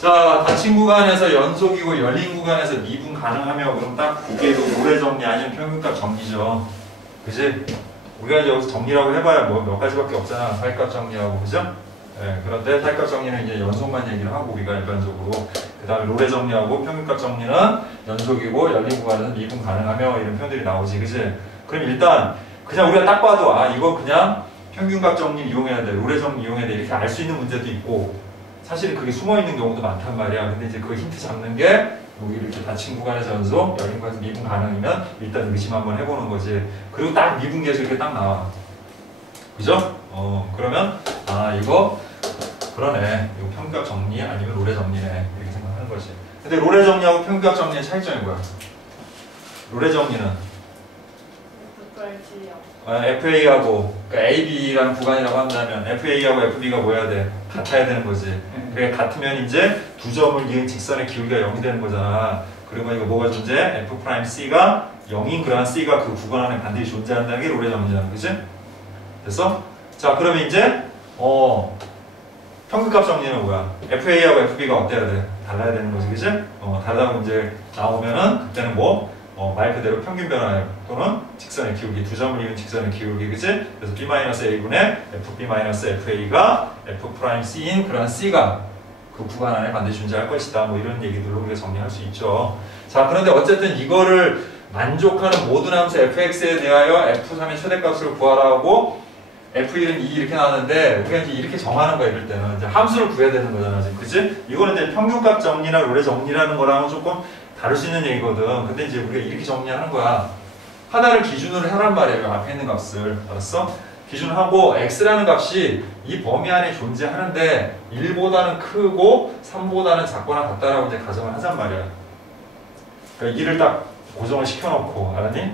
자, 닫힌 구간에서 연속이고 열린 구간에서 미분 가능하며 그럼 딱 보기에도 모래 정리 아니면 평균값 정리죠. 그지? 우리가 이제 여기서 정리라고 해봐야 뭐 몇 가지밖에 없잖아. 사이값 정리하고, 그죠? 네, 그런데 사이값 정리는 이제 연속만 얘기를 하고 우리가 일반적으로 그 다음에 로레 정리하고 평균값 정리는 연속이고 열린 구간에서 미분 가능하며 이런 표현들이 나오지, 그지? 그럼 일단 그냥 우리가 딱 봐도 아 이거 그냥 평균값 정리 이용해야 돼, 로레 정리 이용해야 돼 이렇게 알 수 있는 문제도 있고 사실은 그게 숨어있는 경우도 많단 말이야. 근데 이제 그 힌트 잡는 게 여기 이렇게 닫힌 구간에서 연속, 열린 구간에서 미분 가능이면 일단 의심 한번 해보는 거지. 그리고 딱 미분 계수 이렇게 딱 나와. 그죠? 그러면 아 이거 그러네. 이거 평균값 정리 아니면 로레 정리네. 이렇게 생각하는 거지. 근데 로레 정리하고 평균값 정리의 차이점이 뭐야? 로레 정리는 FA하고 그러니까 AB라는 구간이라고 한다면 FA하고 FB가 뭐 해야 돼? 같아야 되는 거지. 그게 같으면 이제 두 점을 이은 직선의 기울기가 0이 되는 거잖아. 그러면 이거 뭐가 존재해? F'C가 0인 그러한 C가 그 구간 안에 반드시 존재한다는 게 로레 정리잖아. 그치? 됐어? 자 그러면 이제 평균값 정리는 뭐야? FA하고 FB가 어때야 돼? 달라야 되는 거지. 그치? 다르다고 이제 나오면은 그때는 뭐? 말 그대로 평균 변화 또는 직선의 기울기, 두 점을 이은 직선의 기울기, 그치? 그래서 B-A분의 FB-FA가 F'C인 그런 C가 그 구간 안에 반드시 존재할 것이다. 뭐 이런 얘기들로 우리가 정리할 수 있죠. 자, 그런데 어쨌든 이거를 만족하는 모든 함수 fx에 대하여 f3의 최대값을 구하라고 f1은 2 이렇게 나왔는데 우리가 이제 이렇게 정하는 거야. 이럴 때는 이제 함수를 구해야 되는 거잖아, 지금. 그치? 이거는 이제 평균값 정리나 로레 정리라는 거랑은 조금 다를 수 있는 얘기거든. 근데 이제 우리가 이렇게 정리하는 거야. 하나를 기준으로 하란 말이에요. 앞에 있는 값을. 알았어? 기준하고 x라는 값이 이 범위 안에 존재하는데 1보다는 크고 3보다는 작거나 같다라고 이제 가정을 하잔 말이야. 그러니까 2를 딱 고정을 시켜놓고, 알았니?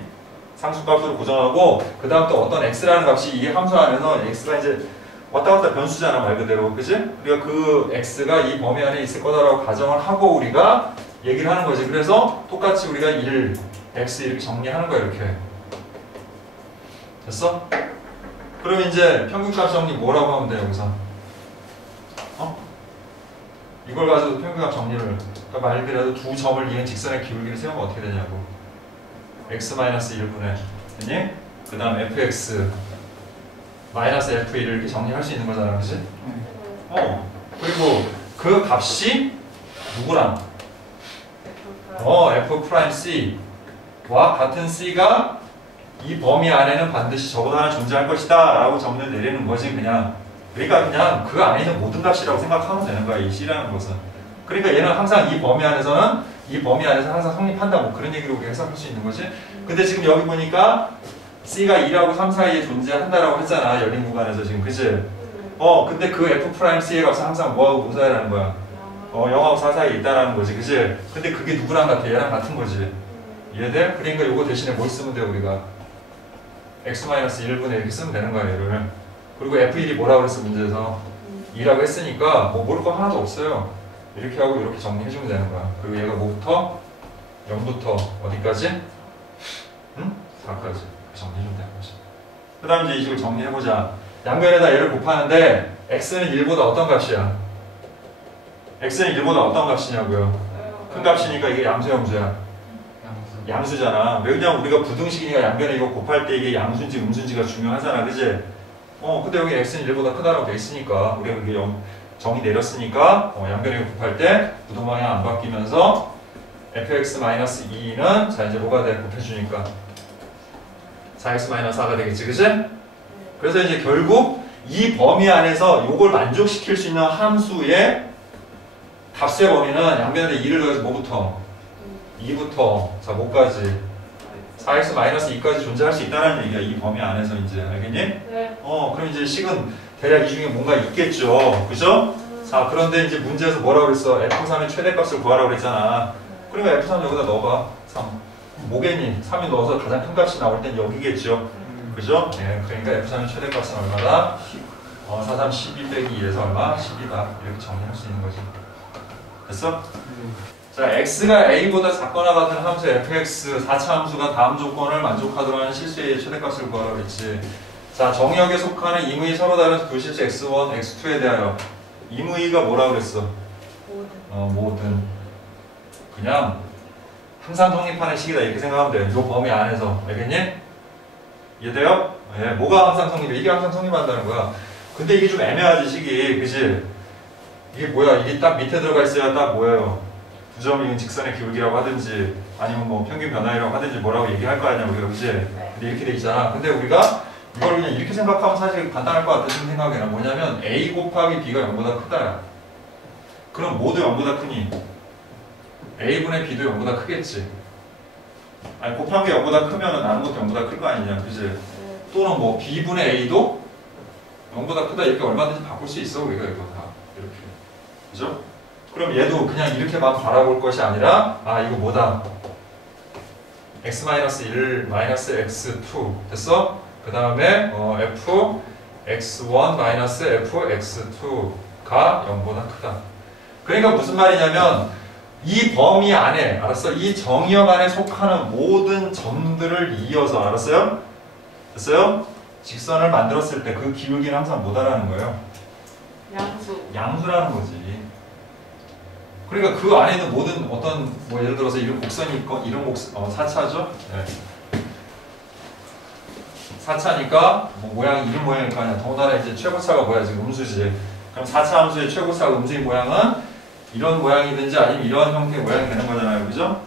상수값으로 고정하고 그 다음 또 어떤 x라는 값이 이 함수 안에서 x가 이제 왔다 갔다 변수잖아, 말 그대로. 그치? 우리가 그 x가 이 범위 안에 있을 거다라고 가정을 하고 우리가 얘기를 하는 거지. 그래서 똑같이 우리가 1, x 이렇게 정리하는 거야, 이렇게. 됐어? 그럼 이제 평균값 정리 뭐라고 하면 돼, 여기서? 이걸 가지고 평균값 정리를, 그러니까 말 그대로 두 점을 이은 직선의 기울기를 세우면 어떻게 되냐고. x-1분의, 됐니? 그 다음 fx 마이너스 f1을 이렇게 정리할 수 있는 거잖아, 그치? 그리고 그 값이 누구랑? F'C와 같은 C가 이 범위 안에는 반드시 저보다 하나 존재할 것이다 라고 정리를 내리는 거지. 그냥 그러니까 그냥 그 안에 있는 모든 값이라고 생각하면 되는 거야, 이 C라는 것은. 그러니까 얘는 항상 이 범위 안에서는 이 범위 안에서 항상 성립한다, 뭐 그런 얘기로 우리가 해석할 수 있는 거지. 근데 지금 여기 보니까 C가 2하고 3 사이에 존재한다라고 했잖아, 열린 구간에서 지금. 그치? 근데 그 F'C의 값은 항상 뭐하고 뭐 사이라는 거야? 0하고 4 사이에 있다라는 거지. 그치? 근데 그게 누구랑 같아? 얘랑 같은 거지. 이해돼? 그러니까 요거 대신에 뭘 쓰면 돼, 우리가? x-1분의 이렇게 쓰면 되는 거야, 얘를. 그리고 f1이 뭐라고 그랬어, 문제에서? 2라고 했으니까 뭐 모를 거 하나도 없어요. 이렇게 하고 이렇게 정리해주면 되는 거야. 그리고 얘가 뭐부터? 0부터 어디까지? 4까지. 정리해주면 되는 거지. 그 다음 이제 이 식을 정리해보자. 양변에다 얘를 곱하는데 x는 1보다 어떤 값이야? x는 1보다 어떤 값이냐고요? 큰 값이니까 이게 양수야, 음수야? 양수잖아. 왜냐면 우리가 부등식이니까 양변에 이거 곱할 때 이게 양수인지 음수인지가 중요하잖아, 그치? 근데 여기 x는 1보다 크다라고 돼 있으니까 우리가 그게 정의 내렸으니까 양변에 이거 곱할 때 부동 방향 안 바뀌면서 fx-2는 자 이제 뭐가 돼? 곱해주니까 4x-4가 되겠지, 그치? 그래서 이제 결국 이 범위 안에서 이걸 만족시킬 수 있는 함수의 값의 범위는 양변에 2를 더해서 뭐부터? 2부터 자 뭐까지? 4x-2까지 존재할 수 있다는 얘기야, 이 범위 안에서. 이제 알겠니? 네. 그럼 이제 식은 대략 이 중에 뭔가 있겠죠, 그죠? 자 그런데 이제 문제에서 뭐라고 그랬어? F3의 최대값을 구하라고 그랬잖아. 그러니까 F3 여기다 넣어봐. 3 뭐겠니? 3이 넣어서 가장 큰 값이 나올 땐 여기겠죠, 그죠? 예, 그러니까 F3의 최대값은 얼마다? 4, 3, 12 빼기 2에서 얼마? 12다. 이렇게 정리할 수 있는 거지. 됐어? 자, x가 a보다 작거나 같은 함수 fx 4차 함수가 다음 조건을 만족하도록 하는 실수의 최대값을 구하라고 했지. 자, 정의역에 속하는 임의 서로 다른 두 실수 x1, x2에 대하여 임의가 뭐라고 그랬어? 모든. 그냥 항상 성립하는 식이다 이렇게 생각하면 돼요. 이 범위 안에서. 알겠니? 이해돼요? 예, 뭐가 항상 성립해? 이게 항상 성립한다는 거야. 근데 이게 좀 애매하지 식이. 그지? 이게 뭐야? 이게 딱 밑에 들어가 있어야 딱 뭐예요? 두 점이 직선의 기울기라고 하든지 아니면 뭐 평균 변화이라고 하든지 뭐라고 얘기할 거 아니야 우리가. 그지? 근데 이렇게 돼 있잖아. 근데 우리가 이걸 그냥 이렇게 생각하면 사실 간단할 것 같다는 생각이 나. 뭐냐면 A 곱하기 B가 0보다 크다야. 그럼 모두 0보다 크니 A분의 B도 0보다 크겠지. 아니 곱한 게 0보다 크면은 나는 것도 0보다 클 거 아니냐. 그지? 또는 뭐 B분의 A도 0보다 크다 이렇게 얼마든지 바꿀 수 있어 우리가 이거 다 이렇게. 그죠? 그럼 얘도 그냥 이렇게만 바라볼 것이 아니라 아 이거 뭐다? x-1 x2 됐어? 그 다음에 f x1 f x2가 0보다 크다. 그러니까 무슨 말이냐면 이 범위 안에 알았어? 이 정의역 안에 속하는 모든 점들을 이어서 알았어요? 됐어요? 직선을 만들었을 때 그 기울기는 항상 뭐다라는 거예요? 양수라는 거지. 그러니까 그 안에 있는 모든 어떤 뭐 예를 들어서 이런 곡선이 있고 이런 곡선 4차죠? 네. 4차니까 뭐 모양 이런 모양일 거 아니야. 더군다나 이제 최고차가 뭐야 지금 음수지. 그럼 4차 함수의 최고차 음수의 모양은 이런 모양이든지 아니면 이런 형태의 모양이 되는 거잖아요. 그죠?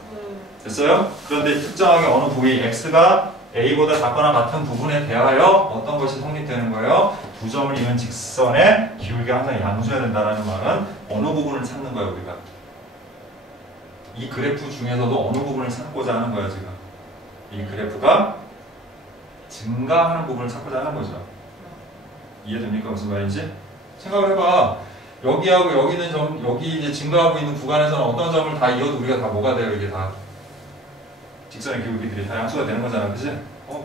됐어요? 그런데 특정하게 어느 부위 x가 a보다 작거나 같은 부분에 대하여 어떤 것이 성립되는 거예요? 두 점을 이은 직선의 기울기가 항상 양수해야 된다는 말은 어느 부분을 찾는 거예요 우리가. 이 그래프 중에서도 어느 부분을 찾고자 하는 거예요 지금. 이 그래프가 증가하는 부분을 찾고자 하는 거죠. 이해됩니까? 무슨 말인지? 생각을 해봐. 여기하고 여기 있는 점, 여기 이제 증가하고 있는 구간에서는 어떤 점을 다 이어도 우리가 다 뭐가 돼요? 이게 다 직선의 기울기들이 다 양수가 되는 거잖아. 그치?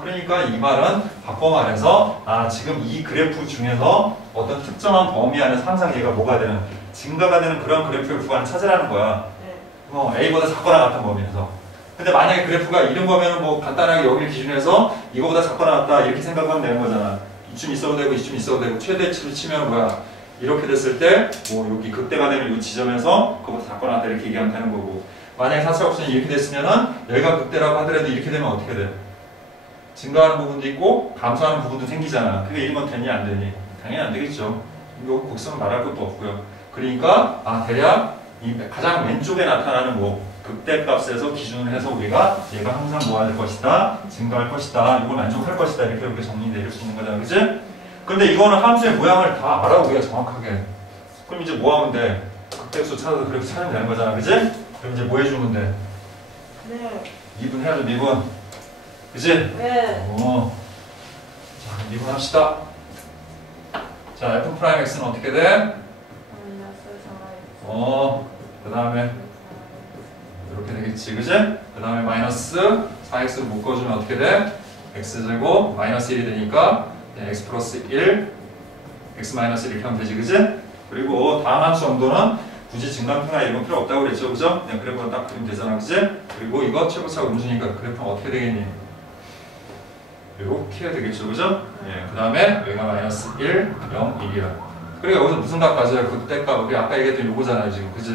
그러니까 이 말은 바꿔 말해서 아 지금 이 그래프 중에서 어떤 특정한 범위 안에서 항상 얘가 뭐가 되는 증가가 되는 그런 그래프의 구간을 찾으라는 거야. A보다 작거나 같은 범위에서. 근데 만약에 그래프가 이런 거면은 뭐 간단하게 여기를 기준해서 이거보다 작거나 같다 이렇게 생각하면 되는 거잖아. 이쯤 있어도 되고 이쯤 있어도 되고 최대치를 치면 뭐야 이렇게 됐을 때 뭐 여기 극대가 되는 이 지점에서 그거보다 작거나 같다 이렇게 얘기하면 되는 거고, 만약에 4차 옵션이 이렇게 됐으면은 여기가 극대라고 하더라도 이렇게 되면 어떻게 돼? 증가하는 부분도 있고 감소하는 부분도 생기잖아. 그게 이런 건 되니 안 되니? 당연히 안 되겠죠. 이거 곡선은 말할 것도 없고요. 그러니까 아 대략 이 가장 왼쪽에 나타나는 뭐 극대값에서 기준을 해서 우리가 얘가 항상 뭐 할 것이다, 증가할 것이다, 이걸 만족할 것이다 이렇게 정리될 수 있는 거잖아, 그치? 근데 이거는 함수의 모양을 다 알아 우리가 정확하게. 그럼 이제 뭐 하면 돼? 극대수 찾아서 그렇게 찾으면 되는 거잖아, 그치? 그럼 이제 뭐 해주면 돼? 네. 미분 해야죠, 미분. 그치? 네. 자, 미분 합시다. 자, f'x는 어떻게 돼? 그 다음에 이렇게 되겠지, 그지? 그 다음에 마이너스 4x로 묶어주면 어떻게 돼? x제곱 마이너스 1이 되니까 x 플러스 1 x 마이너스 1 이렇게 하면 되지, 그지? 그리고 다음 함수 정도는 굳이 증강표나 이런 건 필요 없다고 그랬죠, 그죠? 그냥 그래프만 딱 그리면 되잖아, 그지? 그리고 이거 최고차가 음수니까 그래프는 어떻게 되겠니? 이렇게 해야 되겠죠, 그죠? 예, 그 다음에 여기가 마이너스 1, 0, 1이야. 그러니까 여기서 무슨 값 가져요? 그때값 우리 아까 얘기했던 요거잖아요 지금, 그지?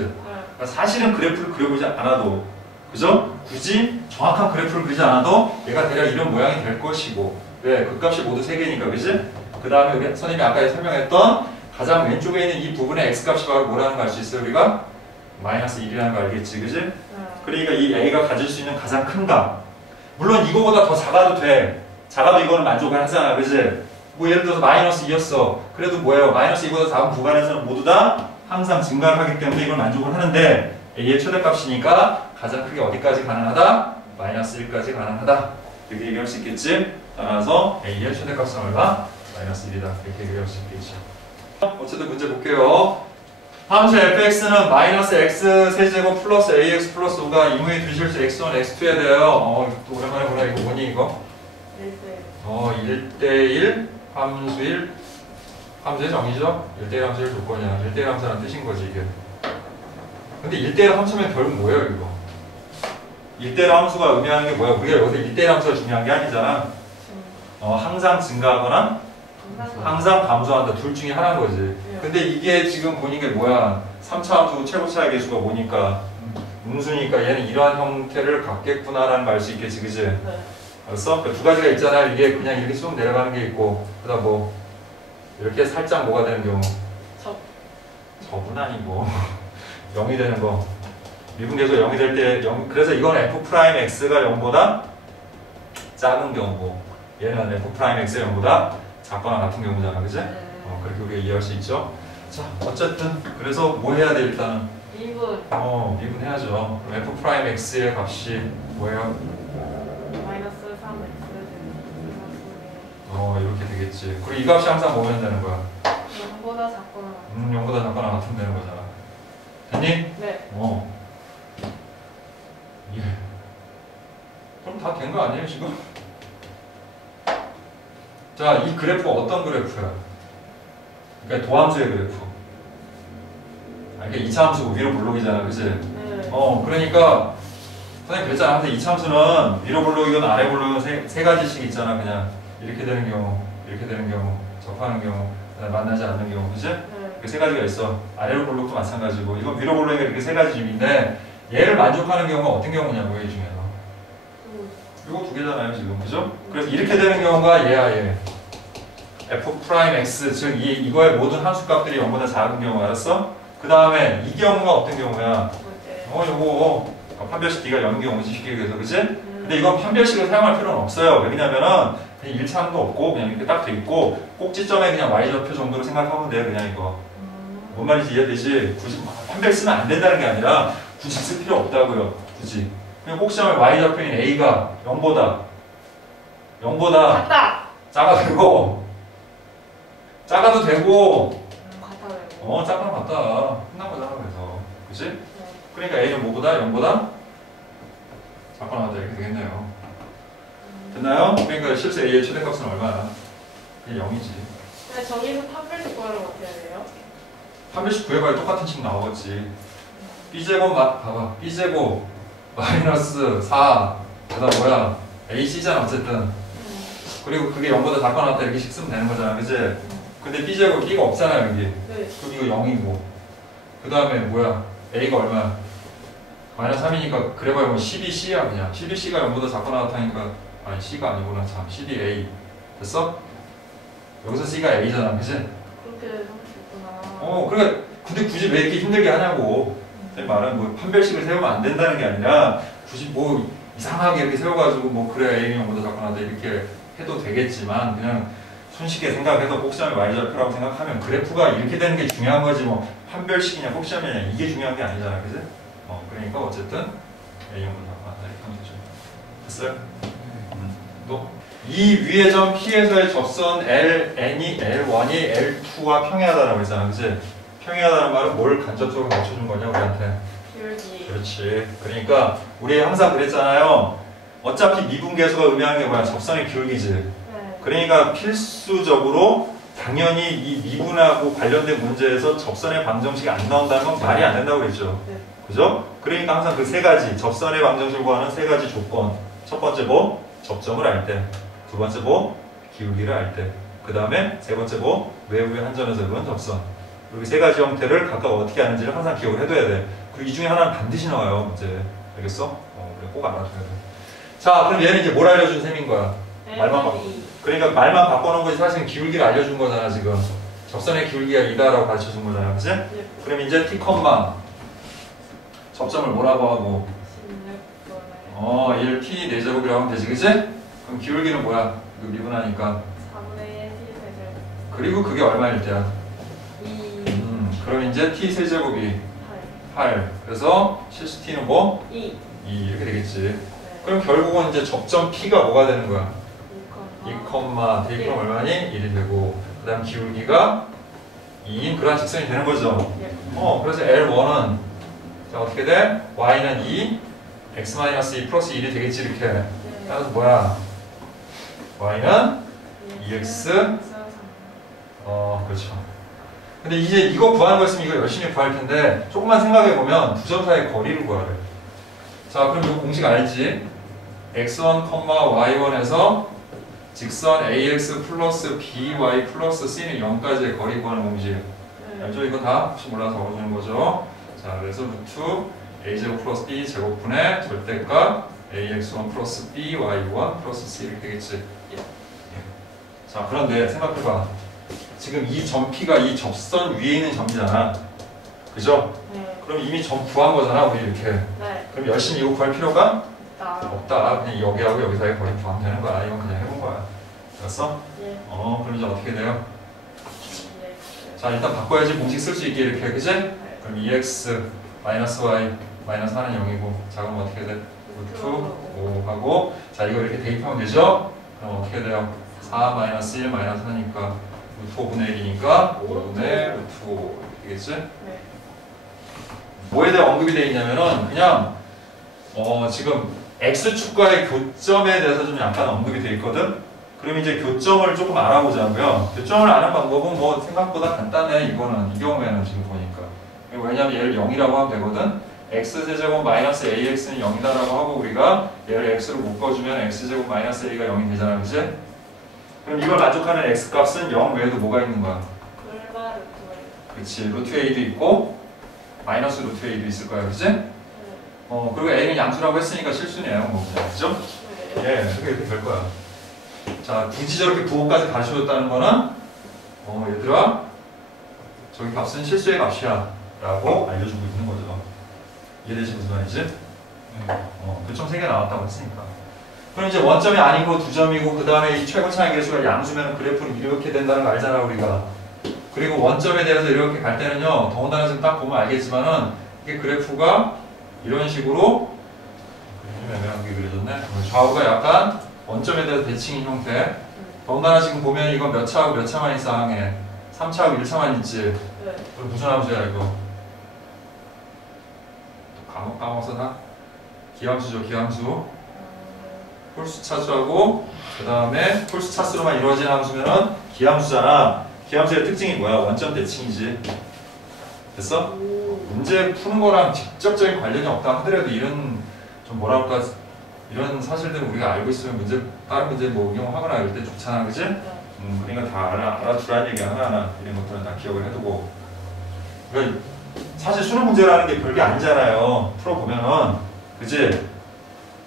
그러니까 사실은 그래프를 그려보지 않아도, 그죠? 굳이 정확한 그래프를 그리지 않아도 얘가 대략 이런 모양이 될 것이고, 왜? 그 값이 모두 3개니까, 그지? 그 다음에 우리 선생님이 아까 설명했던 가장 왼쪽에 있는 이 부분의 x값이 바로 뭐라는 거 알 수 있어요 우리가? 마이너스 1이라는 거 알겠지, 그지? 그러니까 이 a가 가질 수 있는 가장 큰 값, 물론 이거보다 더 작아도 돼. 작아도 이거는 만족을 하잖아, 그지? 뭐 예를 들어서 마이너스 2였어. 그래도 뭐예요? 마이너스 2보다 작은 구간에서는 모두 다 항상 증가를 하기 때문에 이걸 만족을 하는데, a의 최대값이니까 가장 크게 어디까지 가능하다? 마이너스 1까지 가능하다. 이렇게 얘기할 수 있겠지? 따라서 a의 최대값은 얼마? 마이너스 1이다. 이렇게 얘기할 수 있겠지. 어쨌든 문제 볼게요. 함수 fx는 마이너스 x 세제곱 플러스 ax 플러스 5가 이무의 두 실수 x1, x2에 대하여 또 오랜만에 보라. 이거 뭐니 이거? 1대1 함수의 정의죠? 1대1 함수의 조건이야. 1대1 함수라는 뜻인 거지 이게. 근데 1대1 함수면 결국 뭐예요 이거? 1대1 함수가 의미하는 게 뭐야? 우리가 여기서 1대1 함수가 중요한 게 아니잖아. 항상 증가하거나 항상 감소한다. 둘 중에 하나인 거지. 근데 이게 지금 보는 게 뭐야? 3차 함수 최고차의 계수가 뭐니까 음수니까 얘는 이러한 형태를 갖겠구나라는 걸 알 수 있겠지, 그지? 네. 알았어? 그 두 가지가 있잖아. 이게 그냥 이렇게 쭉 내려가는 게 있고, 그다음 뭐 이렇게 살짝 뭐가 되는 경우. 접은 아니고 0이 되는 거. 미분계수가 0이 될 때, 그래서 이건 f'x가 0보다 작은 경우고, 얘는 f'x가 0보다 작거나 같은 경우잖아, 그지? 그렇게 우리가 이해할 수 있죠. 자, 어쨌든 그래서 뭐 해야 돼 일단? 미분. 미분해야죠. 그럼 f'x의 값이 뭐예요? 마이너스 3x 이렇게 되겠지. 그리고 이 값이 항상 뭐면 되는 거야? 0보다 작거나 0보다 작거나 같으면 되는 거잖아. 됐니? 네. 예. 그럼 다 된 거 아니에요 지금? 자, 이 그래프가 어떤 그래프야? 그러니까 도함수의 그래프. 이게 2차 함수고 위로 볼록이잖아, 그치? 네. 그러니까 선생님 그랬잖아. 항상 2차 함수는 위로 볼록이건 아래 볼록이건 세 가지씩 있잖아. 그냥 이렇게 되는 경우, 이렇게 되는 경우, 접하는 경우, 만나지 않는 경우, 그치? 네. 그 세 가지가 있어. 아래로 볼록도 마찬가지고, 이건 위로 볼록이가 이렇게 세 가지 중인데 얘를 만족하는 경우가 어떤 경우냐고, 이 중에서. 이거 두 개잖아요 지금, 그죠? 그래서 이렇게 되는 경우가 얘야, 얘. f'x, 즉 이거의 모든 함수값들이 0보다 작은 경우, 알았어? 그 다음에 이 경우가 어떤 경우야? 요거 판별식 d가 0인 경우지, 쉽게 얘기해서, 그치? 근데 이건 판별식을 사용할 필요는 없어요. 왜냐면은 그냥 1차함도 없고 그냥 이렇게 딱 돼 있고 꼭지점에 그냥 y좌표 정도로 생각하면 돼, 그냥 이거. 뭔 말인지 이해되지? 굳이 판별 쓰면 안 된다는 게 아니라 굳이 쓸 필요 없다고요, 굳이. 그냥 꼭지점에 y좌표인 a가 0보다 같다. 작아도 되고 같다 되고. 작거나 같다. 끝난 거잖아, 그래서. 그치? 네. 그러니까 a는 뭐보다? 0보다 작거나 같다, 이렇게 되겠네요. 됐나요? 그러니까 실수 a의 최대값은 얼마야? 그냥 0이지. 근데 저기서 판별식 구하려면 어떻게 해야 돼요? 판별식 구해봐야 똑같은 식 나오겠지. b제곱 봐봐. b제곱 마이너스 4 그다음 뭐야? ac잖아 어쨌든. 그리고 그게 0보다 작거나 같다 이렇게 식 쓰면 되는 거잖아, 그치? 근데 b제곱 b가 없잖아 여기. 네. 그럼 이거 0이고 그 다음에 뭐야? a가 얼마야? 마이너스 3이니까 그래봐야 뭐 12c야 그냥. 12c가 0보다 작거나 같다니까 아니 c가 아니구나 참 12a 됐어? 여기서 c가 a잖아, 그치? 그렇게 할 수 있구나. 그래. 근데 굳이 왜 이렇게 힘들게 하냐고. 제 말은 뭐 판별식을 세우면 안 된다는 게 아니라 굳이 뭐 이상하게 이렇게 세워가지고 뭐 그래 A는 0보다 작거나 하다 이렇게 해도 되겠지만 그냥 손쉽게 생각해서 꼭지점이 y좌표라고 생각하면 그래프가 이렇게 되는 게 중요한 거지 뭐 판별식이냐 꼭지점이냐 이게 중요한 게 아니잖아, 그지? 그러니까 어쨌든 A 0보다 작거나 하다 이렇게 하면 되죠. 됐어요? 또 이 위의 점 P에서의 접선 Ln이 L1이 L2와 평행하다라고 했잖아, 그치? 평행하다는 말은 뭘 간접적으로 맞춰준 거냐, 우리한테? 기울기. 그렇지. 그러니까 우리 항상 그랬잖아요. 어차피 미분계수가 의미하는 게 뭐야? 접선의 기울기지. 네. 그러니까 필수적으로 당연히 이 미분하고 관련된 문제에서 접선의 방정식이 안 나온다는 건 말이 안 된다고 그랬죠. 네. 그죠? 그러니까 항상 그 세 가지, 접선의 방정식을 구하는 세 가지 조건. 첫 번째 뭐? 접점을 알 때. 두 번째 뭐? 기울기를 알 때. 그 다음에 세 번째 뭐? 외부의 한 점에서 그은 접선. 그리고 세 가지 형태를 각각 어떻게 하는지를 항상 기억을 해둬야 돼. 그리고 이 중에 하나는 반드시 나와요, 문제. 알겠어? 그래, 꼭 알아줘야 돼. 자, 그럼 얘는 이제 뭘 알려준 셈인 거야? 말만 바 그러니까 말만 바꿔놓은 거지 사실은 기울기를 알려준 거잖아, 지금. 접선의 기울기가 이다라고 가르쳐준 거잖아, 그치? 네. 그럼 이제 t, 접점을 뭐라고 하고 16번에 1 t 4제곱이라고 하면 되지, 그치? 그럼 기울기는 뭐야? 이거 미분하니까 4분의 1 t 세제곱 그리고 그게 얼마일 때야? 2 그럼 이제 t 세제곱이 8 8 그래서 실수 t는 뭐? 2 2 이렇게 되겠지. 네. 그럼 결국은 이제 접점 p가 뭐가 되는 거야? 2, 2컴마 대입하면 얼마니? 1이 되고 그 다음 기울기가 2인 그러한 직선이 되는 거죠. 예. 그래서 L1은 자 어떻게 돼? y는 2 x-2 플러스 1이 되겠지 이렇게. 네. 따라서 뭐야? y는 2x 그렇죠. 근데 이제 이거 구하는 거 있으면 이거 열심히 구할 텐데 조금만 생각해 보면 두 점 사이의 거리를 구하래. 자 그럼 이거 공식 알지? x1, y1에서 직선 ax 플러스 by 플러스 c는 0까지의 거리 구하는 공식. 알죠? 이거 다 혹시 몰라서 적어주는 거죠. 자, 그래서 루트 a제곱 플러스 b 제곱분의 절대값 ax1 플러스 by1 플러스 c 이렇게 되겠지. 자, 그런데 생각해봐. 지금 이 점 P가 이 접선 위에 있는 점이잖아. 그죠? 네. 그럼 이미 점 구한 거잖아, 우리 이렇게. 네. 그럼 열심히 이거 구할 필요가 나. 없다. 그냥 여기하고 여기 사이 거리 구하면 되는 거야. 이건 그냥 해본 거야. 알았어? 예. 그럼 이제 어떻게 돼요? EX. 자, 일단 바꿔야지 공식 쓸 수 있게 이렇게, 그지? 네. 그럼 EX 마이너스 Y 마이너스 4는 0이고, 자, 그럼 어떻게 돼? 루트 5하고, 자, 이거 이렇게 대입하면 되죠? 그럼 어떻게 돼요? 4 마이너스 1 마이너스 4니까 루트 5분의 1이니까 5분의 루트 5 되겠지? 네. 뭐에 대해 언급이 되어 있냐면은 그냥 지금 X축과의 교점에 대해서 좀 약간 언급이 되어 있거든? 그럼 이제 교점을 조금 알아보자고요. 교점을 아는 방법은 뭐 생각보다 간단해. 이거는 이 경우에는 지금 보니까. 왜냐면 얘를 0이라고 하면 되거든. x제곱 마이너스 ax는 0이다라고 하고 우리가 얘를 x로 묶어주면 x제곱 마이너스 a가 0이 되잖아. 그치? 그럼 이걸 만족하는 x값은 0 외에도 뭐가 있는 거야? 불과 루트. 그치. 루트 a도 있고 마이너스 루트 a도 있을 거야. 그치? 네. 그리고 a는 양수라고 했으니까 실수네요. 뭐 그냥. 그죠? 네. 예, 이렇게 될 거야. 자, 굳이 저렇게 부호까지 가르쳐줬다는 거는 얘들아 저기 값은 실수의 값이야 라고 알려주고 있는 거죠. 이해되시 무슨 말이지? 교점 3개 나왔다고 했으니까. 그럼 이제 원점이 아닌 거 2점이고 그 다음에 이 최고차의 계수가 양수면 그래프는 이렇게 된다는 거 알잖아 우리가. 그리고 원점에 대해서 이렇게 갈 때는요, 더군다나 지금 딱 보면 알겠지만은 이게 그래프가 이런 식으로 좀 애매하게 그려졌네. 좌우가 약간 원점에 대해서 대칭인 형태. 더군다나 지금 보면 이건 몇 차하고 몇 차만 이상해. 3차하고 1차만 있지. 네. 그럼 무슨 함수야 이거? 까먹어서 나? 기함수죠, 기함수. 홀수 차수하고 그 다음에 홀수 차수로만 이루어진 함수면은 기함수잖아. 기함수의 특징이 뭐야? 원점 대칭이지. 됐어? 문제 푸는 거랑 직접적인 관련이 없다 하더라도 이런 좀 뭐라 할까 이런 사실들은 우리가 알고 있으면 문제 다른 문제 뭐 응용하거나 이럴 때 좋잖아, 그지? 그러니까 다 알아두라는 얘기 하나하나 이런 것들은 다 기억을 해두고. 그러니까 사실 수능 문제라는 게 별게 아니잖아요. 풀어보면은, 그지?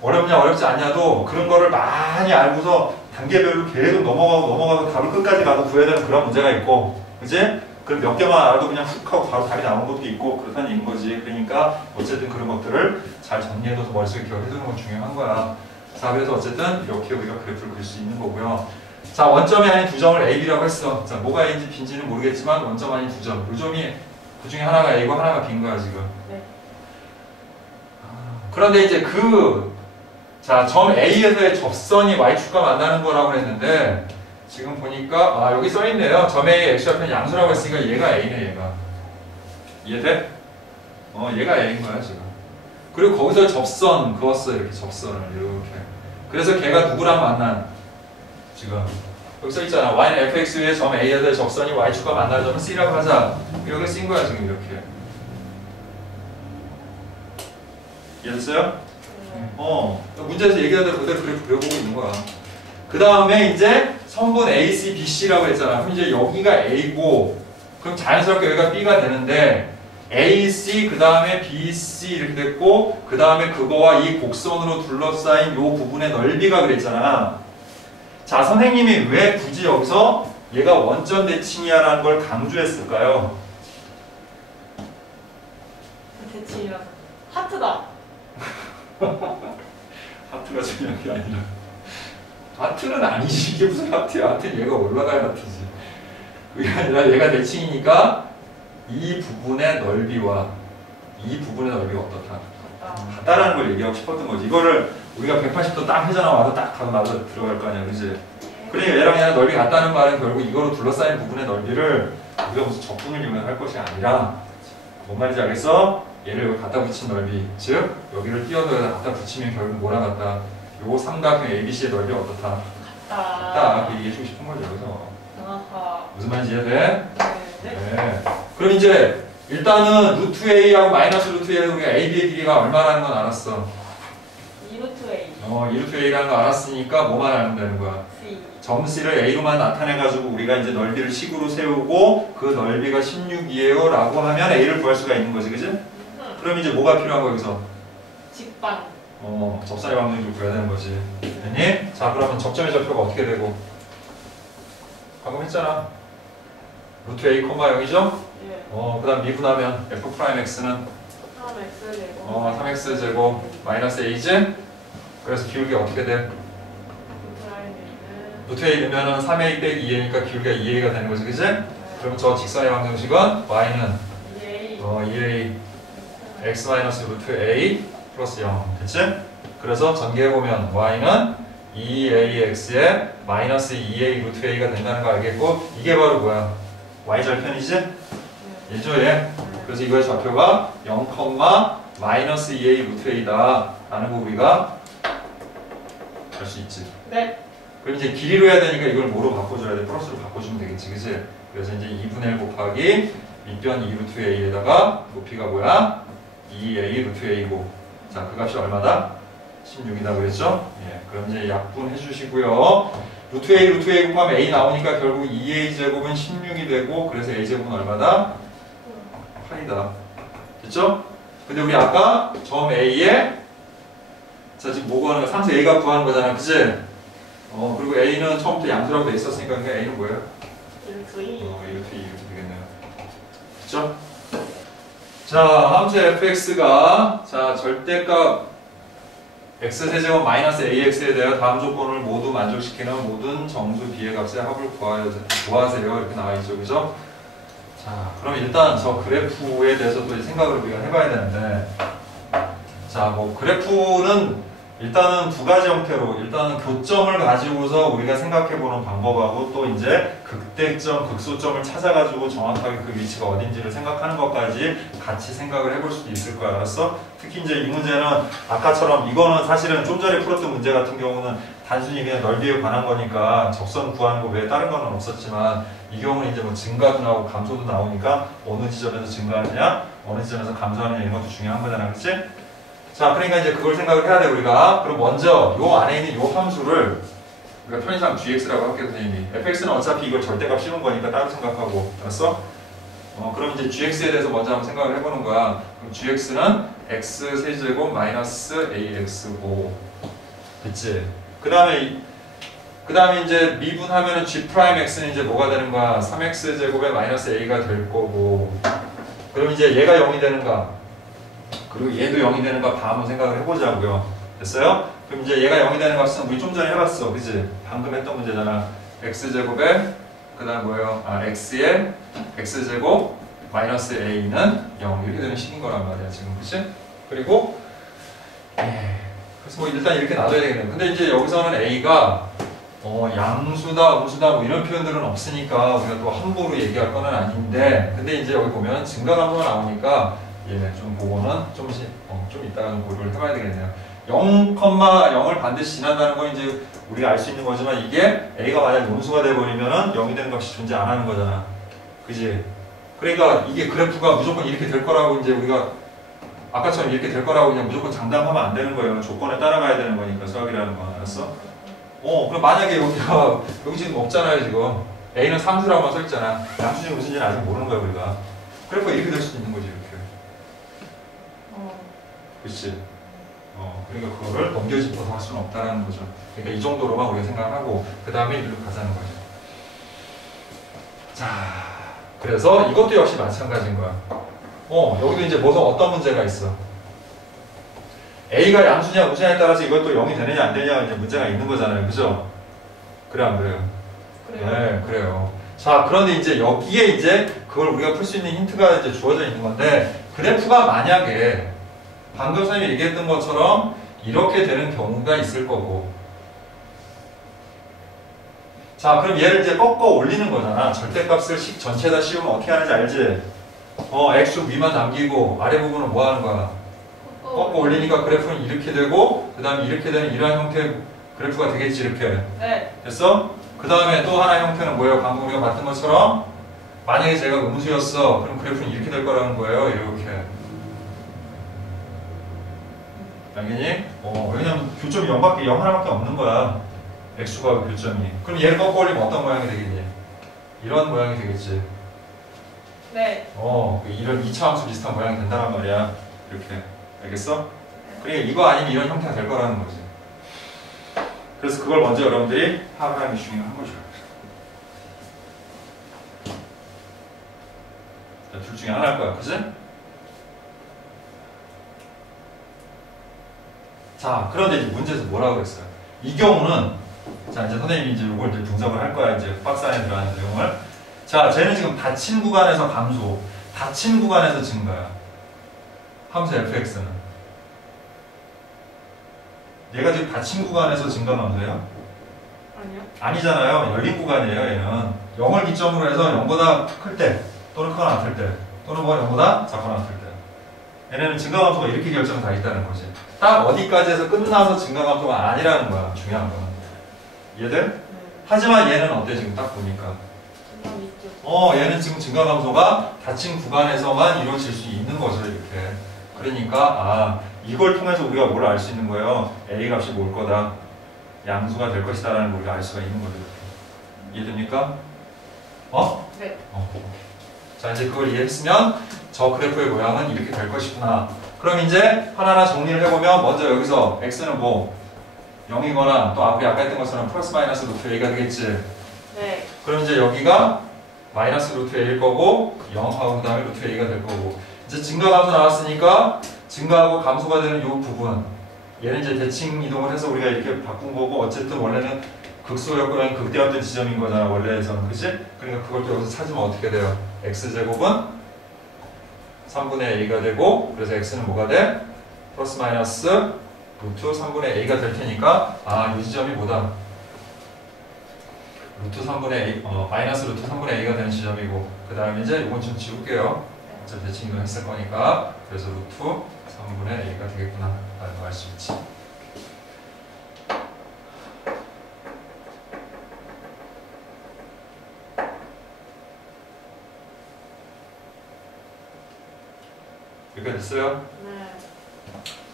어렵냐 어렵지 않냐도 그런 거를 많이 알고서 단계별로 계속 넘어가고 답을 끝까지 가서 구해야 되는 그런 문제가 있고, 그지? 그럼 몇 개만 알아도 그냥 훅 하고 바로 답이 나오는 것도 있고 그렇다는 얘기인 거지. 그러니까 어쨌든 그런 것들을 잘 정리해둬서 머릿속에 기억해두는 건 중요한 거야. 자, 그래서 어쨌든 이렇게 우리가 그래프를 그릴 수 있는 거고요. 자, 원점이 아닌 두 점을 A, B라고 했어. 자, 뭐가 A인지 B인지는 모르겠지만 원점 아닌 두 점. 이 점이 그 중에 하나가 A고 하나가 B인 거야 지금. 네. 그런데 이제 자, 점 A에서의 접선이 Y축과 만나는 거라고 했는데 지금 보니까 여기 써있네요. 점 A의 X좌표는 양수라고 했으니까 얘가 A네 얘가. 이해돼? 얘가 A인 거야 지금. 그리고 거기서 접선 그었어. 이렇게 접선을 이렇게. 그래서 걔가 누구랑 만난? 지금 여기 써있잖아. Y는 fx 위에 점 A에서의 접선이 Y축과 만나는 점은 C라고 하자. 여기 쓴 거야 지금 이렇게. 이해됐어요? 문제에서 얘기한 대로 그대로 그래프 그려보고 있는 거야. 그 다음에 이제 선분 AC, BC라고 했잖아. 그럼 이제 여기가 A고, 그럼 자연스럽게 여기가 B가 되는데, AC, 그 다음에 BC 이렇게 됐고, 그 다음에 그거와 이 곡선으로 둘러싸인 요 부분의 넓이가 그랬잖아. 자, 선생님이 왜 굳이 여기서 얘가 원점 대칭이야 라는 걸 강조했을까요? 대칭이라서. 하트다. 하트가 중요한 게 아니라 하트는 아니지. 이게 무슨 하트야. 하트는 얘가 올라가야 하트지. 그게 아니라 얘가 대칭이니까 이 부분의 넓이와 이 부분의 넓이가 어떻다? 같다라는 걸 얘기하고 싶었던 거지. 이거를 우리가 180도 딱 회전하 와서 딱 하고 나서 들어갈 거 아니야. 그지? 그러니까 얘랑 얘랑 넓이 같다는 말은 결국 이거로 둘러싸인 부분의 넓이를 우리가 무슨 적분을 이용해서 할 것이 아니라 뭔 말인지 알겠어? 얘를 여기 갖다 붙인 넓이, 즉 여기를 띄어서 갖다 붙이면 결국 뭐랑 같다? 요 삼각형 ABC의 넓이 어떻다? 같다. 그 얘기해주고 싶은 거죠. 여기서. 아하. 무슨 말인지 이해돼? 네. 네. 그럼 이제 일단은 루트 A하고 마이너스 루트 A에서 우리가 AB의 길이가 얼마라는 건 알았어. 2루트 A. 2루트 A라는 거 알았으니까 뭐만 알면 되는 거야? C. 점 C를 A로만 나타내가지고 우리가 이제 넓이를 식으로 세우고 그 넓이가 16이에요 라고 하면 A를 구할 수가 있는 거지, 그지? 그럼 이제 뭐가 필요한 거야, 여기서? 직방. 접선의 방정식을 구해야 되는 거지. 됐니? 자, 그러면 접점의 좌표가 어떻게 되고? 방금 했잖아. 루트 A, 0이죠? 예. 그 다음 미분하면 F'X는 3x제곱. 3X제곱 마이너스 A지? 그래서 기울기 어떻게 돼? 루트 A 넣으면은 3A 빼기 2A니까 기울기가 2A가 되는 거지, 그지? 그럼 저 직선의 방정식은 Y는 2A X 마이너스 루트 A 플러스 0 됐지? 그래서 전개해보면 Y는 2AX에 마이너스 2A 루트 A가 된다는 거 알겠고 이게 바로 뭐야? Y절편이지? 얘죠 얘? 그래서 이거의 좌표가 0, 마이너스 2A 루트 A다 라는 거 우리가 알 수 있지. 네. 그럼 이제 길이로 해야 되니까 이걸 뭐로 바꿔줘야 돼? 플러스로 바꿔주면 되겠지, 그치? 그래서 이제 2분의 1 곱하기 밑변 2 루트 A에다가 높이가 뭐야? 2A 루트 A고 자, 그 값이 얼마다? 16이다 그랬죠? 예, 그럼 이제 약분해 주시고요. 루트 A 곱하면 A 나오니까 결국 2A 제곱은 16이 되고 그래서 A 제곱은 얼마다? 8이다. 됐죠? 근데 우리 아까 점 A에 자 지금 뭐 구하는 거야? 상수 A가 구하는 거잖아, 그치? 그리고 A는 처음부터 양수라고 돼 있었으니까 그러니까 A는 뭐예요? 루트 2. A 루트 2 이렇게 되겠네요. 됐죠? 자, 함수 fx가 자 절대값 x세제곱 마이너스 ax에 대하여 다음 조건을 모두 만족시키는 모든 정수 b의 값의 합을 구하세요. 이렇게 나와 있죠, 그죠? 자, 그럼 일단 저 그래프에 대해서 또 생각을 우리가 해봐야 되는데, 자, 뭐 그래프는 일단은 두 가지 형태로 일단은 교점을 가지고서 우리가 생각해보는 방법하고 또 이제 극대점, 극소점을 찾아가지고 정확하게 그 위치가 어딘지를 생각하는 것까지 같이 생각을 해볼 수도 있을 거야. 알았어? 특히 이제 이 문제는 아까처럼 이거는 사실은 좀 전에 풀었던 문제 같은 경우는 단순히 그냥 넓이에 관한 거니까 접선 구하는 거 외에 다른 거는 없었지만 이 경우는 이제 뭐 증가도 나오고 감소도 나오니까 어느 지점에서 증가하느냐 어느 지점에서 감소하느냐 이런 것도 중요한 거잖아, 그렇지? 자, 그러니까 이제 그걸 생각을 해야 돼, 우리가. 그럼 먼저 요 안에 있는 요 함수를 우리가 편의상 gx라고 할게요, 선생님이. fx는 어차피 이걸 절대값 씌운 거니까 따로 생각하고. 알았어? 그럼 이제 gx에 대해서 먼저 한번 생각을 해보는 거야. 그럼 gx는 x세제곱 마이너스 ax고. 됐지? 그 다음에 이제 미분하면은 g'x는 이제 뭐가 되는 거야? 3x제곱에 마이너스 a가 될 거고. 그럼 이제 얘가 0이 되는가? 그리고 얘도 0이 되는 값 다 한번 생각을 해보자고요. 됐어요? 그럼 이제 얘가 0이 되는 값은 우리 좀 전에 해봤어. 그치? 방금 했던 문제잖아. x제곱에 그 다음 뭐예요? x에 x제곱 마이너스 a는 0 이렇게 되는 식인 거란 말이야 지금. 그치? 그리고 그래서 뭐 일단 이렇게 놔둬야 되겠네요. 근데 이제 여기서는 a가 양수다, 음수다 뭐 이런 표현들은 없으니까 우리가 또 함부로 얘기할 건 아닌데 근데 이제 여기 보면 증가감소가 나오니까 좀 그거는 좀 이따가 고려를 해봐야 되겠네요. 0,0을 반드시 지난다는 건 이제 우리가 알 수 있는 거지만 이게 A가 만약 음수가 돼버리면은 0이 되는 값이 존재 안 하는 거잖아. 그지? 그러니까 이게 그래프가 무조건 이렇게 될 거라고 이제 우리가 아까처럼 이렇게 될 거라고 그냥 무조건 장담하면 안 되는 거예요. 조건에 따라가야 되는 거니까 수학이라는 건. 알았어? 그럼 만약에 여기 지금 없잖아요, 지금. A는 3수라고만 써있잖아. 양수인지 무슨지는 아직 모르는 거야, 우리가. 그래프가 이렇게 될 수도 있는 거지, 이렇게. 그렇지. 그러니까 그거를 넘겨짚어서 할 수는 없다는 거죠. 그러니까 이 정도로만 우리가 생각하고 그 다음에 이리로 가자는 거죠. 자, 그래서 이것도 역시 마찬가지인 거야. 여기도 이제 어떤 문제가 있어. A가 양수냐 무수냐에 따라서 이것도 0이 되느냐 안 되느냐가 이제 문제가 있는 거잖아요. 그죠? 그래 안 그래요? 그래요. 네, 그래요. 자, 그런데 이제 여기에 이제 그걸 우리가 풀 수 있는 힌트가 이제 주어져 있는 건데 그래프가 만약에 방금 선생님이 얘기했던 것처럼 이렇게 되는 경우가 있을 거고 자, 그럼 얘를 이제 꺾어 올리는 거잖아. 절대값을 전체에다 씌우면 어떻게 하는지 알지? x축 위만 남기고 아래 부분은 뭐 하는 거야? 꺾어 올리니까 그래프는 이렇게 되고 그 다음에 이렇게 되는 이러한 형태의 그래프가 되겠지, 이렇게. 네. 됐어? 그 다음에 또 하나의 형태는 뭐예요? 방금 우리가 봤던 것처럼 만약에 제가 음수였어. 그럼 그래프는 이렇게 될 거라는 거예요. 이렇게. 당연히? 왜냐면 교점이 0 하나밖에 없는 거야. x축하고 교점이. 그럼 얘를 꺾어올리면 어떤 모양이 되겠니? 이런 모양이 되겠지. 네. 이런 2차 함수 비슷한 모양이 된다는 말이야. 이렇게. 알겠어? 그러니까 이거 아니면 이런 형태가 될 거라는 거지. 그래서 그걸 먼저 여러분들이 파악하는 게 중요한 거죠. 둘 중에 하나일 거야. 그지? 자, 그런데 이제 문제에서 뭐라고 그랬어요? 이 경우는, 자, 이제 선생님이 이제 이걸 이제 분석을 할 거야. 이제 박스 안에 들어가는 내용을. 자, 쟤는 지금 닫힌 구간에서 감소, 닫힌 구간에서 증가야. 함수 fx는. 얘가 지금 닫힌 구간에서 증가 감소예요? 아니요. 아니잖아요. 열린 구간이에요, 얘는. 0을 기점으로 해서 0보다 클 때, 또는 크거나 같을 때, 또는 뭐 0보다 작거나 같을 때. 얘네는 증가 감소가 이렇게 결정이 다 있다는 거지. 딱 어디까지 해서 끝나서 증가 감소가 아니라는 거야, 중요한 건. 이해돼? 네. 하지만 얘는 어때, 지금 딱 보니까? 중간 있죠. 얘는 지금 증가 감소가 닫힌 구간에서만 이루어질 수 있는 거죠, 이렇게. 그러니까, 이걸 통해서 우리가 뭘 알 수 있는 거예요? A 값이 뭘 거다. 양수가 될 것이다 라는 걸 우리가 알 수가 있는 거죠. 이해됩니까? 네. 자, 이제 그걸 이해했으면 저 그래프의 모양은 이렇게 될 것이구나. 그럼 이제 하나하나 정리를 해보면 먼저 여기서 x는 뭐 0이거나 또 앞에 아까 했던 것처럼 플러스 마이너스 루트 a가 되겠지. 네. 그럼 이제 여기가 마이너스 루트 a일 거고 0하고 그 다음에 루트 a가 될 거고 이제 증가 감소 나왔으니까 증가하고 감소가 되는 이 부분 얘는 이제 대칭 이동을 해서 우리가 이렇게 바꾼 거고 어쨌든 원래는 극소였거나 극대였던 지점인 거잖아 원래에서는. 그치? 그러니까 그걸 또 여기서 찾으면 어떻게 돼요? x제곱은 3분의 a가 되고 그래서 x는 뭐가 돼? 플러스 마이너스 루트 3분의 a가 될 테니까 이 지점이 뭐다? 루트 3분의 a, 마이너스 루트 3분의 a가 되는 지점이고 그 다음에 이제 이건 좀 지울게요. 어차피 대칭 이동 했을 거니까 그래서 루트 3분의 a가 되겠구나 라는 거 알 수 있지. 여기가 됐어요? 네.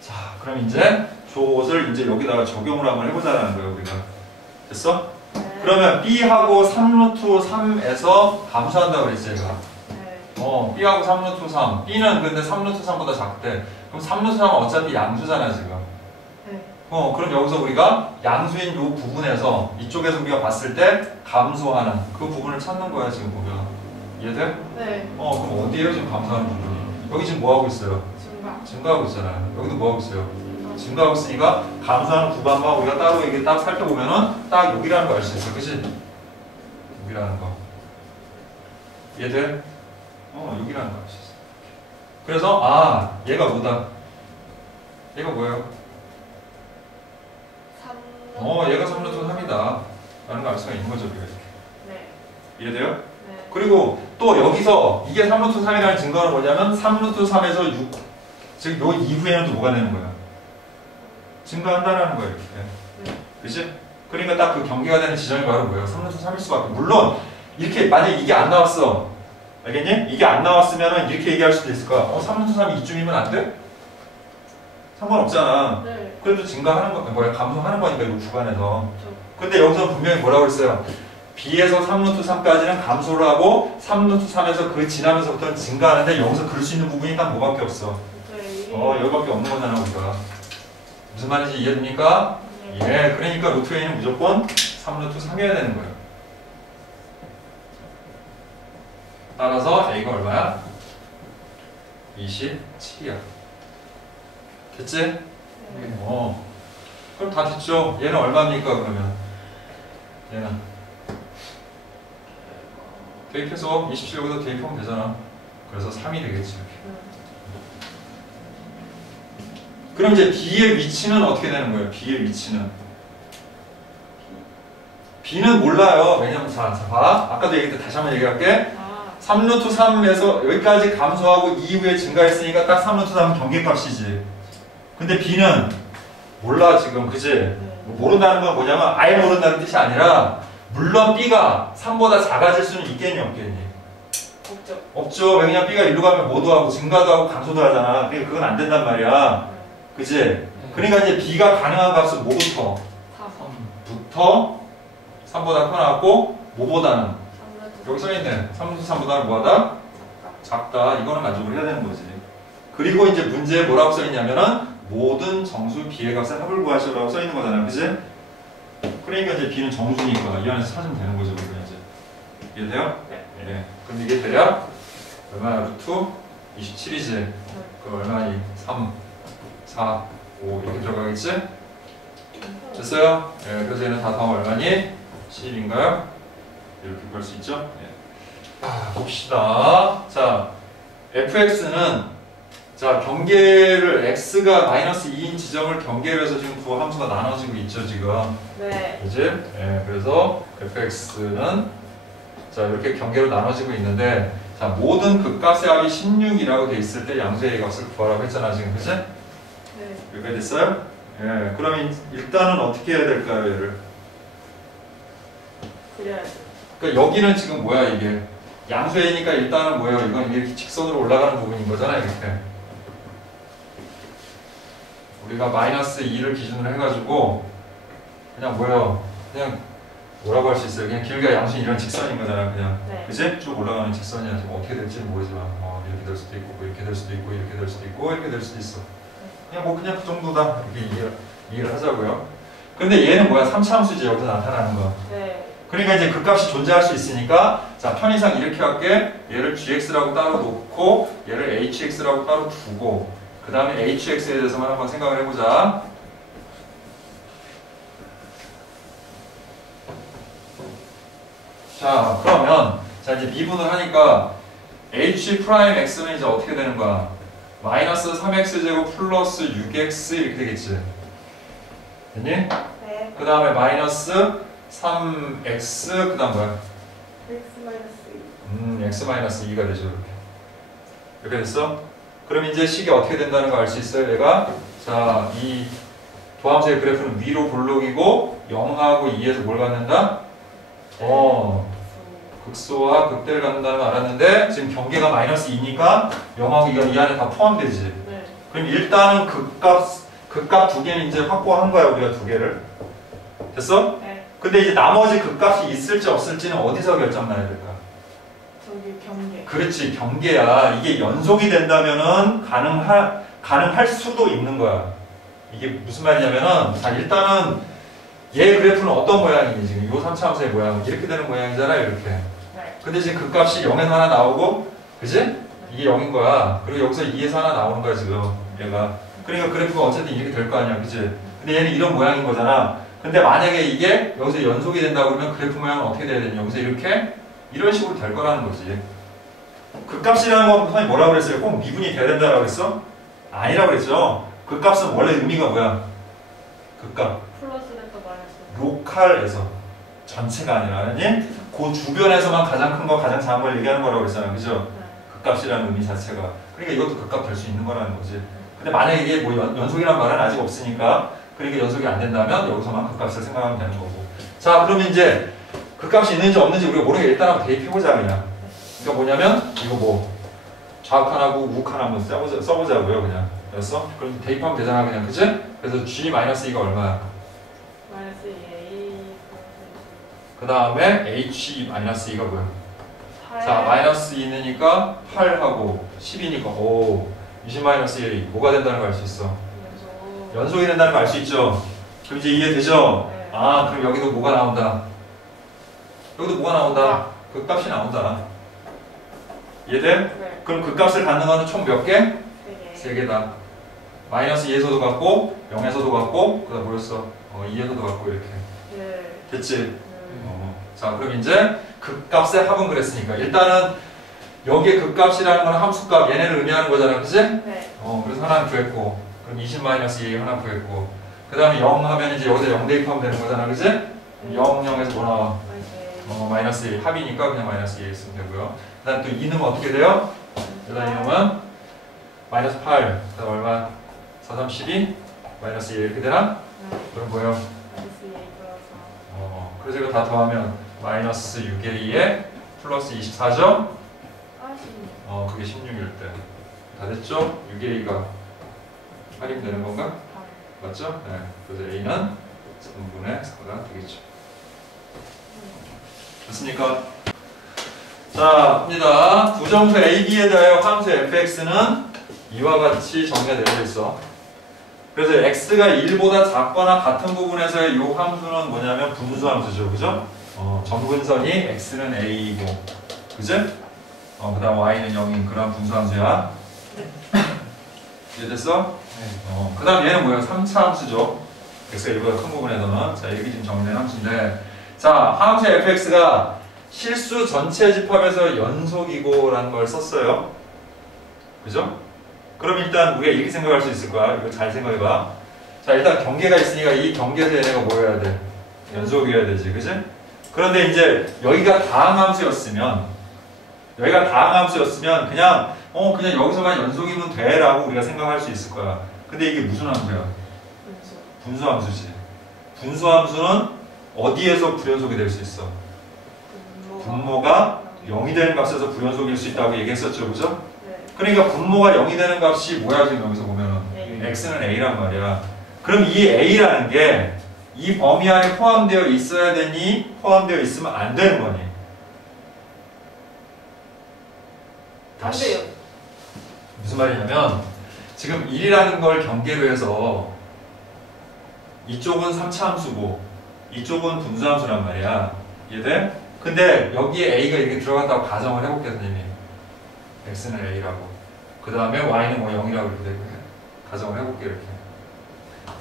자, 그럼 이제 저것을 이제 여기다가 적용을 한번 해보자는 거예요, 우리가. 됐어? 네. 그러면 B하고 3루트 3에서 감소한다고 그랬지, 얘가. 네. B하고 3루트 3. B는 근데 3루트 3보다 작대. 그럼 3루트 3은 어차피 양수잖아, 지금. 네. 그럼 여기서 우리가 양수인 이 부분에서 이쪽에서 우리가 봤을 때 감소하는 그 부분을 찾는 거야, 지금 보면. 이해돼? 네. 그럼 어디에요, 지금 감소하는 부분이? 여기 지금 뭐 하고 있어요? 중간. 증가하고 있잖아요. 여기도 뭐 하고 있어요? 증가하고 있으니까 감소하는 구간만 우리가 따로 이게 딱 살펴보면은 딱 여기라는 거 알 수 있어. 그치? 여기라는 거. 이해돼? 여기라는 거 알 수 있어. 그래서, 얘가 뭐다? 얘가 뭐예요? 3. 얘가 3루트 3이다. 라는 거 알 수가 있는 거죠, 우리가 이렇게. 네. 이해돼요? 네. 그리고 또 여기서 이게 3루트 3이라는 증거는 뭐냐면 3루트 3에서 6, 즉 요 이후에는 또 뭐가 되는 거야? 증가한다는 거예요, 이렇게. 네. 그치? 그러니까 딱 그 경계가 되는 지점이 바로 뭐예요? 3루트 3일 수밖에. 물론 이렇게 만약에 이게 안 나왔어. 알겠니? 이게 안 나왔으면 이렇게 얘기할 수도 있을 거야. 3루트 3이 이쯤이면 안 돼? 상관없잖아. 네. 그래도 증가하는 거, 감소하는 거니까 이 구간에서. 저. 근데 여기서 분명히 뭐라고 했어요? B에서 3루트 3까지는 감소를 하고 3루트 3에서 그 지나면서부터는 증가하는데 여기서 그럴 수 있는 부분이 딱 뭐밖에 없어. 네. 여기밖에 없는 거잖아 우리가. 무슨 말인지 이해됩니까? 네. 그러니까 루트 A는 무조건 3루트 3이어야 되는 거예요. 따라서 A가 얼마야? 27이야. 됐지? 네. 그럼 다 됐죠? 얘는 얼마입니까 그러면? 얘는 대입해서 27 여기다 대입하면 되잖아. 그래서 3이 되겠지 이렇게. 그럼 이제 B의 위치는 어떻게 되는 거예요? B의 위치는 B는 몰라요. 왜냐면 자 봐. 아까도 얘기했는데 다시 한번 얘기할게. 3루트 3에서 여기까지 감소하고 이후에 증가했으니까 딱 3루트 3 경계값이지. 근데 B는 몰라 지금. 그지? 네. 모른다는 건 뭐냐면 아예 모른다는 뜻이 아니라 물론 B가 3보다 작아질 수는 있겠니 없겠니? 없죠. 없죠. 왜냐면 B가 일로 가면 뭐도 하고 증가도 하고 감소도 하잖아. 그러니까 그건 안 된단 말이야. 그지? 그러니까 이제 B가 가능한 값은 뭐부터? 3. 부터 3보다 커나왔고 뭐보다는 여기 써있네. 3분수 3보다는 뭐하다? 작다. 이거는 만족을 해야 되는 거지. 그리고 이제 문제에 뭐라고 써있냐면은 모든 정수 b의 값을 합을 구하시라고 써있는 거잖아요. 그치? 그러니까 이제 b는 정수니까 이 안에서 찾으면 되는 거죠. 우리가 이제. 이해돼요? 네. 그럼 이게 대략 얼마야? 루트 27이지. 그럼 얼마니? 3, 4, 5 이렇게 들어가겠지? 됐어요? 네, 그래서 얘는 다 더하면 얼마니? 11인가요? 이렇게 볼 수 있죠? 네. 봅시다. 자, fx는 자 경계를 x가 마이너스 2인 지점을 경계로 해서 지금 두 함수가 나눠지고 있죠 지금. 네. 그지? 네, 그래서 fx는 자 이렇게 경계로 나눠지고 있는데 자 모든 극값의 합이 16이라고 돼 있을 때 양수의 값을 구하라고 했잖아 지금, 그지? 네. 여기까지 됐어요? 예, 그러면 일단은 어떻게 해야 될까요, 얘를? 그래야죠. 그러니까 여기는 지금 뭐야 이게? 양수이니까 일단은 뭐예요? 이건 이렇게 직선으로 올라가는 부분인 거잖아요, 이렇게. 우리가 마이너스 2를 기준으로 해가지고 그냥 뭐예요? 그냥 뭐라고 할 수 있어요? 그냥 길이가 양수인 이런 직선인 거잖아, 그냥. 네. 그지? 쭉 올라가는 직선이야. 지금 어떻게 될지는 모르지만 이렇게 될 수도 있고, 이렇게 될 수도 있고, 이렇게 될 수도 있고, 이렇게 될 수도 있어. 그냥 그 정도다. 이렇게 이해를 하자고요. 근데 얘는 뭐야? 3차 함수지, 여기서 나타나는 거. 네. 그러니까 이제 극값이 존재할 수 있으니까 자 편의상 이렇게 할게. 얘를 gx라고 따로 놓고 얘를 hx라고 따로 두고 그 다음에 hx에 대해서만 한번 생각을 해보자. 자 그러면 자 이제 미분을 하니까 h 프라임 x는 이제 어떻게 되는 거야? 마이너스 3x제곱 플러스 6x 이렇게 되겠지. 됐니? 네. 그 다음에 마이너스 3x 그 다음 뭐야? x 마이너스 2. x-2가 되죠 이렇게. 이렇게 됐어? 그럼 이제 식이 어떻게 된다는 거 알 수 있어요 얘가? 자 이 도함수의 그래프는 위로 볼록이고 0하고 2에서 뭘 갖는다? 극소와 극대를 갖는다는 거 알았는데 지금 경계가 마이너스 2니까 0하고 2가 이 안에 다 포함되지. 네. 그럼 일단은 극값 두 개는 이제 확보한 거야 우리가 두 개를. 됐어? 네. 근데 이제 나머지 극값이 있을지 없을지는 어디서 결정나야 될까? 저기 경계. 그렇지, 경계야. 이게 연속이 된다면은 가능할 수도 있는 거야. 이게 무슨 말이냐면은 자 일단은 얘 그래프는 어떤 모양이니 지금 요 3차 함수의 모양 이렇게 되는 모양이잖아요 이렇게. 네. 근데 지금 극값이 0에서 하나 나오고 그지? 이게 0인 거야. 그리고 여기서 2에서 하나 나오는 거야 지금 얘가. 그러니까 그래프가 어쨌든 이렇게 될 거 아니야, 그지? 근데 얘는 이런 모양인 거잖아. 근데 만약에 이게 여기서 연속이 된다 그러면 그래프 모양은 어떻게 돼야 되냐? 여기서 이렇게 이런 식으로 될 거라는 거지. 극값이라는 건 선생님이 뭐라고 그랬어요? 꼭 미분이 돼야 된다라고 그랬어? 아니라고 그랬죠. 극값은 원래 의미가 뭐야? 극값. 플러스 됐다 마이너스. 로컬에서 전체가 아니라 아니? 그 주변에서만 가장 큰 거, 가장 작은 걸 얘기하는 거라고 그랬잖아, 그죠? 네. 극값이라는 의미 자체가. 그러니까 이것도 극값 될 수 있는 거라는 거지. 근데 만약에 이게 뭐 연속이라는 말은 아직 없으니까 그러니까 연속이 안 된다면 여기서만 극값을 생각하면 되는 거고. 자, 그러면 이제 극값이 있는지 없는지 우리가 모르게 일단 한번 대입해보자 그냥. 그러니까 뭐냐면 이거 뭐 좌욱하나고 우욱하나 한번 써보자고요 그냥. 됐어? 그럼 대입하면 되잖아 그냥, 그치? 그래서 g-2가 얼마야? 마이너스 2a. 그 다음에 h-2가 뭐야? 8. 자, 마이너스 2니까 8하고 10이니까 오 20-1이 뭐가 된다는 걸 알 수 있어. 연속. 연속이 된다는 걸 알 수 있죠. 그럼 이제 이해되죠? 네. 아, 그럼 여기도 뭐가 나온다? 여기도 뭐가 나온다? 그 값이 나온다. 이해돼? 네. 그럼 그 값을 갖는 거는 총 몇 개? 3개. 3개다. 마이너스 2에서도 갖고 0에서도 갖고 그 다음 뭐였어? 2에서도 갖고 이렇게. 네. 됐지? 자, 그럼 이제 극값의 합은 그랬으니까 일단은 여기에 극값이라는 건 함수값 얘네를 의미하는 거잖아, 그치? 네. 그래서 하나는 구했고 그럼 20-2 하나 구했고 그 다음에 0 하면 이제 여기서 0 대입하면 되는 거잖아, 그치? 0, 0에서 뭐 나와? 마이너스 1 합이니까 그냥 마이너스 2 쓰면 되고요. 그 다음 또 2는 어떻게 돼요? 일단 이놈은 마이너스 8 그 다음 얼마? 4, 3, 12 마이너스 1 이렇게 되나? 네. 그럼 뭐예요? 마이너스 2a 플러스. 그래서 이거 다 더하면 마이너스 6a에 플러스 24죠? 16. 그게 16일 때. 다 됐죠? 6a가 할인되는 건가? 맞죠? 네. 그래서 a는 4분의 4가 되겠죠. 됐습니까? 자, 합니다. 부정수 AB에 대하여 함수 fx는 이와 같이 정의가 되어 있어. 그래서 x가 1보다 작거나 같은 부분에서의 이 함수는 뭐냐면 분수함수죠. 그죠? 점근선이 x는 a이고, 그지? 그 다음 y는 0인 그런 분수함수야. 이해됐어? 그 다음 얘는 뭐야? 3차 함수죠. x가 1보다 큰 부분에서는. 자, 이렇게 지금 정의된 함수인데, 자, 함수 fx가 실수 전체 집합에서 연속이고 라는 걸 썼어요. 그죠? 그럼 일단 우리가 이렇게 생각할 수 있을 거야. 이거 잘 생각해봐. 자, 일단 경계가 있으니까 이 경계에서 얘네가 뭐 해야 돼? 연속이어야 되지, 그지? 그런데 이제 여기가 다항함수였으면 그냥 그냥 여기서만 연속이면 돼 라고 우리가 생각할 수 있을 거야. 근데 이게 무슨 함수야? 분수함수지. 분수함수는 어디에서 불연속이 될 수 있어? 분모가 0이 되는 값에서 불연속일 수 있다고 얘기했었죠, 그죠? 그러니까 분모가 0이 되는 값이 뭐야 지금 여기서 보면은 x는 a란 말이야. 그럼 이 a라는 게 이 범위 안에 포함되어 있어야 되니 포함되어 있으면 안 되는 거니? 다시 무슨 말이냐면 지금 1이라는 걸 경계로 해서 이쪽은 3차 함수고 이쪽은 분수함수란 말이야. 이해돼? 근데 여기에 a가 이렇게 들어간다고 가정을 해볼게 선생님이. x는 a라고. 그 다음에 y는 뭐 0이라고 이렇게 되고 가정을 해볼게 이렇게.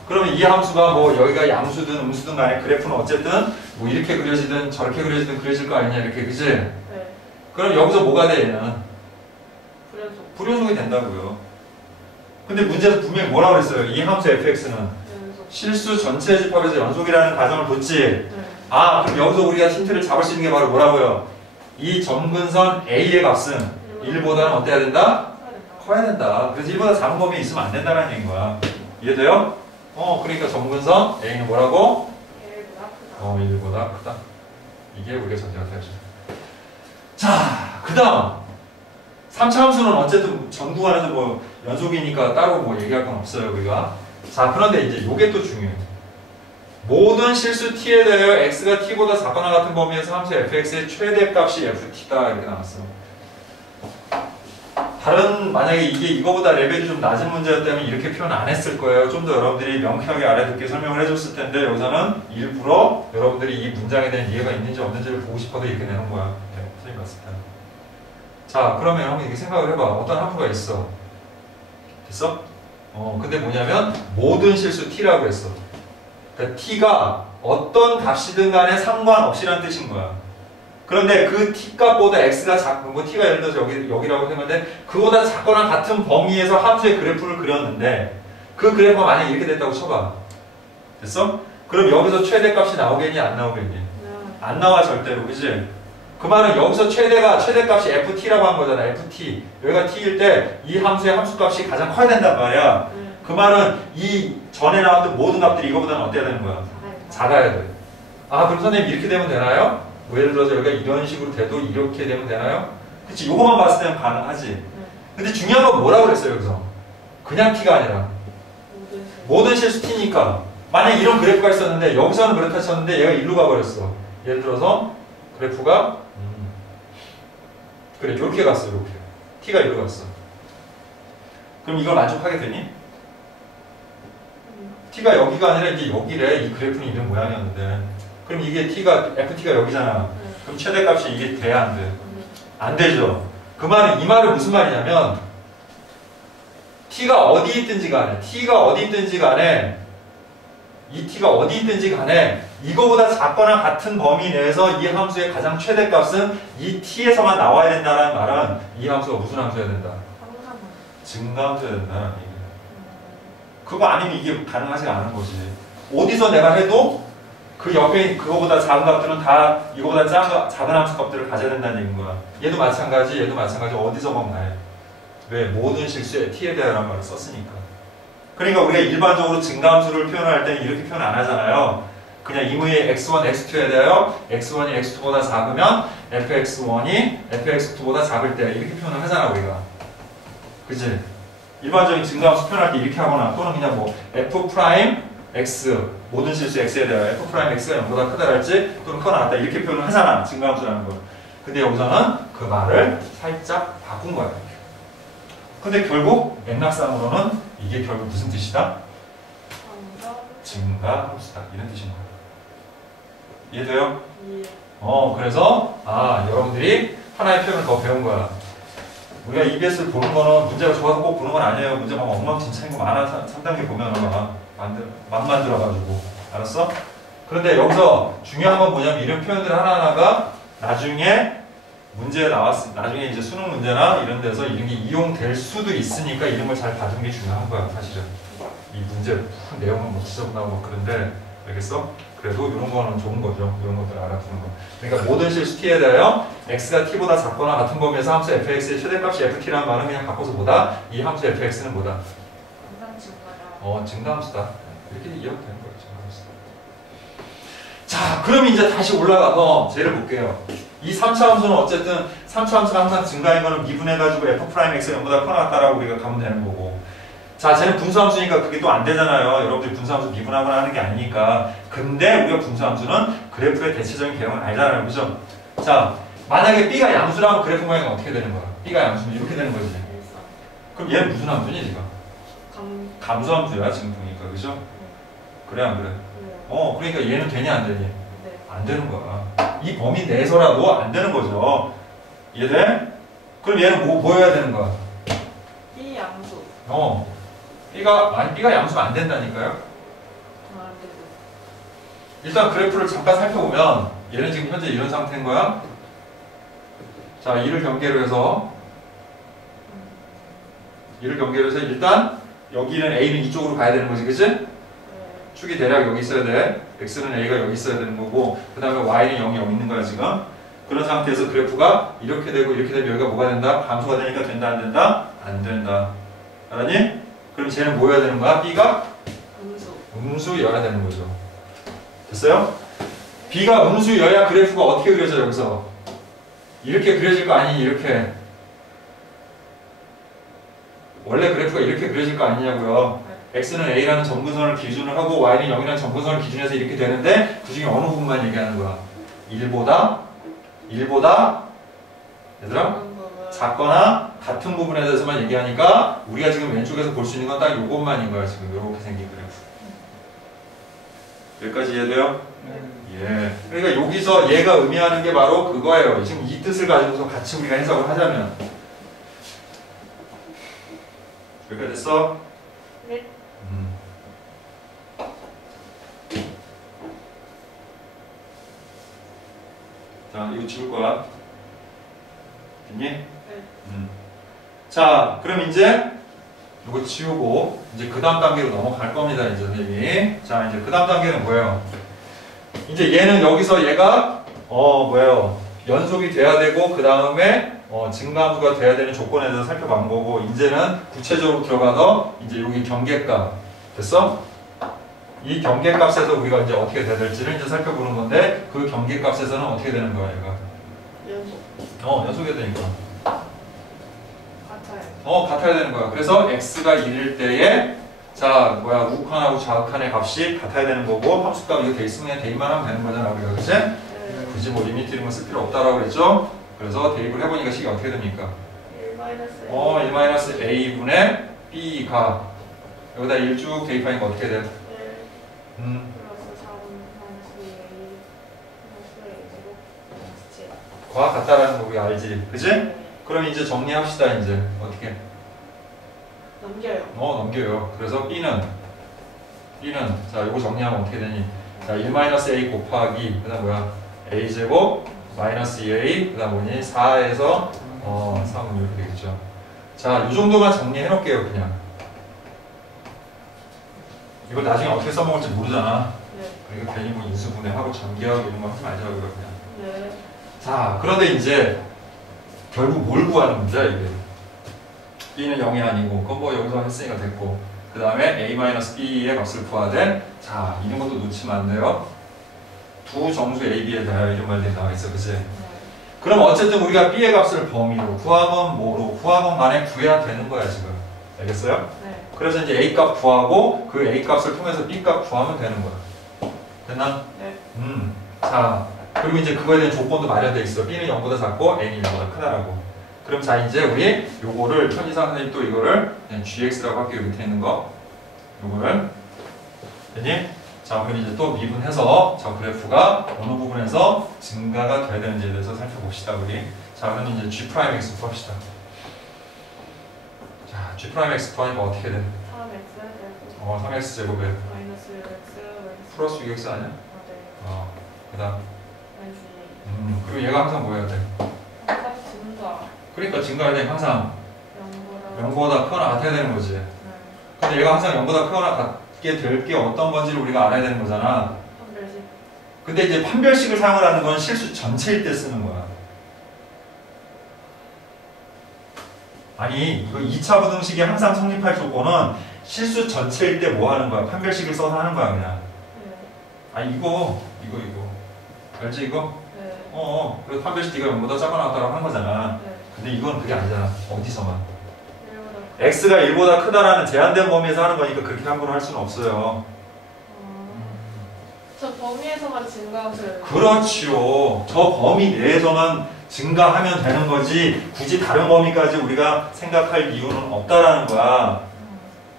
그러면 이 함수가 뭐 여기가 양수든 음수든 간에 그래프는 어쨌든 뭐 이렇게 그려지든 저렇게 그려지든 그려질 거 아니냐 이렇게, 그지? 네. 그럼 여기서 뭐가 돼 얘는? 불연속이 불연속. 된다고요. 근데 문제에서 분명히 뭐라고 그랬어요? 이 함수 fx는 실수 전체 집합에서 연속이라는 가정을 뒀지. 네. 아, 그럼 여기서 우리가 힌트를 잡을 수 있는 게 바로 뭐라고요? 이 점근선 a의 값은 1보다는 어때야 된다? 커야 된다. 그래서 1보다 작은 범위 있으면 안 된다는 얘기인 거야. 이해돼요? 그러니까 점근선 a는 뭐라고? 1보다 크다. 이게 우리가 전제가 되죠. 자, 그 다음 3차 함수는 어쨌든 전 구간에서 뭐 연속이니까 따로 뭐 얘기할 건 없어요, 우리가. 자, 그런데 이제 요게 또 중요해요. 모든 실수 t에 대하여 x가 t보다 작거나 같은 범위에서 함수 fx의 최대값이 ft다 이렇게 나왔어. 다른 만약에 이거보다 레벨이 좀 낮은 문제였다면 이렇게 표현 안 했을 거예요. 좀 더 여러분들이 명쾌하게 알아듣게 설명을 해줬을 텐데 여기서는 일부러 여러분들이 이 문장에 대한 이해가 있는지 없는지를 보고 싶어서 이렇게 내는 거야. 네, 선생님 봤을 때. 자, 그러면 한번 이렇게 생각을 해봐. 어떤 함수가 있어. 됐어? 근데 뭐냐면 모든 실수 t라고 했어. 그러니까 t가 어떤 값이든 간에 상관없이란 뜻인 거야. 그런데 그 t값보다 x가 작고 뭐 t가 예를 들어서 여기라고 생각하는데 그보다 작거나 같은 범위에서 함수의 그래프를 그렸는데 그 그래프가 만약에 이렇게 됐다고 쳐봐. 됐어? 그럼 여기서 최대값이 나오겠니? 안 나오겠니? 안 나와 절대로. 그지? 그 말은 여기서 최대값이 ft라고 한 거잖아. ft. 여기가 t일 때 이 함수의 함수값이 가장 커야 된단 말이야. 그 말은 이 전에 나왔던 모든 값들이 이거보다는 어때야 되는 거야? 작아야 돼. 아, 그럼 선생님 이렇게 되면 되나요? 뭐 예를 들어서 여기가 이런 식으로 돼도 이렇게 되면 되나요? 그치, 요거만 봤을 때는 가능하지. 근데 중요한 건 뭐라고 그랬어요, 여기서? 그냥 t가 아니라 모든 실수 t니까 만약에 이런 그래프가 있었는데 여기서는 그렇다 쳤는데 얘가 일로 가버렸어. 예를 들어서 그래프가 그래, 이렇게 갔어. 이렇게 t가 일로 갔어. 그럼 이걸 만족하게 되니? t가 여기가 아니라 이제 여기래. 이 그래프는 이런 모양이었는데 그럼 이게 ft가 여기잖아. 그럼 최대값이 이게 돼야 안 돼? 안 되죠. 그 말은 이 말은 무슨 말이냐면 t가 어디 있든지 간에 이 t가 어디 있든지 간에 이거보다 작거나 같은 범위 내에서 이 함수의 가장 최대값은 이 t에서만 나와야 된다는 말은 이 함수가 무슨 함수여야 된다? 증가함수여야 된다는 얘기예요. 그거 아니면 이게 가능하지 않은 거지. 어디서 내가 해도 그 옆에 있는 그거보다 작은 값들은 다 이거보다 작은 함수 값들을 가져야 된다는 얘기인 거야. 얘도 마찬가지 어디서 보면 다 해. 왜? 모든 실수에 t에 대한 말을 썼으니까. 그러니까 우리가 일반적으로 증가함수를 표현할 때는 이렇게 표현 안 하잖아요. 그냥 임의의 x1, x2에 대하여 x1이 x2보다 작으면 fx1이 fx2보다 작을 때 이렇게 표현을 하잖아 우리가. 그치? 일반적인 증가함수 표현할 때 이렇게 하거나 또는 그냥 뭐 f' x 모든 실수 x에 대하여 f 프라임 x가 0보다 크다랄지 또는 크거나 같다 이렇게 표현을 하잖아. 증가함수라는 걸. 근데 여기서는 그 말을 살짝 바꾼 거야. 근데 결국 맥락상으로는 이게 결국 무슨 뜻이다? 증가함수다 이런 뜻인 거야. 이해돼요? 예. 그래서 여러분들이 하나의 표현을 더 배운 거야. 우리가 EBS를 보는 거는 문제가 좋아서 꼭 보는 건 아니에요. 문제 막 엉망진창인 거 많아. 3단계 보면은 막 만들어가지고. 알았어? 그런데 여기서 중요한 건 뭐냐면 이런 표현들 하나하나가 나중에 문제에 나중에 이제 수능 문제나 이런 데서 이런 게 이용될 수도 있으니까 이런 걸 잘 봐두는 게 중요한 거야, 사실은. 이 문제 내용은 뭐 지저분하고 뭐 그런데, 알겠어? 그래도 이런 거는 좋은 거죠. 이런 것들 알아두는 거. 그러니까 모든 실수 t에 대하여 x가 t보다 작거나 같은 범위에서 함수 fx의 최대값이 ft라는 말은 그냥 바꿔서 뭐다? 이 함수 fx는 뭐다? 증가함수다. 이렇게 이해하면 되는 거예요. 증가함수다. 자, 그럼 이제 다시 올라가서 쟤를 볼게요. 이 3차 함수는 어쨌든 3차 함수가 항상 증가인 거는 미분해가지고 f'x가 0보다 크거나 같다라고 우리가 가면 되는 거고. 자, 쟤는 분수함수니까 그게 또 안 되잖아요. 여러분들이 분수함수 미분하거나 하는 게 아니니까. 근데 우리가 분수함수는 그래프의 대체적인 개형을 알잖아요. 그죠? 자, 만약에 B가 양수라면 그래프 모양이 어떻게 되는 거야? B가 양수면 이렇게 되는 거지. 그럼 얘는 무슨 함수니, 지금? 감수함수야, 지금 보니까. 그죠? 그래, 안 그래? 그러니까 얘는 되냐, 안 되니? 안 되는 거야. 이 범위 내에서라도 안 되는 거죠. 이해돼? 그럼 얘는 뭐 해야 되는 거야? B 양수. B가 양수가 안 된다니까요? 일단 그래프를 잠깐 살펴보면 얘는 지금 현재 이런 상태인 거야. 자, 이를 경계로 해서 일단 여기는 A는 이쪽으로 가야 되는 거지, 그치? 축이 대략 여기 있어야 돼. X는 A가 여기 있어야 되는 거고 그 다음에 Y는 0이 여기 있는 거야, 지금. 그런 상태에서 그래프가 이렇게 되고 이렇게 되면 여기가 뭐가 된다? 감소가 되니까 된다, 안 된다? 안 된다. 알았니? 그럼 쟤는 뭐 해야 되는 거야? B가? 음수여야 되는 거죠. 됐어요? B가 음수여야 그래프가 어떻게 그려져, 여기서? 이렇게 그려질 거 아니니, 이렇게. 원래 그래프가 이렇게 그려질 거 아니냐고요. X는 A라는 점근선을 기준으로 하고 Y는 0이라는 점근선을 기준해서 이렇게 되는데 그 중에 어느 부분만 얘기하는 거야? 1보다 얘들아? 작거나 같은 부분에 대해서만 얘기하니까 우리가 지금 왼쪽에서 볼 수 있는 건 딱 요것만인 거야. 지금 요렇게 생긴 그래프. 여기까지 이해돼요? 예. 그러니까 여기서 얘가 의미하는 게 바로 그거예요. 지금 이 뜻을 가지고서 같이 우리가 해석을 하자면. 여기까지 됐어? 네. 자, 이거 지울 거야. 됐니? 네. 자, 그럼 이제 이거 지우고 이제 그 다음 단계로 넘어갈 겁니다, 이제 선생님이. 자, 이제 그 다음 단계는 뭐예요? 이제 얘는 여기서 얘가 뭐예요? 연속이 돼야 되고 그 다음에 증가함수가 돼야 되는 조건에 대해서 살펴본 거고 이제는 구체적으로 들어가서 이제 여기 경계값 됐어? 이 경계값에서 우리가 이제 어떻게 돼야 될지를 이제 살펴보는 건데 그 경계값에서는 어떻게 되는 거야, 얘가? 연속. 연속이 되니까. 같아요. 같아야 되는 거야. 그래서 x가 1일 때에 자, 우극한하고 좌극한의 값이 같아야 되는 거고 함수값 이거 돼 있으면 그냥 대입만 하면 되는 거잖아, 우리가. 그치? 굳이 뭐 리미트 이런 거 쓸 필요 없다라고 그랬죠? 그래서 대입을 해보니까 식이 어떻게 됩니까? 1-a분의 b가 여기다 1 쭉 대입하니까 어떻게 돼? 과 같다라는 거 우리 알지? 그치? 그럼 이제 정리합시다, 이제. 어떻게? 넘겨요. 넘겨요. 그래서 B는 자, 요거 정리하면 어떻게 되니? 자, 1-a 곱하기 그 다음 뭐야? a제곱 마이너스 2a 그 다음 뭐니? 4에서 3은 이렇게 되겠죠. 자, 요 정도만 정리해 놓을게요, 그냥. 이걸 나중에 어떻게 써먹을지 모르잖아. 네. 그러니까 괜히 뭐 인수분해하고 전개하고 이런 거 하지 말자, 이거 그냥. 네. 자, 그런데 이제 결국 뭘 구하는 문제야, 이게? B는 0이 아니고, 그건 뭐 여기서 했으니까 됐고, 그 다음에 A-B의 값을 구하되, 자, 이런 것도 놓치면 안 돼요. 두 정수 A, B에 대하여 이런 말들이 나와 있어, 그치? 네. 그럼 어쨌든 우리가 B의 값을 범위로 구하건 뭐로 구하건 간에 구해야 되는 거야, 지금. 알겠어요? 네. 그래서 이제 A 값 구하고 그 A 값을 통해서 B 값 구하면 되는 거야. 됐나? 네. 자, 그리고 이제 그거에 대한 조건도 마련돼 있어. B는 0보다 작고 N이 0보다 크다라고. 그럼 자 이제 우리 요거를 편의상 선생님 또 이거를 그냥 GX라고 할게요. 밑에 있는 거. 요거를 됐니? 자 그럼 이제 또 미분해서 저 그래프가 어느 부분에서 증가가 돼야 되는지에 대해서 살펴봅시다 우리. 자 그럼 이제 G'X 구합시다. 자 G'X 구하니까 어떻게 돼? 3x 제곱 3x 제곱에 마이너스 6x 플러스 6x 아니야? 네. 그 다음 마이너스 2. 그리고 얘가 항상 뭐 해야 돼? 항상 증가. 그러니까 증가해야 돼 항상 0보다 크거나 같아야 되는 거지. 네. 근데 얘가 항상 0보다 크거나 같게 될 게 어떤 건지를 우리가 알아야 되는 거잖아. 판별식. 근데 이제 판별식을 사용을 하는 건 실수 전체일 때 쓰는 거야. 아니 이거 2차 부등식이 항상 성립할 조건은 실수 전체일 때 뭐 하는 거야? 판별식을 써서 하는 거야 그냥. 네. 아니 이거 알지 이거? 네. 그래서 판별식 네가 0보다 작거나 같다고 한 거잖아. 네. 근데 이건 그게 아니잖아. 어디서만. 1보다 x가 1보다 크다라는 제한된 범위에서 하는 거니까 그렇게 함부로 할 수는 없어요. 저 범위에서만 증가하셔요. 그렇지요. 저 범위 내에서만 증가하면 되는 거지 굳이 다른 범위까지 우리가 생각할 이유는 없다라는 거야.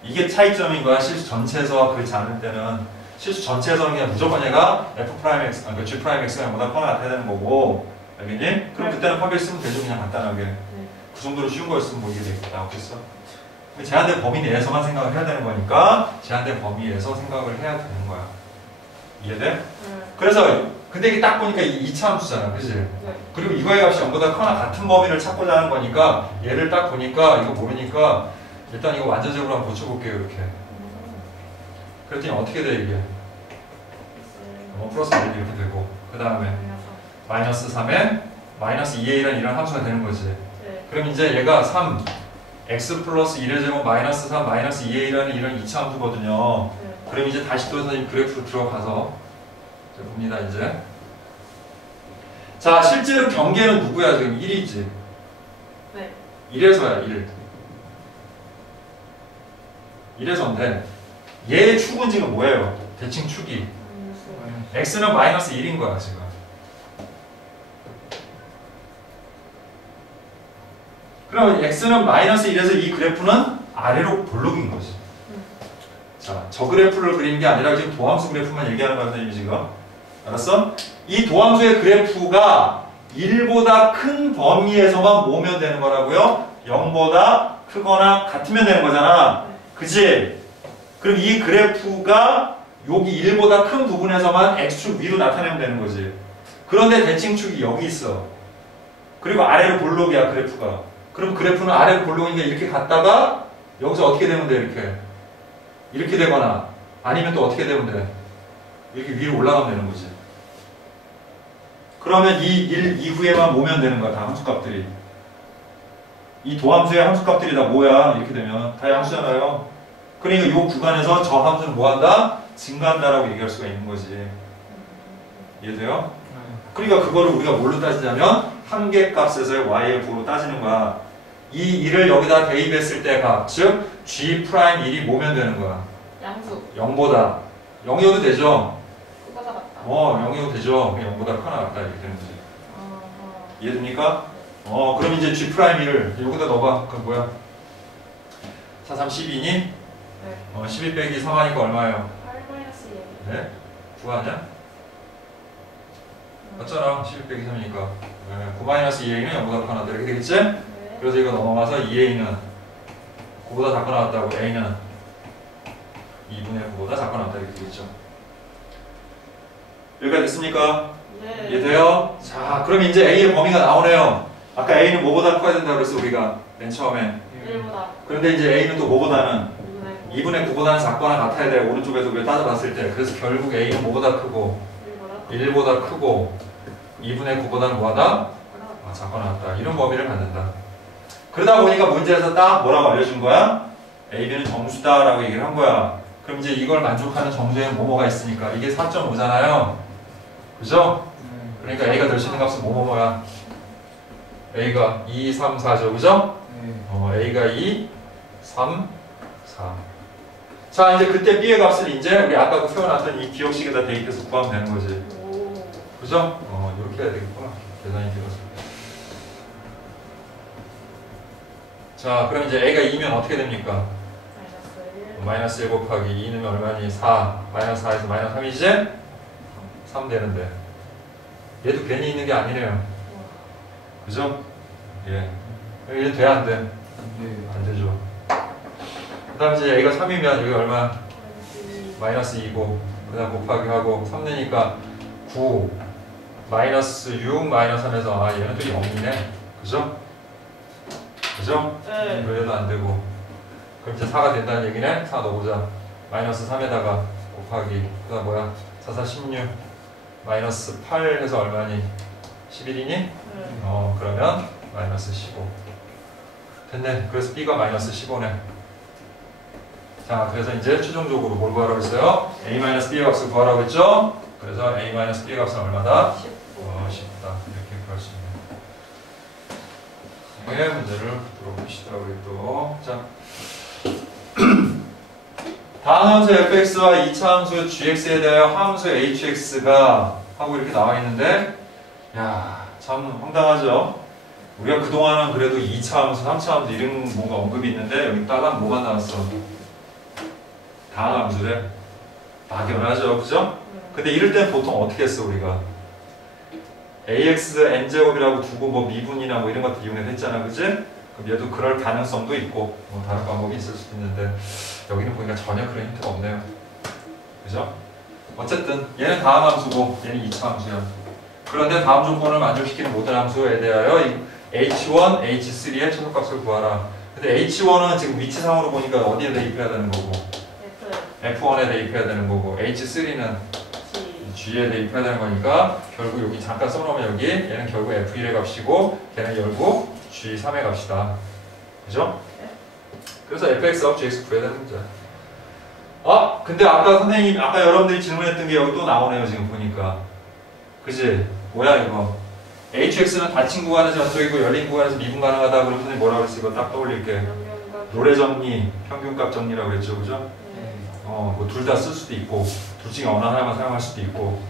이게 차이점인 거야. 실수 전체에서 그렇지 않을 때는. 실수 전체에서는 그냥 무조건 얘가 F'X, 그러니까 G'X가 0보다 커나 같아야 되는 거고. 알겠니? 그럼 그때는 판별 쓰면 되죠. 그냥 간단하게. 네. 그 정도로 쉬운 거였으면 뭐 이게 나오겠어? 제한된 범위 내에서만 생각을 해야 되는 거니까 제한된 범위에서 생각을 해야 되는 거야. 이해돼? 네. 그래서 근데 이게 딱 보니까 2차 함수잖아. 그치? 네. 그리고 이거의 값이 0보다 커나 같은 범위를 찾고자 하는 거니까 얘를 딱 보니까 이거 모르니까 일단 이거 완전적으로 한번 고쳐볼게요. 이렇게. 그랬더니 어떻게 돼 이게? 플러스 1 이렇게 되고 그 다음에 마이너스 3에 마이너스 2a라는 이런 함수가 되는 거지. 네. 그럼 이제 얘가 3 x 플러스 1의 제곱 마이너스 3 마이너스 2a라는 이런 2차 함수거든요. 네. 그럼 이제 다시 또 선생님 그래프로 들어가서 봅니다 이제. 자 실제로 경계는 누구야? 지금 1이지. 네. 1에서야 1. 1에서인데 얘의 축은 지금 뭐예요? 대칭 축이. x는 마이너스 1인 거야 지금. 그럼 x는 마이너스 1에서 이 그래프는 아래로 볼록인 거지. 자, 저 그래프를 그리는 게 아니라 지금 도함수 그래프만 얘기하는 거야 선생님이 지금. 알았어? 이 도함수의 그래프가 1보다 큰 범위에서만 모으면 되는 거라고요. 0보다 크거나 같으면 되는 거잖아. 그치? 그럼 이 그래프가 여기 1보다 큰 부분에서만 x축 위로 나타내면 되는 거지. 그런데 대칭축이 여기 있어. 그리고 아래로 볼록이야 그래프가. 그럼 그래프는 아래로 볼록이니까 이렇게 갔다가 여기서 어떻게 되면 돼? 이렇게 되거나 아니면 또 어떻게 되면 돼? 이렇게 위로 올라가면 되는 거지. 그러면 이 1 이후에만 모으면 되는 거야. 다 함수값들이. 이 도함수의 함수값들이 다 뭐야? 이렇게 되면 다 함수잖아요. 그러니까 이 구간에서 저 함수는 뭐한다? 증가한다라고 얘기할 수가 있는 거지. 이해돼요? 그러니까 그거를 우리가 뭘로 따지냐면 한계값에서의 y의 부로 따지는 거야. 이 1을 여기다 대입했을 때 값, 즉 G'1이 뭐면 되는 거야? 양수. 0보다 0이어도 되죠? 그거다 같다. 0이어도 되죠. 0보다 크거나 같다 이렇게 되는 거지. 이해됩니까? 그럼 이제 G'1을 여기다 넣어봐. 그럼 뭐야? 4, 3, 12니? 네. 12 빼기 3 하니까 얼마예요? 8-2. 네? 9 아니야? 맞잖아. 12 빼기 3이니까. 9-2a는 0보다 크거나 같다 이렇게 되겠지? 네. 그래서 이거 넘어가서 2a는 9보다 작거나 같다고 a는 2분의 9보다 작거나 같다 이렇게 되겠죠. 여기까지 됐습니까? 네. 이해돼요? 자, 그럼 이제 a의 범위가 나오네요. 아까 a는 뭐보다 커야 된다고 그랬어 우리가 맨 처음에. 1보다. 그런데 이제 a는 또 뭐보다는 2분의 2분의 9보다는 작거나 같아야 돼. 오른쪽에서 우리가 따져봤을 때. 그래서 결국 a는 뭐보다 크고 1보다 크고 2분의 9보다는 뭐하다? 작거나 같다. 이런 범위를 갖는다. 그러다 보니까 문제에서 딱 뭐라고 알려준 거야? A, B는 정수다라고 얘기를 한 거야. 그럼 이제 이걸 만족하는 정수에는 뭐뭐가 있으니까 이게 4.5잖아요. 그죠? 그러니까 A가 될 수 있는 값은 뭐뭐뭐야? A가 2, 3, 4죠. 그죠? A가 2, 3, 4. 자, 이제 그때 B의 값을 이제 우리 아까 그 세워놨던 이 기억식에다 대입해서 구하면 되는 거지. 오. 그죠? 이렇게 해야 되겠구나. 계산이 길어서. 자, 그럼 이제 A가 2면 어떻게 됩니까? 마이너스 1. 마이너스 1 곱하기 2 넣으면 얼마니? 4. 마이너스 4에서 마이너스 3이지? 3 되는데. 얘도 괜히 있는 게 아니네요. 그죠? 예. 얘 돼, 안 돼? 안 되죠. 그 다음 이제 A가 3이면 여기 얼마? 마이너스 2고, 그 다음 곱하기 하고, 3 내니까 9, 마이너스 6, 마이너스 3에서, 아, 얘는 또 0이네. 그죠? 그죠? 네. 그래도 안 되고. 그럼 이제 4가 된다는 얘기네? 4 넣어보자. 마이너스 3에다가 곱하기, 그 다음 뭐야? 4, 4, 16, 마이너스 8 해서 얼마니? 11이니? 네. 그러면 마이너스 15. 됐네. 그래서 B가 마이너스 15네. 자, 그래서 이제 최종적으로 뭘 구하라고 했어요? A-B의 값을 구하라고 했죠? 그래서 A-B의 값은 얼마다? 10. 10다. 이렇게 구할 수 있는. 네, 문제를 풀어봅시다. 우리 또. 자. 다음 함수 fx와 2차 함수 gx에 대하여 함수 hx가 하고 이렇게 나와 있는데, 야, 참 황당하죠? 우리가 그동안은 그래도 2차 함수, 3차 함수 이런 뭔가 언급이 있는데, 여기다가 뭐가 나왔어? 다음 함수래. 막연하죠, 그죠? 근데 이럴 땐 보통 어떻게 했어, 우리가? ax n제곱이라고 두고 뭐 미분이나 뭐 이런 것들 이용해서 했잖아, 그지? 그럼 얘도 그럴 가능성도 있고, 뭐 다른 방법이 있을 수도 있는데, 여기는 보니까 전혀 그런 힌트가 없네요. 그죠? 어쨌든, 얘는 다음 함수고, 얘는 2차 함수야. 그런데 다음 조건을 만족시키는 모든 함수에 대하여 이 h1, h3의 최소값을 구하라. 근데 h1은 지금 위치상으로 보니까 어디에 대입해야 되는 거고, F. f1에 대입해야 되는 거고, h3는 G. g에 대입해야 되는 거니까 결국 여기 잠깐 써놓으면 여기 얘는 결국 f1의 값이고 걔는 결국 g3의 값이다. 그죠? 네. 그래서 fx of gx 구해야 되는 문제. 아, 근데 아까 선생님, 아까 여러분들이 질문했던 게 여기 또 나오네요. 지금 보니까. 그지? 뭐야 이거? hx는 닫힌 구간에서 연속이고 열린 구간에서 미분 가능하다. 그럼 선생님 뭐라고 그랬어? 이거 딱 떠올릴게. 노래 정리, 평균값 정리라고 했죠. 그죠? 네. 뭐 둘 다 쓸 수도 있고 둘 중에 어느 하나만 사용할 수도 있고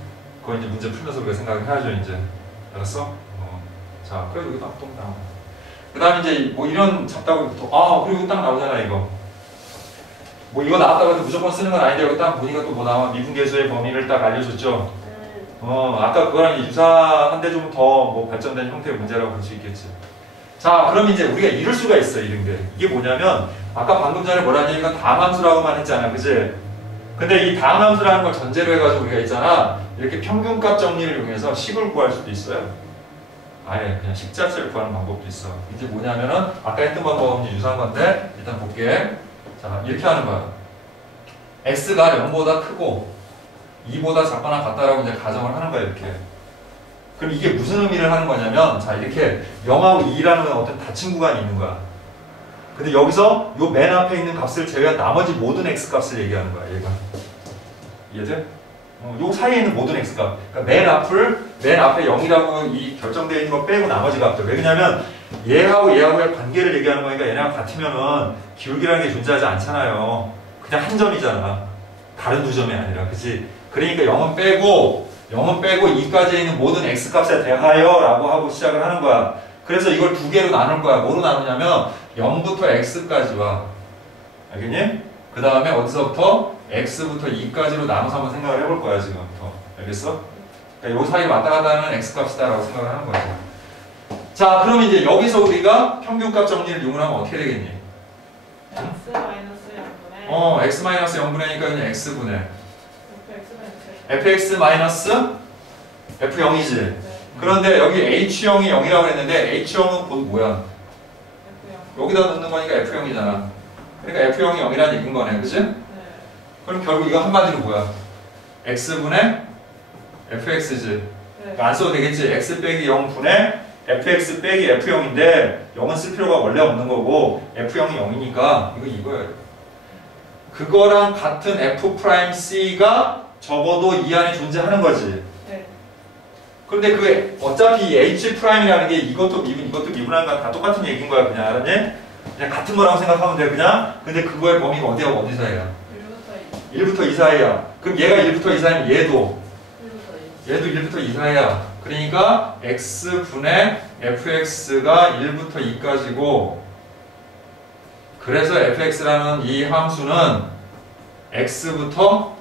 그거 이제 문제 풀면서 우리가 생각을 해야죠. 이제 알았어? 자, 그래도 여기 딱 나와. 그 다음에 이제 뭐 이런 잡다구부터 그리고 딱 나오잖아. 이거 뭐 이거 나왔다고 해도 무조건 쓰는 건 아닌데 여기 딱 보니까 또 뭐 나와. 미분계수의 범위를 딱 알려줬죠. 아까 그거랑 유사한데 좀 더 뭐 발전된 형태의 문제라고 볼 수 있겠지. 자, 그럼 이제 우리가 이럴 수가 있어. 이런 게 이게 뭐냐면 아까 방금 전에 뭐라니까 다음 함수라고만 했잖아. 그치? 근데 이 다음 함수라는 걸 전제로 해가지고 우리가 있잖아. 이렇게 평균값 정리를 이용해서 식을 구할 수도 있어요. 아예 그냥 식 자체를 구하는 방법도 있어. 이제 뭐냐면은 아까 했던 방법은 유사한 건데 일단 볼게. 자, 이렇게 하는 거야. x가 0보다 크고 2보다 작거나 같다라고 이제 가정을 하는 거야. 이렇게. 그럼 이게 무슨 의미를 하는 거냐면 자, 이렇게 0하고 2라는 어떤 닫힌 구간이 있는 거야. 근데 여기서 요 맨 앞에 있는 값을 제외한 나머지 모든 x 값을 얘기하는 거야. 얘가. 이해돼? 요 사이에 있는 모든 x 값. 그러니까 맨 앞에 0이라고 이 결정되어 있는 거 빼고 나머지 값들. 왜냐면 얘하고 얘하고의 관계를 얘기하는 거니까 얘네랑 같으면은 기울기라는 게 존재하지 않잖아요. 그냥 한 점이잖아. 다른 두 점이 아니라. 그치? 그러니까 0은 빼고 2까지 있는 모든 x 값에 대하여 라고 하고 시작을 하는 거야. 그래서 이걸 두 개로 나눌 거야. 뭐로 나누냐면 0부터 x까지와 알겠니? 그 다음에 어디서부터? x부터 2까지로 나눠서 한번 생각을 해볼 거야. 지금부터. 알겠어? 그러니까 요 사이 왔다 갔다 하는 x 값이다 라고 생각을 하는 거야. 자, 그럼 이제 여기서 우리가 평균값 정리를 이용하면 어떻게 되겠니? X 마이너스 0분의 x 마이너스 0분의니까 그냥 x분의 fx 마이너스 fx 마이너스 f0이지. 네. 그런데 여기 h0이 0이라고 했는데 h0은 곧 뭐야? F0. 여기다 넣는 거니까 f0이잖아. 그러니까 f0이 0이라는 얘기인 거네. 그치? 네. 그럼 결국 이거 한마디로 뭐야? x분의 fx지. 네. 안 써도 되겠지. x 빼기 0분의 fx 빼기 f0인데 0은 쓸 필요가 원래 없는 거고 f0이 0이니까 이거야. 그거랑 같은 f'c가 적어도 이 안에 존재하는 거지. 네. 그런데 그 어차피 h'이라는 게 이것도 미분한 건 다 똑같은 얘기인 거야. 그냥 알았니? 그냥 같은 거라고 생각하면 돼 그냥. 근데 그거의 범위가 어디 사이야? 1부터 2 사이야. 그럼 얘가 1부터 2 사이면 얘도 1부터 2 사이야. 그러니까 x분의 fx가 1부터 2까지고 그래서 fx라는 이 함수는 x부터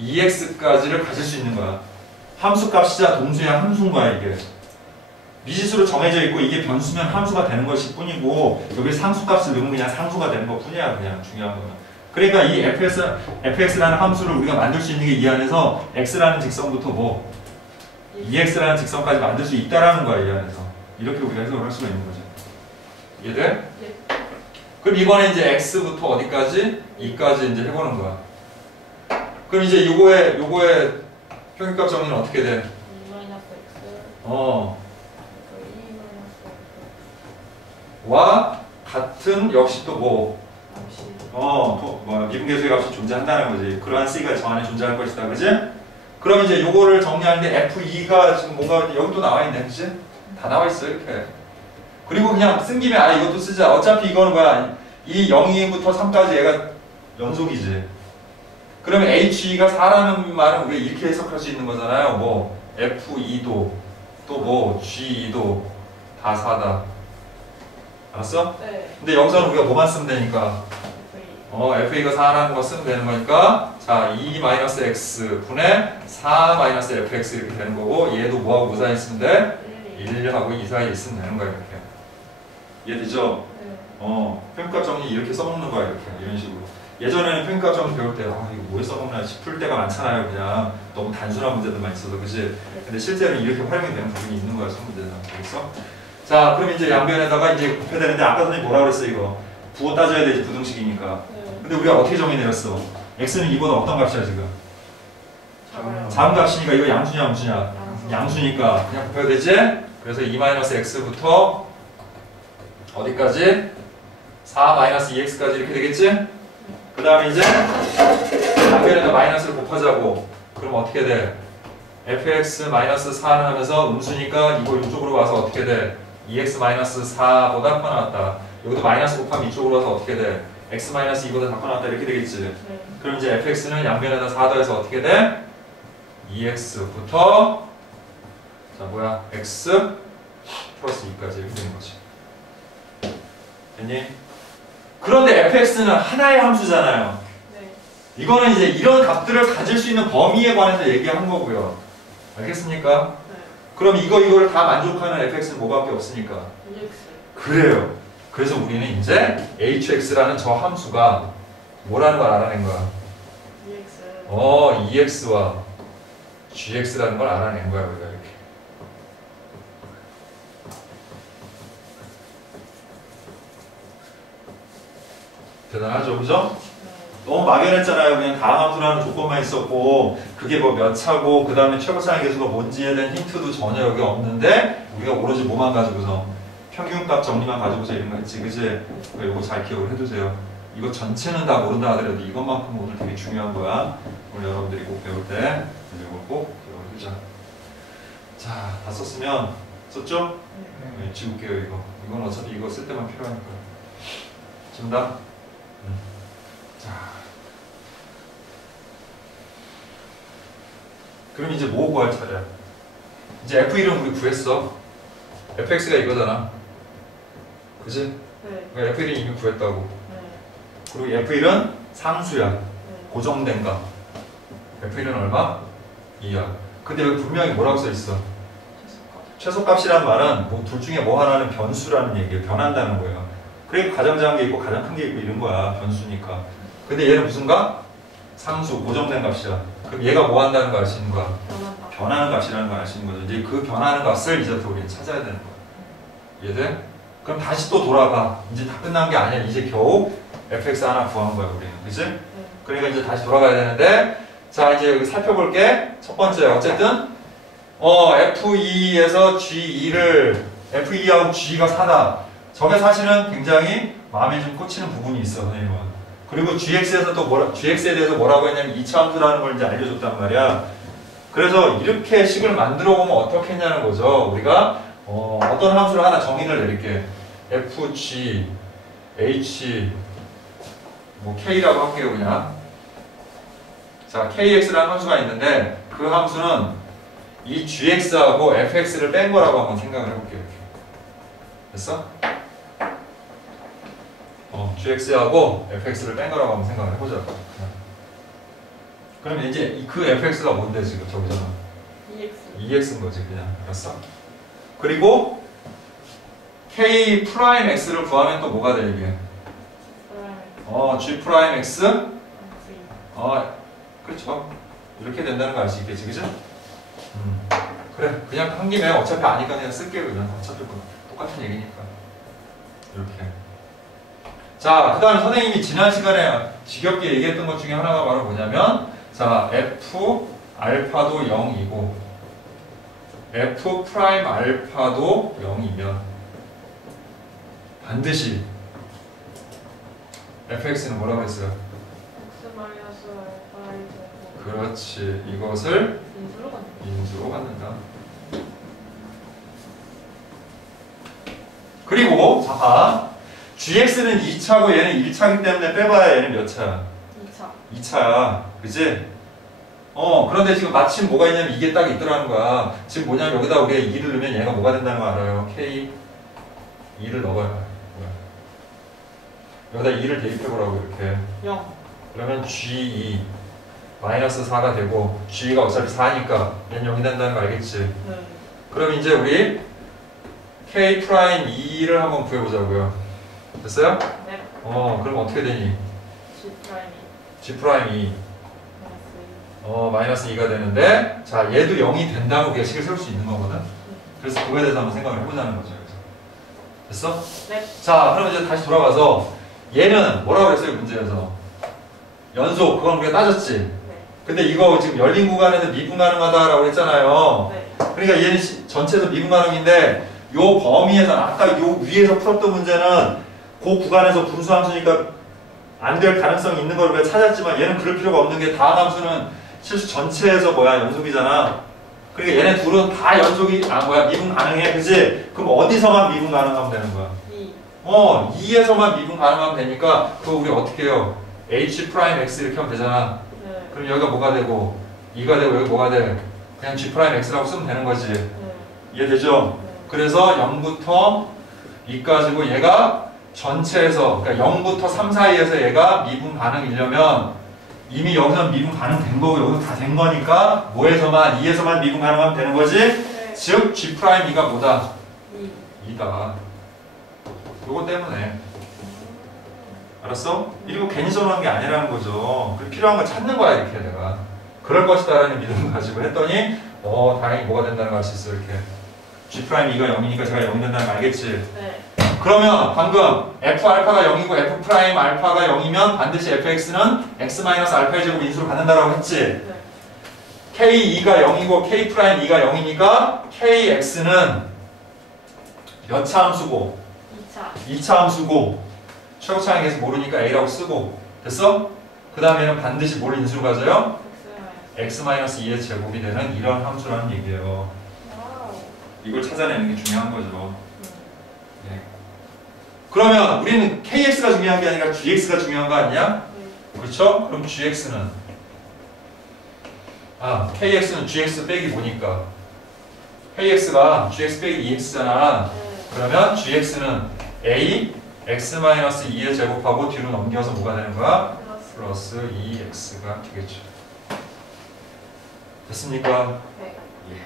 2x까지를 가질 수 있는 거야. 함수 값이자 동수야 함수인 거야 이게. 미지수로 정해져 있고 이게 변수면 함수가 되는 것일 뿐이고 여기 상수값을 넣으면 그냥 상수가 되는 것 뿐이야. 그냥 중요한 거는. 그러니까 이 fx라는 함수를 우리가 만들 수 있는 게 이 안에서 x라는 직선부터 뭐 2x라는 직선까지 만들 수 있다라는 거야 이 안에서. 이렇게 우리가 해석을 할 수가 있는 거죠. 이해돼? 그럼 이번에 이제 x부터 어디까지? 2까지 이제 해보는 거야. 그럼 이제 요거의 평균값 정리는 어떻게 돼? 2-x 와 같은 역시 또 미분계수의 값이 존재한다는 거지. 그러한 c가 저 안에 존재할 것이다, 그지? 그럼 이제 요거를 정리하는데 f2가 지금 뭔가 여기 또 나와 있네, 그지? 다 나와 있어 이렇게. 그리고 그냥 쓴 김에 이것도 쓰자. 어차피 이거는 뭐야? 이 0부터 3까지 얘가 연속이지. 그러면 HE가 4라는 말은 우리가 이렇게 해석할 수 있는 거잖아요. 뭐 F2도 또 뭐 G2도 다 4다. 알았어? 네. 근데 여기서는 우리가 뭐만 쓰면 되니까 F2가 4라는 거 쓰면 되는 거니까 자 2-x 분의 4-fx 이렇게 되는 거고 얘도 뭐하고 뭐 사이에 있으면 돼? 1하고 2 사이에 있으면 되는 거야 이렇게. 이해되죠? 네. 평균값 정리 이렇게 써먹는 거야 이렇게 이런 식으로. 예전에는 평균값 정리 배울 때 이거 뭐에 써먹나 싶을 때가 많잖아요. 그냥 너무 단순한 문제들만 있어도 그치? 근데 실제로는 이렇게 활용이 되는 부분이 있는 거야 수학 문제는. 알겠어? 자 그럼 이제 양변에다가 이제 곱해야 되는데 아까 선생님 뭐라 그랬어 이거? 부호 따져야 되지 부등식이니까. 근데 우리가 어떻게 정의 내렸어? x는 2보다 어떤 값이야 지금? 작은 값이니까 이거 양수냐 음수냐? 양수니까 그냥 곱해야 되지? 그래서 2-x부터 어디까지? 4-2x까지 이렇게 되겠지? 그 다음에 이제 양변에다 마이너스를 곱하자고. 그럼 어떻게 돼? fx-4는 하면서 음수니까 이거 이쪽으로 와서 어떻게 돼? 2x-4보다 커 나왔다. 여기도 마이너스 곱하면 이쪽으로 와서 어떻게 돼? x-2보다 다 커 나왔다 이렇게 되겠지? 네. 그럼 이제 fx는 양변에다 4 더해서 어떻게 돼? 2x부터 자 뭐야? x 플러스 2까지 이렇게 되는 거지. 됐니? 그런데 fx는 하나의 함수잖아요. 네. 이거는 이제 이런 값들을 가질 수 있는 범위에 관해서 얘기한 거고요. 알겠습니까? 네. 그럼 이거를 다 만족하는 fx는 뭐밖에 없으니까. EX. 그래요. 그래서 우리는 이제 hx라는 저 함수가 뭐라는 걸 알아낸 거야. EX. EX와 GX라는 걸 알아낸 거야, 우리가 이렇게. 대단하죠, 그죠? 너무 막연했잖아요. 그냥 다음 함수라는 조건만 있었고 그게 뭐 몇 차고 그 다음에 최고차의 계수가 뭔지에 대한 힌트도 전혀 여기 없는데 우리가 오로지 뭐만 가지고서 평균값 정리만 가지고서 이런 거 했지, 그치? 이거 잘 기억을 해두세요. 이거 전체는 다 모른다 하더라도 이것만큼 오늘 되게 중요한 거야. 오늘 여러분들이 꼭 배울 때 이걸 꼭 기억을 해두자. 자, 다 썼으면 썼죠? 네, 지울게요 이거. 이건 어차피 이거 쓸 때만 필요하니까. 지운다? 자, 그럼 이제 뭐 구할 차례야? 이제 F1은 우리 구했어. fx가 이거잖아. 그치? 네. 그러니까 F1은 이미 구했다고. 네. 그리고 F1은 상수야. 네. 고정된 값. F1은 얼마? 2야. 근데 여기 분명히 뭐라고 써있어? 최소값이란 말은 뭐 둘 중에 뭐 하나는 변수라는 얘기예요. 변한다는 거예요. 그러니까 가장 작은 게 있고 가장 큰 게 있고 이런 거야. 변수니까. 근데 얘는 무슨 값? 상수, 고정된 값이야. 그럼 얘가 뭐 한다는 걸 알 수 있는 거야? 변한다. 변하는 값이라는 걸 알 수 있는 거죠. 이제 그 변하는 값을 이제부터 우리는 찾아야 되는 거야. 이해돼? 그럼 다시 또 돌아가. 이제 다 끝난 게 아니야. 이제 겨우 fx 하나 구한 거야, 우리는. 그치? 네. 그러니까 이제 다시 돌아가야 되는데, 자, 이제 여기 살펴볼게. 첫 번째, 어쨌든, F2에서 G2를, F2하고 G가 4다. 저게 사실은 굉장히 마음에 좀 꽂히는 부분이 있어, 선생님은. 그리고 GX에서 또 GX에 대해서 뭐라고 했냐면 2차 함수라는 걸 이제 알려줬단 말이야. 그래서 이렇게 식을 만들어 보면 어떻게 했냐는 거죠. 우리가, 어떤 함수를 하나 정의를 내릴게. FG H 뭐 K라고 할게요 그냥. 자 KX라는 함수가 있는데 그 함수는 이 GX하고 FX를 뺀 거라고 한번 생각을 해볼게요. 이렇게. 됐어? GX하고 FX를 뺀 거라고 한번 생각을 해보자. 그러면 이제 그 FX가 뭔데 지금 저기잖아. EX인 거지 그냥. 알았어? 그리고 K 프라임 X를 구하면 또 뭐가 돼 이게? G 프라임 X? 그렇죠. 이렇게 된다는 거 알 수 있겠지, 그죠? 그래, 그냥 한 김에 어차피 아니까 그냥 쓸게요, 그냥. 어차피 똑같은 얘기니까. 이렇게. 자, 그 다음에 선생님이 지난 시간에 지겹게 얘기했던 것 중에 하나가 바로 뭐냐면, 자, F 알파도 0이고, F 프라임 알파도 0이면, 반드시 fx는 뭐라고 했어요? 그렇지. 이것을 인수로 갖는다. 그리고 자 봐. gx는 2차고 얘는 1차이기 때문에 빼봐야 얘는 몇 차야? 2차. 2차야. 그지? 그런데 지금 마침 뭐가 있냐면 이게 딱 있더라는 거야. 지금 뭐냐면 여기다 우리가 2를 넣으면 얘가 뭐가 된다는 거 알아요? k 2를 넣어봐요. 여기다 2를 대입해보라고 이렇게 0. 그러면 G2 마이너스 4가 되고 G가 어차피 4니까 얘는 0이 된다는 거 알겠지? 네. 그럼 이제 우리 K 프라임 2를 한번 구해보자고요. 됐어요? 네. 그럼 어떻게 되니? G G 프라임 2 마이너스 2가 되는데 자 얘도 0이 된다고 예식을 세울 수 있는 거거든? 그래서 그거에 대해서 한번 생각을 해보자는 거죠. 됐어? 네. 자 그럼 이제 다시 돌아가서 얘는 뭐라고 그랬어요 문제에서? 연속 그건 우리가 따졌지? 네. 근데 이거 지금 열린 구간에서 미분 가능하다라고 했잖아요. 네. 그러니까 얘는 전체에서 미분 가능인데 요 범위에서는 아까 요 위에서 풀었던 문제는 그 구간에서 분수 함수니까 안 될 가능성이 있는 걸 우리가 찾았지만 얘는 그럴 필요가 없는 게 다음 함수는 실수 전체에서 연속이잖아. 그러니까 얘네 둘은 다 연속이 미분 가능해. 그지? 그럼 어디서만 미분 가능하면 되는 거야? 2에서만 미분 가능하면 되니까 그거 우리 어떻게 해요? H 프라임 X 이렇게 하면 되잖아. 네. 그럼 여기가 뭐가 되고 2가 되고 여기 뭐가 돼? 그냥 G 프라임 X라고 쓰면 되는 거지. 네. 이해되죠? 네. 그래서 0부터 2까지고 얘가 전체에서 그러니까 0부터 3 사이에서 얘가 미분 가능이려면 이미 여기서 미분 가능된 거고 여기서 다 된 거니까 뭐에서만 2에서만 미분 가능하면 되는 거지? 네. 즉 G 프라임 2가 뭐다? 2. 2다. 요거 때문에 알았어? 이거 괜히 써놓은 게 아니라는 거죠. 그 필요한 거 찾는 거야 이렇게 내가. 그럴 것이다라는 믿음을 가지고 했더니 다행히 뭐가 된다는 걸 알 수 있어 이렇게. G 프라임 2가 0이니까 제가 0이 된다는 거 알겠지? 네. 그러면 방금 F 알파가 0이고 F 프라임 알파가 0이면 반드시 fx는 x 마이너스 알파의 제곱 인수로 갖는다라고 했지? 네. K2가 0이고 K 프라임 2가 0이니까 KX는 몇 차 함수고? 2차. 2차 함수고 최고차항에 계속 모르니까 A라고 쓰고 됐어? 그 다음에는 반드시 뭘 인수로 가져요? x-2의 제곱이 되는 이런 함수라는 얘기예요. 와우. 이걸 찾아내는 게 중요한 거죠. 예. 그러면 우리는 KX가 중요한 게 아니라 GX가 중요한 거 아니야? 네. 그렇죠? 그럼 GX는 KX는 GX 빼기 뭐니까? KX가 GX 빼기 2X잖아. 네. 그러면 GX는 A x-2의 제곱하고 뒤로 넘겨서 뭐가 되는 거야? 플러스 2x가 되겠죠. 됐습니까? 네. 예.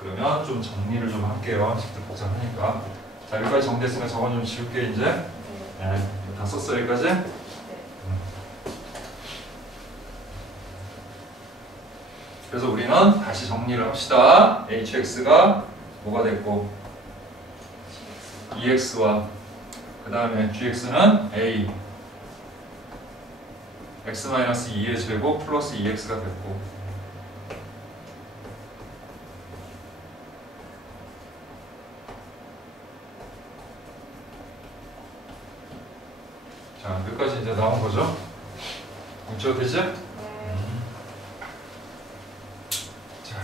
그러면 좀 정리를 좀 할게요. 직접 복잡하니까. 자, 여기까지 정리됐으니까 저건 좀 지울게 이제. 네. 다 썼어 여기까지? 네. 그래서 우리는 다시 정리를 합시다. hx가 뭐가 됐고 2x와 그 다음에 gx는 a x-2의 제곱 플러스 2x가 됐고 자 여기까지 이제 나온 거죠? 문제가 되지? 네. 자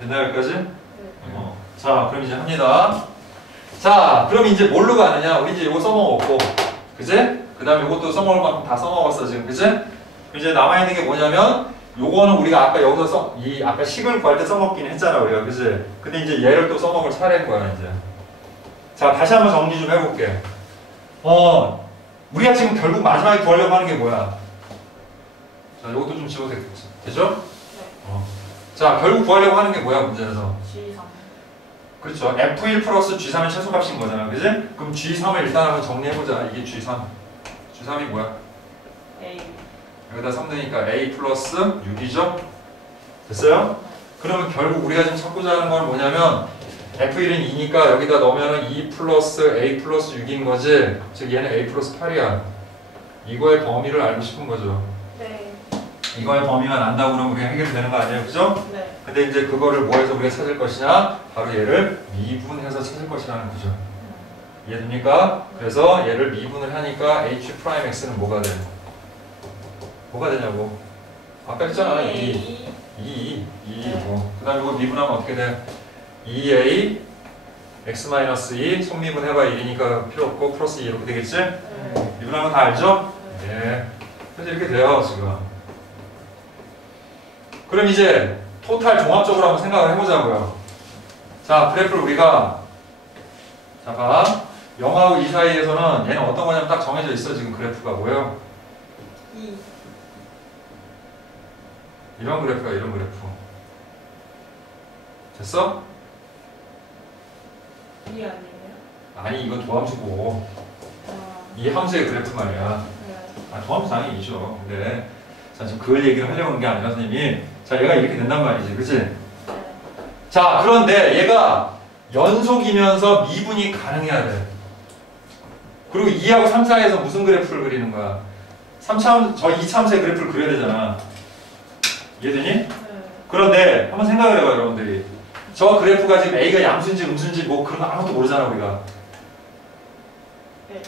됐나요 여기까지? 네. 자 그럼 이제 합니다. 자, 그럼 이제 뭘로 가느냐? 우리 이제 이거 써먹었고, 그지? 그 다음에 이것도 써먹을 만큼 다 써먹었어, 지금, 그지? 이제 남아있는 게 뭐냐면, 요거는 우리가 아까 여기서 아까 식을 구할 때 써먹긴 했잖아, 우리가, 그지? 근데 이제 얘를 또 써먹을 차례인 거야, 이제. 자, 다시 한번 정리 좀 해볼게. 우리가 지금 결국 마지막에 구하려고 하는 게 뭐야? 자, 요것도 좀 지워도 되죠? 네. 자, 결국 구하려고 하는 게 뭐야, 문제에서? G3. 그렇죠. F1 플러스 G3의 최소값인 거잖아. 그지? 그럼 G3을 일단 한번 정리해보자. 이게 G3. G3이 뭐야? A. 여기다 3 넣으니까 A 플러스 6이죠? 됐어요? 그러면 결국 우리가 지금 찾고자 하는 건 뭐냐면 F1은 2니까 여기다 넣으면 2 플러스 A 플러스 6인 거지. 즉 얘는 A 플러스 8이야. 이거의 범위를 알고 싶은 거죠. 네. 이거의 범위만 안다고 그러면 우리가 해결되는 거 아니에요? 그죠? 네. 근데 이제 그거를 뭐해서 우리가 찾을 것이냐? 바로 얘를 미분해서 찾을 것이라는 거죠. 이해됩니까? 그래서 얘를 미분을 하니까 H'X는 뭐가 돼? 뭐가 되냐고? 아까 했잖아. 2. 그 다음에 이거 미분하면 어떻게 돼? 2A X-2 속미분 해봐 1이니까 필요 없고 플러스 2 이렇게 되겠지? 미분하면 다 알죠? 네. 그래서 이렇게 돼요, 지금. 그럼 이제 토탈 종합적으로 한번 생각을 해보자고요. 자, 그래프를 우리가 자, 봐. 0하고 2 사이에서는 얘는 어떤 거냐면 딱 정해져 있어, 지금 그래프가 뭐예요? 2. 이런 그래프야, 이런 그래프. 됐어? 2 아니에요? 아니, 이건 도함수고. 아. 이 함수의 그래프 말이야. 네. 아, 도함수 당연히 이죠. 근데, 자, 지금 그걸 얘기를 하려고 하는 게 아니라, 선생님이. 자, 얘가 이렇게 된단 말이지. 그치? 네. 자, 그런데 얘가 연속이면서 미분이 가능해야 돼. 그리고 2하고 3, 4에서 무슨 그래프를 그리는 거야? 3차, 저 2차함수의 그래프를 그려야 되잖아. 이해되니? 네. 그런데 한번 생각을 해봐요, 여러분들이. 저 그래프가 지금 A가 양수인지 음수인지 뭐 그런 거 아무것도 모르잖아, 우리가. 네.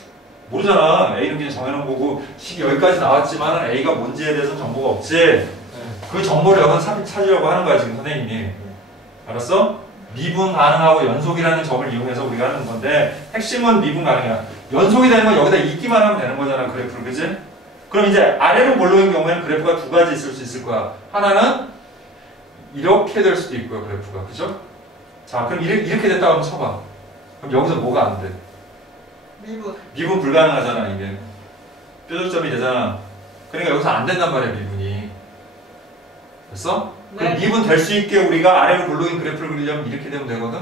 모르잖아. A는 그냥 정해놓은 거고 식이 여기까지 나왔지만 A가 뭔지에 대해서는 정보가 없지. 그 정보를 여기서 찾으려고 하는 거야, 지금 선생님이. 알았어? 미분 가능하고 연속이라는 점을 이용해서 우리가 하는 건데 핵심은 미분 가능이야. 연속이 되는 건 여기다 있기만 하면 되는 거잖아, 그래프를. 그치? 그럼 이제 아래로 몰려오는 경우에는 그래프가 두 가지 있을 수 있을 거야. 하나는 이렇게 될 수도 있고요, 그래프가. 그죠? 자, 그럼 이렇게 됐다고 한번 쳐봐. 그럼 여기서 뭐가 안 돼? 미분. 미분 불가능하잖아, 이게. 뾰족점이 되잖아. 그러니까 여기서 안 된단 말이야, 미분이. 됐어? 그럼 네. 미분 될 수 있게 우리가 아래로 몰려오는 그래프를 그리려면 이렇게 되면 되거든?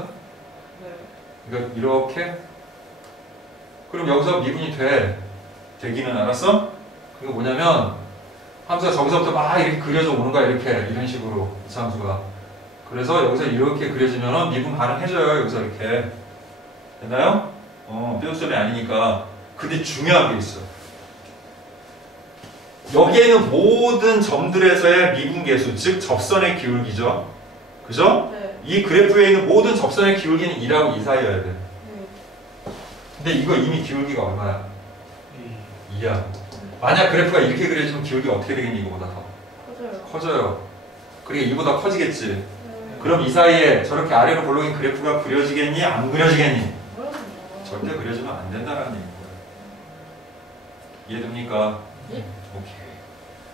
네. 그러니까 이렇게. 그럼 여기서 미분이 돼. 되기는 알았어? 그게 뭐냐면 함수가 저기서부터 막 이렇게 그려져 오는 거야, 이렇게. 이런 식으로. 이 함수가. 그래서 여기서 이렇게 그려지면은 미분 가능해져요, 여기서 이렇게. 됐나요? 뾰족점이 아니니까. 근데 중요한 게 있어. 여기에는 모든 점들에서의 미분 계수, 즉 접선의 기울기죠. 그죠? 네. 이 그래프에 있는 모든 접선의 기울기는 2라고 2 사이여야 돼. 네. 근데 이거 이미 기울기가 얼마야? 2야. 만약 그래프가 이렇게 그려지면 기울기가 어떻게 되겠니, 이거보다 더? 커져요. 커져요. 그러니까 이보다 커지겠지. 네. 그럼 이 사이에 저렇게 아래로 볼록인 그래프가 그려지겠니? 안 그려지겠니? 모르겠네요. 절대 그려지면 안 된다는 얘기예요. 이해됩니까? 예. 오케이.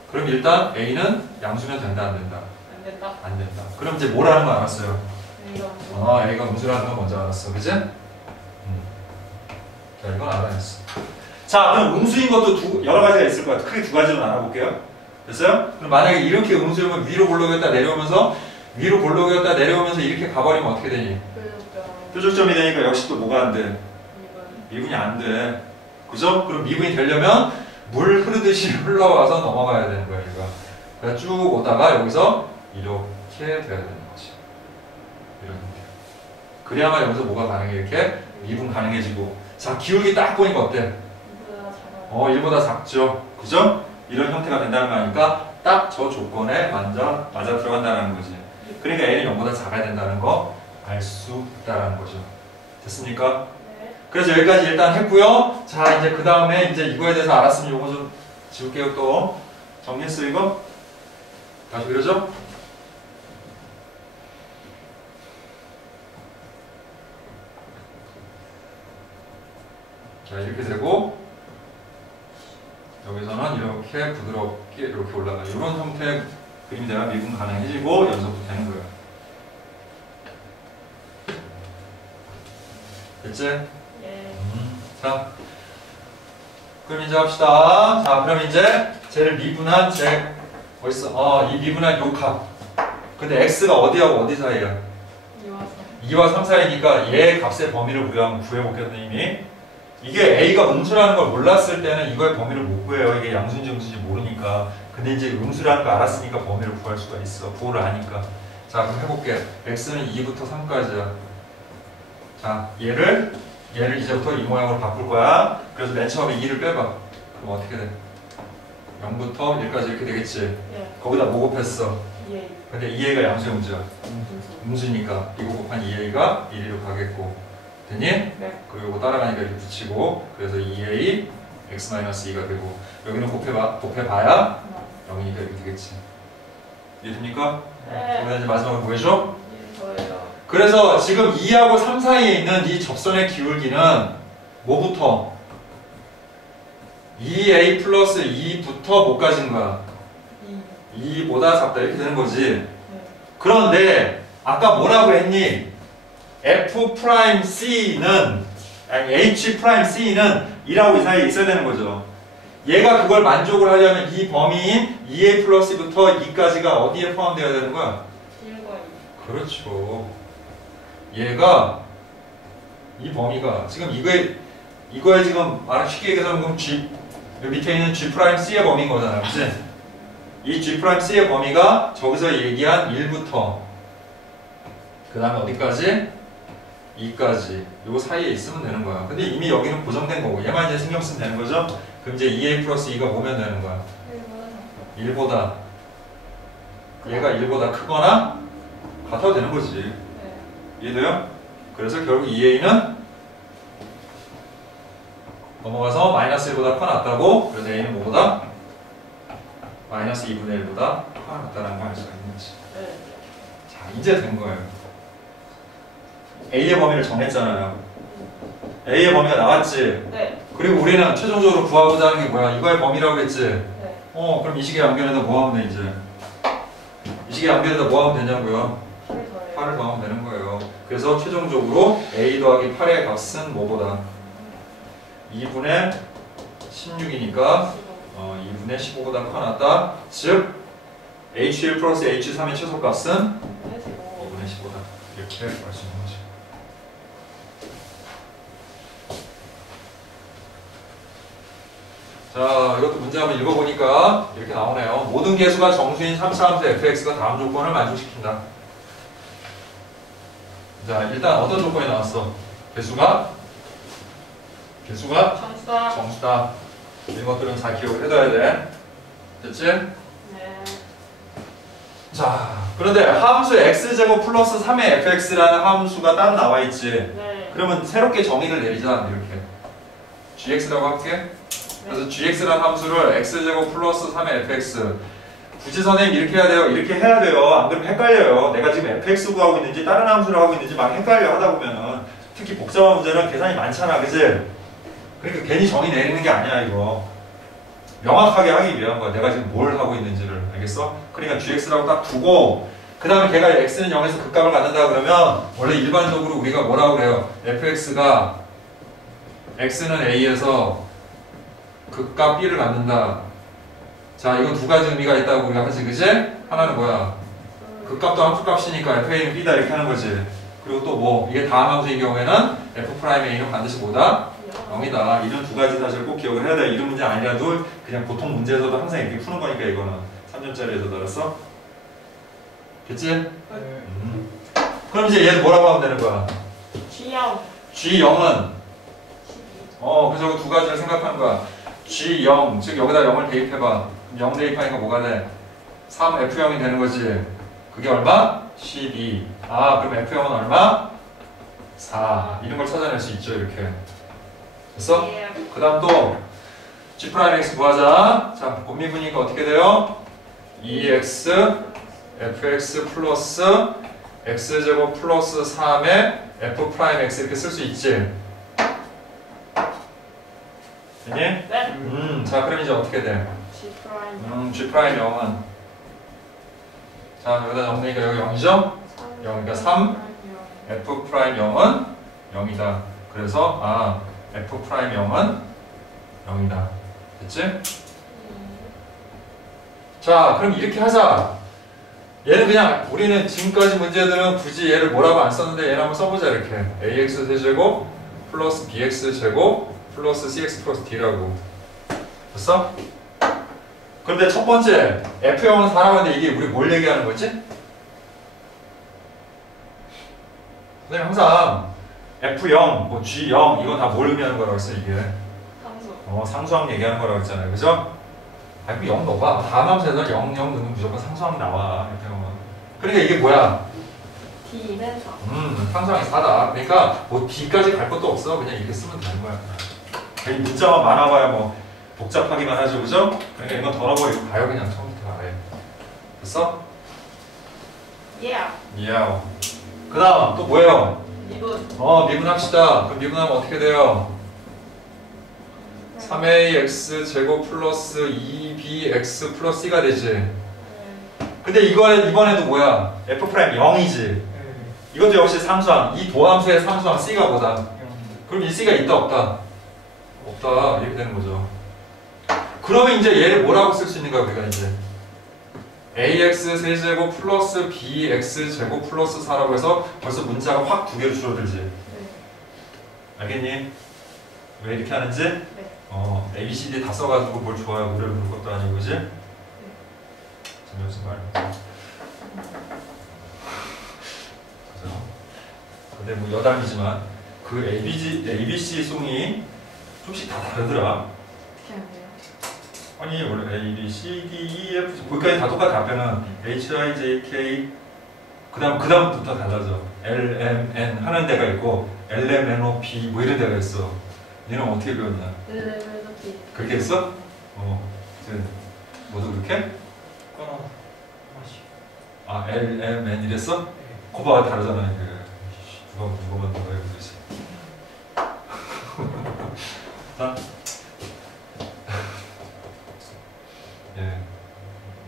그럼 일단 A는 양수면 된다, 안 된다? 안 된다. 안 된다. 그럼 이제 뭐라는 거 알았어요? A가 무슨. A가 음수라는 거 먼저 알았어. 그지? 자, 이건 알아냈어. 자, 그럼 음수인 것도 여러 가지가 있을 거야. 크게 두 가지로 나눠볼게요. 됐어요? 그럼 만약에 이렇게 음수면 위로 볼록이었다 내려오면서 위로 볼록이었다 내려오면서 이렇게 가버리면 어떻게 되니? 뾰족점. 뾰족점이 되니까 역시 또 뭐가 안 돼? 미분. 미분이 안 돼. 그죠? 그럼 미분이 되려면 물 흐르듯이 흘러와서 넘어가야 되는 거야, 이거. 그래서 쭉 오다가 여기서 이렇게 돼야 되는 거지. 이렇게. 그래야만 여기서 뭐가 가능해? 이렇게 미분 가능해지고. 자, 기울기 딱 보니까 어때? 이보다 작아요. 1보다 작죠? 그죠? 이런 형태가 된다는 거 아니까 딱 저 조건에 맞아 들어간다는 거지. 그러니까 A는 0보다 작아야 된다는 거 알 수 있다는 거죠. 됐습니까? 네. 그래서 여기까지 일단 했고요. 자, 이제 그 다음에 이제 이거에 대해서 알았으면 요거 좀 지울게요. 또 정리했어 이거? 다시 그려줘? 자, 이렇게 되고 여기서는 이렇게 부드럽게 이렇게 올라가요. 이런 형태의 그림이 되면 미분 가능해지고 연속도 되는 거예요. 됐지? 예. 자, 그럼 이제 합시다. 자, 그럼 이제 쟤를 미분한 어딨어? 이 미분한 요 값. 근데 x가 어디하고 어디 사이야? 2와 3 사이니까 얘 값의 범위를 구해볼게요, 이미. 이게 a가 음수라는 걸 몰랐을 때는 이거의 범위를 못 구해요. 이게 양수인지 음수인지 모르니까. 근데 이제 음수라는 걸 알았으니까 범위를 구할 수가 있어. 구호를 아니까. 자, 그럼 해볼게. x는 2부터 3까지야. 자, 얘를 이제부터 이 모양으로 바꿀 거야. 그래서 맨 처음에 2를 빼봐. 그럼 어떻게 돼? 0부터 1까지 이렇게 되겠지? 예. 거기다 뭐 곱했어? 예. 근데 2a가 양수야, 음수야? 음수니까 이거 곱한 2a가 1로 가겠고. 됐니? 네. 그리고 따라가니까 이렇게 붙이고 그래서 2a x-2가 되고 여기는 곱해봐야 0이니까 이렇게 되겠지. 이해됩니까? 네. 그러면 이제 마지막으로 뭐 해줘? 예, 저예요. 그래서 지금 2하고 3 사이에 있는 이 접선의 기울기는 뭐부터? 2a 플러스 2부터 뭐까지인 거야? 2보다 작다 이렇게 되는 거지. 네. 그런데 아까 뭐라고 했니? F'C는 아니 H'C는 2라고 이 사이에 있어야 되는 거죠. 얘가 그걸 만족을 하려면 이 범위인 2a 플러스부터 2까지가 어디에 포함되어야 되는 거야? 1과 2. 그렇죠. 얘가 이 범위가 지금 이거에 지금 말을 쉽게 얘기해서 그럼 G 여기 밑에 있는 G'C의 범위인 거잖아, 그렇지? 이 G'C의 범위가 저기서 얘기한 1부터 그 다음에 어디까지? 2까지 요 사이에 있으면 되는 거야. 근데 이미 여기는 고정된 거고 얘만 이제 신경 쓰면 되는 거죠? 그럼 이제 2a 플러스 2가 뭐면 되는 거야? 1보다 얘가 1보다 크거나 같아도 되는 거지. 네. 이해돼요? 그래서 결국 2a는 넘어가서 마이너스 1보다 커 낫다고. 그래서 a는 뭐보다? 마이너스 2분의 1보다 커 낫다는 걸 알 수가 있는 거지. 네. 자, 이제 된 거예요. a의 범위를 정했잖아요. a의 범위가 나왔지. 네. 그리고 우리는 최종적으로 구하고자 하는 게 뭐야? 이거의 범위라고 했지. 네. 그럼 이 식에 연결해서 뭐 하면 돼 이제? 이 식에 연결해서 뭐 하면 되냐고요? 8을 더하면 되는 거예요. 그래서 최종적으로 a 더하기 8의 값은 뭐보다? 2분의 16이니까 2분의 15보다 커 낫다. 즉 h1 플러스 h3의 최소값은 2분의 15다. 이렇게 알 수 있는 거죠. 자, 이것도 문제 한번 읽어보니까 이렇게 나오네요. 모든 개수가 정수인 3차 함수 fx가 다음 조건을 만족시킨다. 자, 일단 어떤 조건이 나왔어? 개수가 정수다. 이런 것들은 잘 기억을 해둬야 돼. 됐지? 네. 자, 그런데 함수 x제곱 플러스 3의 fx라는 함수가 따로 나와 있지. 네. 그러면 새롭게 정의를 내리자. 이렇게 gx라고 할게. 그래서 gx라는 함수를 x제곱 플러스 3의 fx. 굳이 선생님 이렇게 해야 돼요. 이렇게 해야 돼요. 안 그러면 헷갈려요. 내가 지금 fx 구하고 있는지 다른 함수를 하고 있는지 막 헷갈려 하다 보면은 특히 복잡한 문제는 계산이 많잖아, 그치? 그러니까 괜히 정의 내리는 게 아니야, 이거. 명확하게 하기 위한 거야. 내가 지금 뭘 하고 있는지를. 알겠어? 그러니까 gx라고 딱 두고 그 다음에 걔가 x는 0에서 극값을 갖는다 그러면 원래 일반적으로 우리가 뭐라고 그래요? fx가 x는 a에서 극값 b를 갖는다. 자, 이건 두 가지 의미가 있다고 우리가 하지, 그지? 하나는 뭐야? 극값도 함수값이니까 fa는 b다 이렇게 하는 거지. 그리고 또 뭐? 이게 다음 함수인 경우에는 f'a는 반드시 뭐다? 0이다. 이런 두 가지 사실을 꼭 기억을 해야 돼. 이런 문제 아니라도 그냥 보통 문제에서도 항상 이렇게 푸는 거니까 이거는 3점짜리에서도 알았어? 됐지? 그럼 이제 얘 뭐라고 하면 되는 거야? G0은 그래서 두 가지를 생각하는 거야. G0, 즉 여기다 0을 대입해봐. 0 대입하니까 뭐가 돼? 3F0이 되는 거지. 그게 얼마? 12. 그럼 F0은 얼마? 4. 이런 걸 찾아낼 수 있죠, 이렇게. 됐어? 그 다음 또 G'X 구하자. 자, 곱미분이니까 어떻게 돼요? 2x fx 플러스 x제곱 플러스 3의 f'x 이렇게 쓸 수 있지. 됐니? 네. 자 그럼 이제 어떻게 돼? G 프라임. G 프라임 0은 자 여기다 0이니까 여기 0이죠? 0이니까 3 F 프라임 0은 0이다. 그래서 F 프라임 0은 0이다. 됐지? 자 그럼 이렇게 하자. 얘는 그냥 우리는 지금까지 문제들은 굳이 얘를 뭐라고 안 썼는데 얘를 한번 써보자. 이렇게 ax 세제곱 플러스 bx 제곱 플러스 cx 플러스 d라고 됐어? 그런데 첫 번째 f0은 4라고 했는데 이게 우리 뭘 얘기하는 거지? 선생님 항상 f0, 뭐 g0 이건 다 뭘 의미하는 거라고 했어 이게? 상수. 상수항 얘기하는 거라고 했잖아요. 그죠? 그 0 넣어봐. 다음함수에서 0, 0 넣으면 무조건 상수항 나와. 그러니까 이게 뭐야? D는 4. 상수항이 4다. 그러니까 뭐 D까지 갈 것도 없어. 그냥 이렇게 쓰면 되는 거야. 이 문자만 많아봐야 뭐 복잡하기만 하죠. 그죠? 그러니까 이건 덜어버리고 가요. 그냥 처음부터 아예. 됐어? Yeah. 그 다음 또 뭐예요? 미분. 미분합시다. 그럼 미분하면 어떻게 돼요? 3ax 제곱 플러스 2bx 플러스 c가 되지. 근데 이번에도 뭐야? f 프라임 0이지. 이것도 역시 상수항. 이 도함수의 상수항 c가 뭐다? 그럼 이 c가 있다 없다? 없다. 이렇게 되는 거죠. 그러면 이제 얘를 뭐라고 쓸 수 있는가 우리가 이제 ax 세제곱 플러스 bx 제곱 플러스 4라고 해서 벌써 문자가 확 두 개로 줄어들지. 알겠니? 왜 이렇게 하는지? A, B, C, D 다 써가지고 뭘 좋아요 노래를 부를 것도 아니고 그지? 재미없은 말. 그죠? 근데 뭐 여담이지만 그 A, B, C 송이 좀씩 다 다르더라. 어떻게 하면 돼요? 아니 원래 A, B, C, D, E, F 거기까지 다 똑같아. 앞에는 H, I, J, K 그다음부터 달라져. L, M, N 하는 데가 있고 L, M, N, O, P 뭐 이런 데가 있어. 얘는 어떻게 배웠냐? 그렇게 했어? 모두 그렇게? L, M, N 이랬어? 거봐 다르잖아 이게. 누가만 누가 해보지. 자, 예,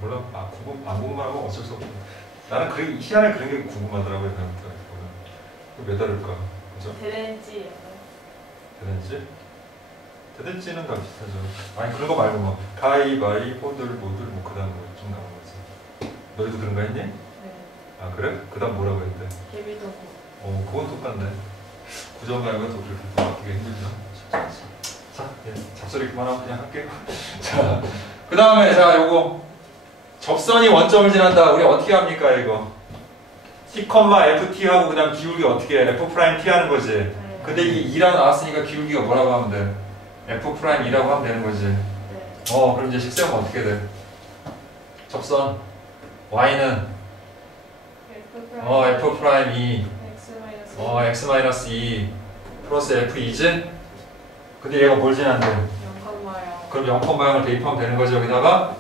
몰라. 안 궁금하고 어쩔 수 없고. 나는 그 희한해 그런 게 궁금하더라고요. 몇 달일까? 그죠? 대렌지. 대댄지는 다 비슷하죠. 아니 그런 거 말고 뭐 가위바위보들 모들 뭐 그다음 뭐좀 나온 거지. 너희도 그런 거 했니? 네. 아 그래? 그다음 뭐라고 했대? 개비도구. 그건 똑같네. 구전가요가 또 그렇게 또 맞기가 힘들죠. 자, 잡소리 그만하고 그냥 할게요. 자, 그 다음에 자 요거 접선이 원점을 지난다. 우리 어떻게 합니까 이거? C, FT 하고 그다음 기울기 어떻게 해? F 프라임 T 하는 거지. 네. 근데 이게 2라고 나왔으니까 기울기가 뭐라고 하면 돼? F 프라임 2라고 하면 되는 거지. 네. 그럼 이제 식세우면 어떻게 돼? 접선 Y는 F 프라임 2 X 마이너스 2 플러스 F2지? 근데 얘가 뭘 지난대? 0,0. 그럼 0,0을 대입하면 되는 거지 여기다가?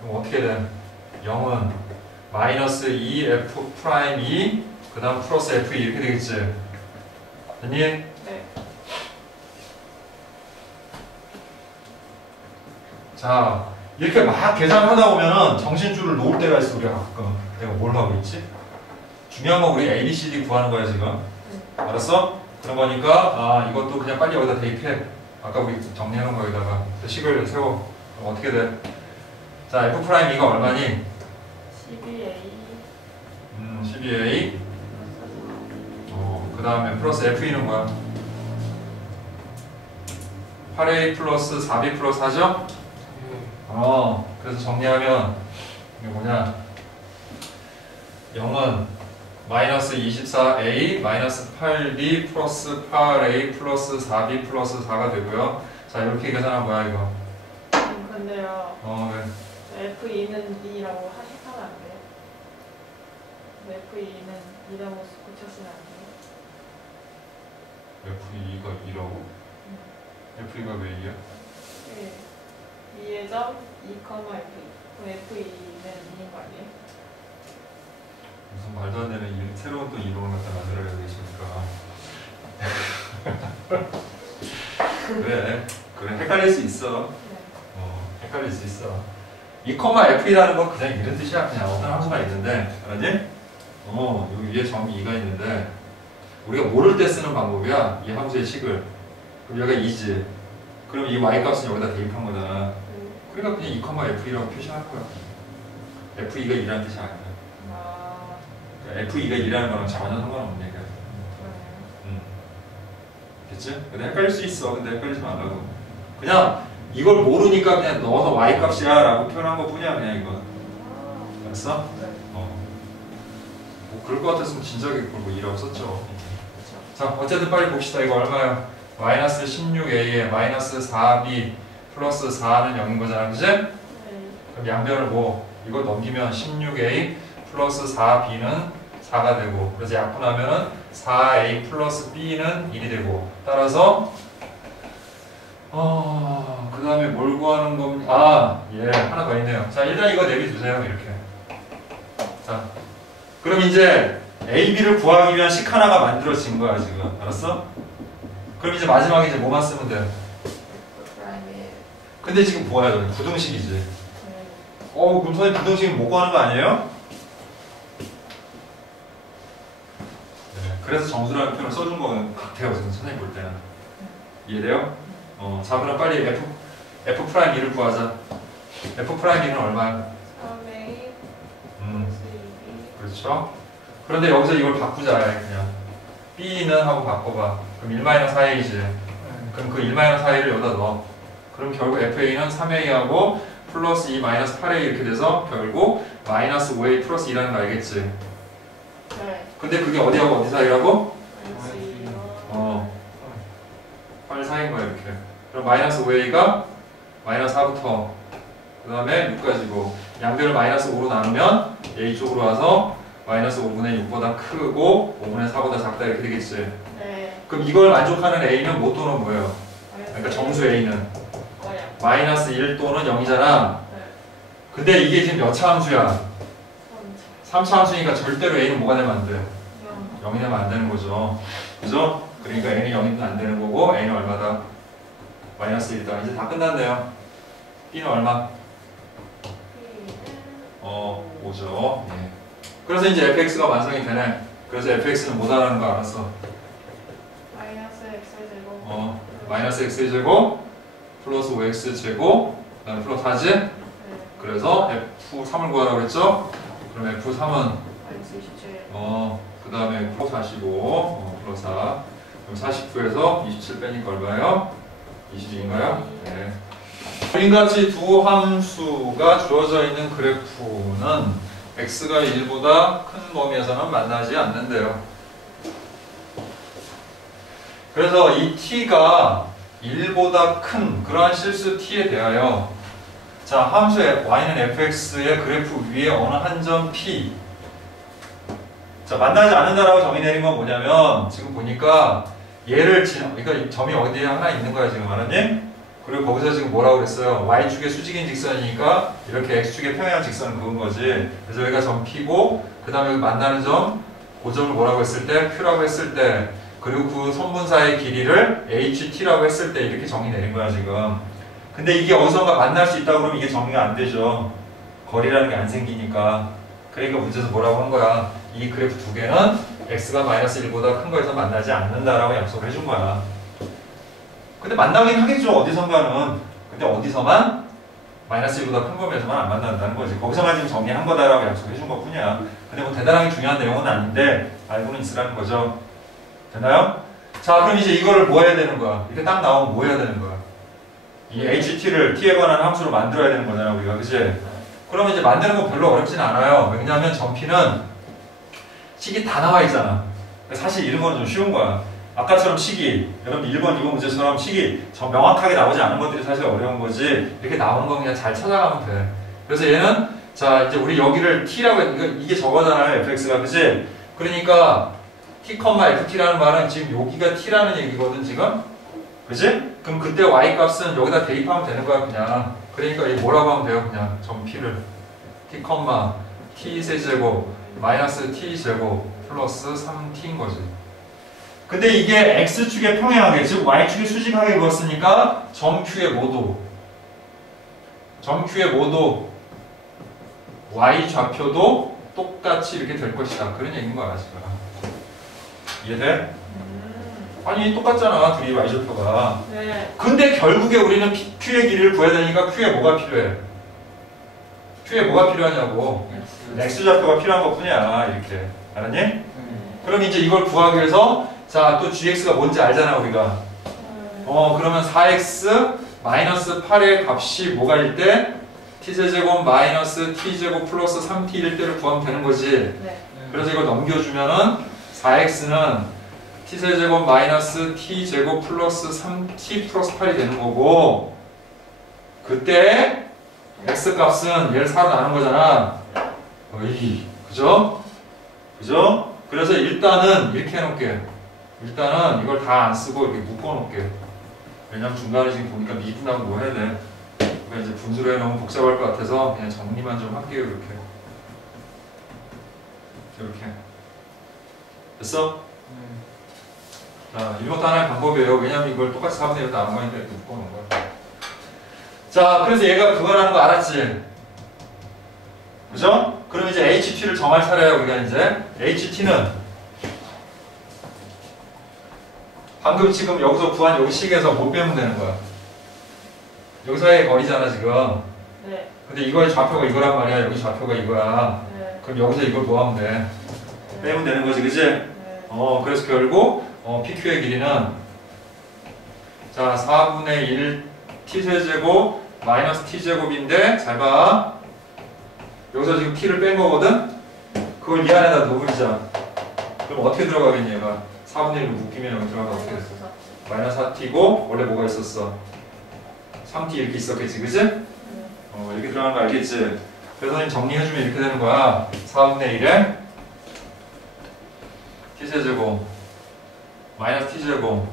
그럼 어떻게 돼? 0은 마이너스 2 F 프라임 2 그 다음 플러스 F2 이렇게 되겠지? 됐니? 네. 자 이렇게 막 계산하다 보면은 정신줄을 놓을 때가 있어 우리가 가끔. 내가 뭘 하고 있지? 중요한 건 우리 A, B, C, D 구하는 거야 지금. 알았어? 그런 거니까 이것도 그냥 빨리 여기다 대입해. 아까 우리 정리하는 거에다가 식을 세워. 그럼 어떻게 돼? 자 F 프라임 2가 얼마니? 12A. 12A. 그 다음에 플러스 F2는 뭐야? 8A 플러스 4B 플러스 4죠? 그래서 정리하면 이게 뭐냐? 0은 마이너스 24A 마이너스 8B 플러스 8A 플러스 4B 플러스 4가 되고요. 자 이렇게 계산하면 뭐야 이거? 근데요. 네. F2는 2라고 하면 안 돼요? F2는 2라고 고쳤으면 안 돼요? F2가 2라고? F2가 왜 2야? 네. 2의 점 2, F2. 그럼 F2는 2인 거 아니에요? 무슨 말도 안 되는 새로운 또 이론을 갖다 만들어야 되십니까? 그래 헷갈릴 수 있어. 네. 헷갈릴 수 있어. 2,F이라는 건 그냥 이런 뜻이야. 그냥 어떤 함수가 있는데, 알았니? 여기 위에 점이 2가 있는데, 우리가 모를 때 쓰는 방법이야. 이 함수의 식을. 그럼 여기가 2지. 그럼 이 y 값은 여기다 대입한 거잖아. 그러니까 그냥 2,F2라고 표시할 거야. F2가 2라는 뜻이 아니야. 그러니까 F2가 2라는 거랑 전혀 상관없는 얘기야. 됐지? 근데 헷갈릴 수 있어. 근데 헷갈리지 말라고. 그냥 이걸 모르니까 그냥 넣어서 y 값이야 라고 표현한 것 뿐이야. 그냥 이거. 알았어? 뭐 그럴 것 같았으면 진작에 그걸 뭐 2라고 썼죠. 자, 어쨌든 빨리 봅시다. 이거 얼마야? 마이너스 16a에 마이너스 4b 플러스 4는 0인 거잖아. 그지? 그럼 양변을 뭐 이걸 넘기면 16a 플러스 4b는 4가 되고, 그래서 약분하면은 4a 플러스 b는 1이 되고, 따라서 그 다음에 뭘 구하는 겁니까? 하나 더 있네요. 자, 일단 이거 내비두세요. 이렇게. 자, 그럼 이제 a, b를 구하기 위한 식 하나가 만들어진 거야 지금. 알았어? 그럼 이제 마지막에 이제 뭐만 쓰면 돼? 근데 지금 뭐야? 너는 부등식이지. 그럼 선생님 부등식 못 구하는 거 아니에요? 그래서 정수라는 표현을 써준 거 같아요. 지금 선생님 볼 때는. 이해돼요? 자, 그럼 빨리 F'2를 구하자. F'2는 얼마야? 3a 그렇죠? 그런데 여기서 이걸 바꾸자. 그냥 B는 하고 바꿔봐. 그럼 1-4a지. 그럼 그 1-4a를 여기다 넣어. 그럼 결국 FA는 3a하고 플러스 2 마이너스 8a 이렇게 돼서 결국 마이너스 5a 플러스 2라는 거 알겠지? 네. 근데 그게 어디하고 어디 사이라고? 마이너스 8 사이인 거야 이렇게. 그럼 마이너스 5a가 마이너스 4부터 그 다음에 6까지고, 양변을 마이너스 5로 나누면 a 쪽으로 와서 마이너스 5분의 6보다 크고 5분의 4보다 작다 이렇게 되겠지. 네. 그럼 이걸 만족하는 a는 뭐 또는 뭐예요? 그러니까 정수 a는 마이너스 1 또는 0이잖아. 근데 이게 지금 몇 차 함수야? 3차 함수니까 절대로 a는 뭐가 되면 안 돼? 0이 되면 안 되는 거죠. 그죠? 그러니까 a는 0이면 안 되는 거고, a는 얼마다? 마이너스 1이다. 이제 다 끝났네요. b는 얼마? 5죠. 예. 그래서 이제 fx가 완성이 되네. 그래서 fx는 뭐다라는 거 알았어. 마이너스 x제곱 마이너스 x제곱 플러스 5x제곱 그다음에 플러스 4지? 그래서 f3을 구하라고 했죠? 그럼 f3은 마이너스 27 그 다음에 플러스 45 플러스 4 그럼 49에서 27 빼니까 얼마예요? 22인가요? 네. 그림같이 두 함수가 주어져 있는 그래프는 x가 1보다 큰 범위에서는 만나지 않는데요. 그래서 이 t가 1보다 큰 그러한 실수 t에 대하여 자, 함수 y는 fx의 그래프 위에 어느 한 점 p 자, 만나지 않는다라고 정의 내린 건 뭐냐면 지금 보니까 얘를 그러니까 점이 어디에 하나 있는 거야 지금 알았니? 그리고 거기서 지금 뭐라고 그랬어요? y축의 수직인 직선이니까 이렇게 x축의 평행한 직선을 그은 거지. 그래서 여기가 점 p고 그 다음에 여기 만나는 점 그 점을 뭐라고 했을 때? q라고 했을 때 그리고 그 선분사의 길이를 ht라고 했을 때 이렇게 정의 내린 거야 지금. 근데 이게 어디선가 만날 수 있다고 그러면 이게 정의가 안 되죠. 거리라는 게 안 생기니까. 그러니까 문제에서 뭐라고 한 거야? 이 그래프 두 개는 x가 마이너스 1보다 큰 거에서 만나지 않는다라고 약속을 해준 거야. 근데 만나긴 하겠죠. 어디선가는. 근데 어디서만? 마이너스 1보다 큰 범위에서만 안 만난다는 거지. 거기서만 지금 정리한 거다라고 약속해 준 것 뿐이야. 근데 뭐 대단하게 중요한 내용은 아닌데 알고는 있으라는 거죠. 되나요? 자, 그럼 이제 이거를 뭐 해야 되는 거야? 이렇게 딱 나오면 뭐 해야 되는 거야? 이 ht를 t에 관한 함수로 만들어야 되는 거잖아 우리가. 그치? 그러면 이제 만드는 거 별로 어렵진 않아요. 왜냐하면 점피는 식이 다 나와 있잖아. 사실 이런 건 좀 쉬운 거야. 아까처럼 식이, 여러분 1번, 2번 문제처럼 식이 명확하게 나오지 않은 것들이 사실 어려운 거지. 이렇게 나오는 거 그냥 잘 찾아가면 돼. 그래서 얘는 자 이제 우리 여기를 t라고 해. 이게 저거잖아요 fx가. 그치? 그러니까 t, ft라는 말은 지금 여기가 t라는 얘기거든 지금. 그치? 그럼 그때 y 값은 여기다 대입하면 되는 거야 그냥. 그러니까 이 뭐라고 하면 돼요 그냥 점 p를 t, t 세제곱 마이너스 t 제곱 플러스 3t인 거지. 근데 이게 x축에 평행하게, 즉 y축에 수직하게 그었으니까 점 Q의 모도 y 좌표도 똑같이 이렇게 될 것이다. 그런 얘기인 거야 지금. 이해돼? 아니 똑같잖아 둘이 y 좌표가. 네. 근데 결국에 우리는 Q의 길이를 구해야 되니까 Q에 뭐가 필요해? Q에 뭐가 필요하냐고. x 좌표가 필요한 것뿐이야. 이렇게 알았니? 그럼 이제 이걸 구하기 위해서 자 또 gx가 뭔지 알잖아 우리가. 그러면 4x 마이너스 8의 값이 뭐가일 때 t제곱 마이너스 t제곱 플러스 3t일 때를 구하면 되는 거지. 네. 그래서 이걸 넘겨주면은 4x는 t제곱 마이너스 t제곱 플러스 3t 플러스 8이 되는 거고, 그때 x 값은 얘를 4로 나눈 거잖아. 어이, 그죠? 그죠? 그래서 일단은 이렇게 해놓을게. 일단은 이걸 다 안 쓰고 이렇게 묶어놓을게. 왜냐면 중간에 지금 보니까 미분하고 뭐 해야 돼. 그러니까 이제 분수로 해놓으면 복잡할 것 같아서 그냥 정리만 좀 할게요. 이렇게. 이렇게. 됐어? 자, 이것도 하나의 방법이에요. 왜냐면 이걸 똑같이 4분의 1로 나눈 거니까 이렇게 묶어놓은 거야. 자, 그래서 얘가 그거라는 거 알았지? 그죠? 그럼 이제 HT를 정할 차례야, 우리가 이제. HT는 방금 지금 여기서 구한 여기 식에서 못 빼면 되는 거야. 여기서의 거리잖아, 지금. 네. 근데 이거의 좌표가 이거란 말이야. 여기 좌표가 이거야. 네. 그럼 여기서 이걸 뭐 하면 돼? 빼면 되는 거지, 그지? 네. 그래서 결국 PQ의 길이는 자 4분의 1 t세제곱 마이너스 t제곱인데 잘 봐. 여기서 지금 t를 뺀 거거든? 그걸 이 안에다 넣어버리자. 그럼 어떻게 들어가겠니 얘가? 4분의 1로 묶이면 여기 들어가면 어떻게 돼? 마이너스 4t고 원래 뭐가 있었어? 3t 이렇게 있었겠지, 그지? 이렇게 들어가는 거 알겠지? 그래서 선생님 정리해주면 이렇게 되는 거야. 4분의 1에 t세제곱 마이너스 t제곱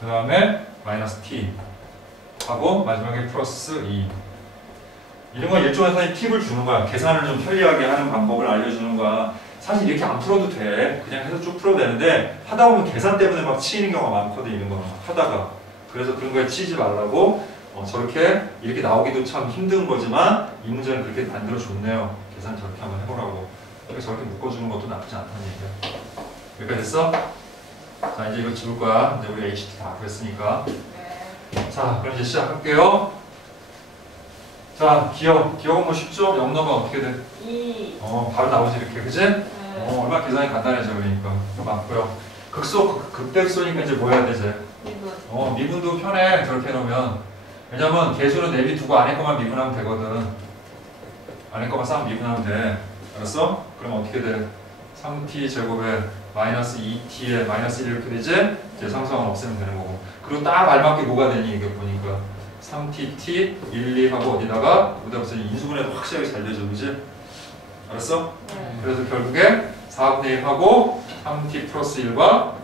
그 다음에 마이너스 t 하고 마지막에 플러스 2 이런 건 일종의 선생님 팁을 주는 거야. 계산을 좀 편리하게 하는 방법을 알려주는 거야. 사실 이렇게 안 풀어도 돼. 그냥 해서 쭉 풀어도 되는데 하다 보면 계산 때문에 막 치이는 경우가 많거든. 이런 거 하다가. 그래서 그런 거에 치지 말라고 저렇게 이렇게 나오기도 참 힘든 거지만 이 문제는 그렇게 만들어줬네요. 계산 저렇게 한번 해보라고. 그러니까 저렇게 묶어주는 것도 나쁘지 않다는 얘기야. 여기까지 됐어? 자 이제 이거 지울 거야. 이제 우리 HT 다 구했으니까. 자 그럼 이제 시작할게요. 자 기억. 기억은 뭐 쉽죠? 염너가 어떻게 돼? 2. 바로 나오지 이렇게 그지? 얼마나 계산이 간단해져 그러니까. 맞고요. 극소, 극대소니까 이제 뭐 해야 되지? 미분. 미분도 편해 저렇게 해놓으면. 왜냐면 개수는 내비두고 안에 거만 미분하면 되거든. 안에 거만 싹 미분하면 돼. 알았어? 그럼 어떻게 돼? 3t 제곱에 마이너스 2t에 마이너스 1 이렇게 되지? 이제 상수항은 없애면 되는 거고. 그리고 딱 알맞게 뭐가 되니 이게 보니까 3tt 1, 2 하고 어디다가 인수분해도 확실하게 잘 되죠, 그지? 알았어? 네. 그래서 결국에 4분의 1 하고 3t 플러스 1과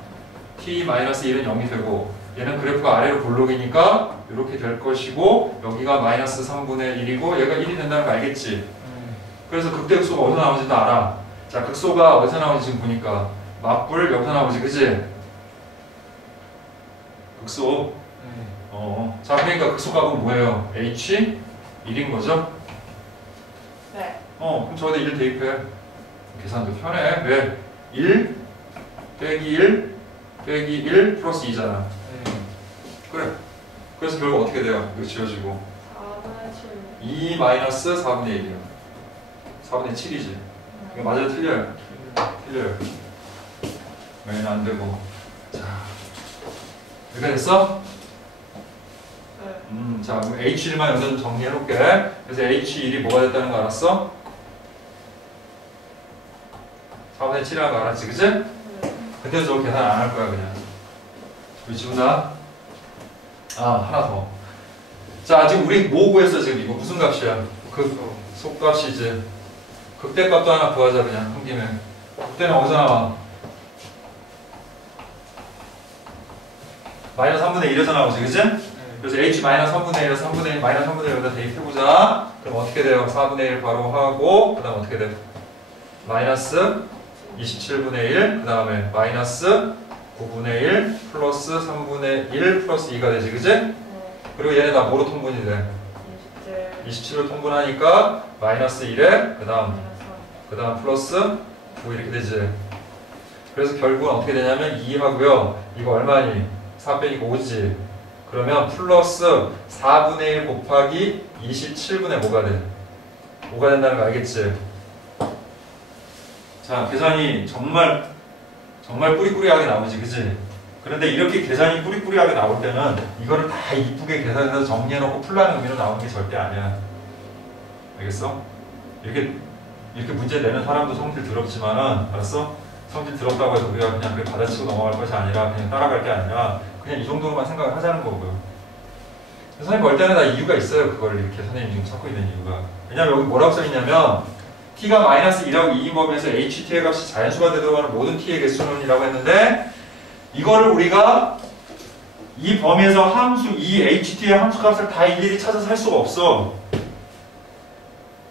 t 마이너스 1은 0이 되고 얘는 그래프가 아래로 볼록이니까 이렇게 될 것이고 여기가 마이너스 3분의 1이고 얘가 1이 된다는 거 알겠지? 그래서 극대극소가 어디서 나오는지도 알아. 자, 극소가 어디서 나오는지 지금 보니까 맞불 여기서 나오지, 그지? 극소. 자, 그러니까 극소값은 뭐예요? H 1인 거죠? 네. 그럼 저기다 1 대입해. 계산도 편해. 왜? 1 빼기 1 빼기 1 플러스 2잖아. 그래. 그래서 결국 어떻게 돼요? 이거 지워지고 4분의 7. 2 마이너스 4분의 1이요. 4분의 7이지. 이거 맞아요? 틀려요? 틀려요. 왜냐면 안 되고. 자, 여기가 됐어? 네. 자, 그럼 H1만 여기서 좀 정리해 놓을게. 그래서 H1이 뭐가 됐다는 거 알았어? 4분의 7이라는 거 알았지, 그치? 네. 그때도 저거 계산 안 할 거야, 그냥. 우리 지훈아. 하나 더. 자, 지금 우리 뭐 구했어, 지금 이거 무슨 값이야? 속값이지. 극대값도 하나 구하자, 그냥, 한 김에. 극대는 어디서 나와? 마이너스 3분의 1에서 나오지, 그치? 그래서 H 마이너스 3분의 1에서 3분의 1, 마이너스 3분의 1에다 대입해보자. 그럼 어떻게 돼요? 4분의 1 바로 하고, 그 다음 어떻게 돼? 마이너스 27분의 1, 그 다음에 마이너스 9분의 1 플러스 3분의 1 플러스 2가 되지, 그지? 네. 그리고 얘네 다 뭐로 통분이 돼? 27 27로 통분하니까 마이너스 1에 그 다음 마이너스 플러스 9 이렇게 되지. 그래서 결국은 어떻게 되냐면 2 하고요. 이거 얼마니? 4 빼니까 5지. 그러면 플러스 4분의 1 곱하기 27분의 뭐가 돼? 5가 된다는 거 알겠지? 자, 계산이 정말 꾸리꾸리하게 나오지, 그치? 그런데 이렇게 계산이 꾸리꾸리하게 나올 때는 이거를 다 이쁘게 계산해서 정리해놓고 풀라는 의미로 나오는 게 절대 아니야. 알겠어? 이렇게 문제 내는 사람도 성질 더럽지만은, 알았어? 성질 더럽다고 해서 우리가 그냥 그렇게 받아치고 넘어갈 것이 아니라 그냥 따라갈 게 아니라 그냥 이 정도로만 생각을 하자는 거고요. 선생님 볼 때는 다 이유가 있어요. 그걸 이렇게 선생님 지금 찾고 있는 이유가. 왜냐면 여기 뭐라고 써있냐면 t가 마이너스 1하고 2인 범위에서 ht의 값이 자연수가 되도록 하는 모든 t의 개수는 이라고 했는데 이거를 우리가 이 범위에서 함수, 이 ht의 함수값을 다 일일이 찾아서 할 수가 없어.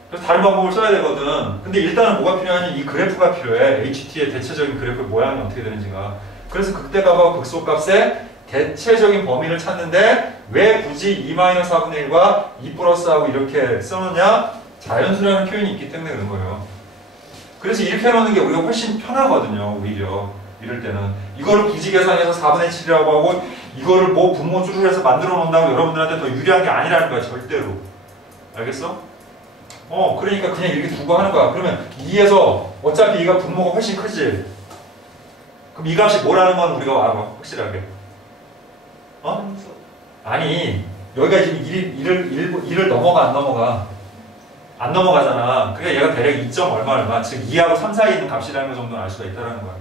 그래서 다른 방법을 써야 되거든. 근데 일단은 뭐가 필요하니? 이 그래프가 필요해. ht의 대체적인 그래프 모양이 어떻게 되는지가. 그래서 극대값하고 극소값의 대체적인 범위를 찾는데 왜 굳이 2-4분의 1과 2 플러스하고 이렇게 써놓냐? 자연수라는 표현이 있기 때문에 그런 거예요. 그래서 이렇게 해놓는 게 우리가 훨씬 편하거든요. 오히려 이럴 때는 이거를 굳이 계산해서 4분의 7이라고 하고 이거를 뭐 분모줄을 해서 만들어 놓는다고 여러분들한테 더 유리한 게 아니라는 거야. 절대로. 알겠어? 그러니까 그냥 이렇게 두고 하는 거야. 그러면 2에서 어차피 이가 분모가 훨씬 크지? 그럼 이 값이 뭐라는 건 우리가 알아. 확실하게. 함수 아니 여기가 지금 1을 넘어가 안 넘어가? 안 넘어가잖아. 그러니까 얘가 대략 2점 얼마 즉 2하고 3 사이에 있는 값이라는 거 정도는 알 수가 있다는 거야.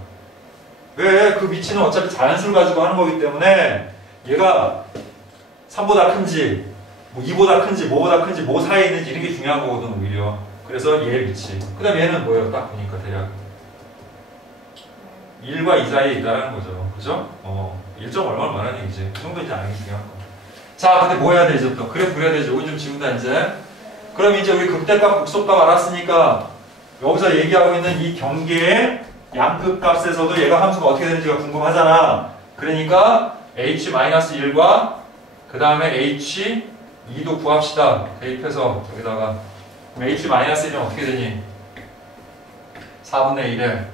왜? 그 위치는 어차피 자연수를 가지고 하는 거기 때문에 얘가 3보다 큰지 뭐 2보다 큰지 뭐보다 큰지 뭐 사이에 있는지 이런 게 중요한 거거든 오히려. 그래서 얘의 위치. 그 다음에 얘는 뭐예요? 딱 보니까 대략 1과 2 사이에 있다는 거죠. 그죠? 1점 얼마는 얘기지. 그 정도 이제 아는 게 중요한 거. 자, 근데 뭐 해야 되죠? 또 그래프 그려야 되죠. 여기 좀 지운다 이제. 그럼 이제 우리 극대값, 극소값 알았으니까 여기서 얘기하고 있는 이 경계의 양극값에서도 얘가 함수가 어떻게 되는지가 궁금하잖아. 그러니까 h-1과 그 다음에 h2도 구합시다. 대입해서 여기다가 그럼 h-1은 어떻게 되니? 4분의 1에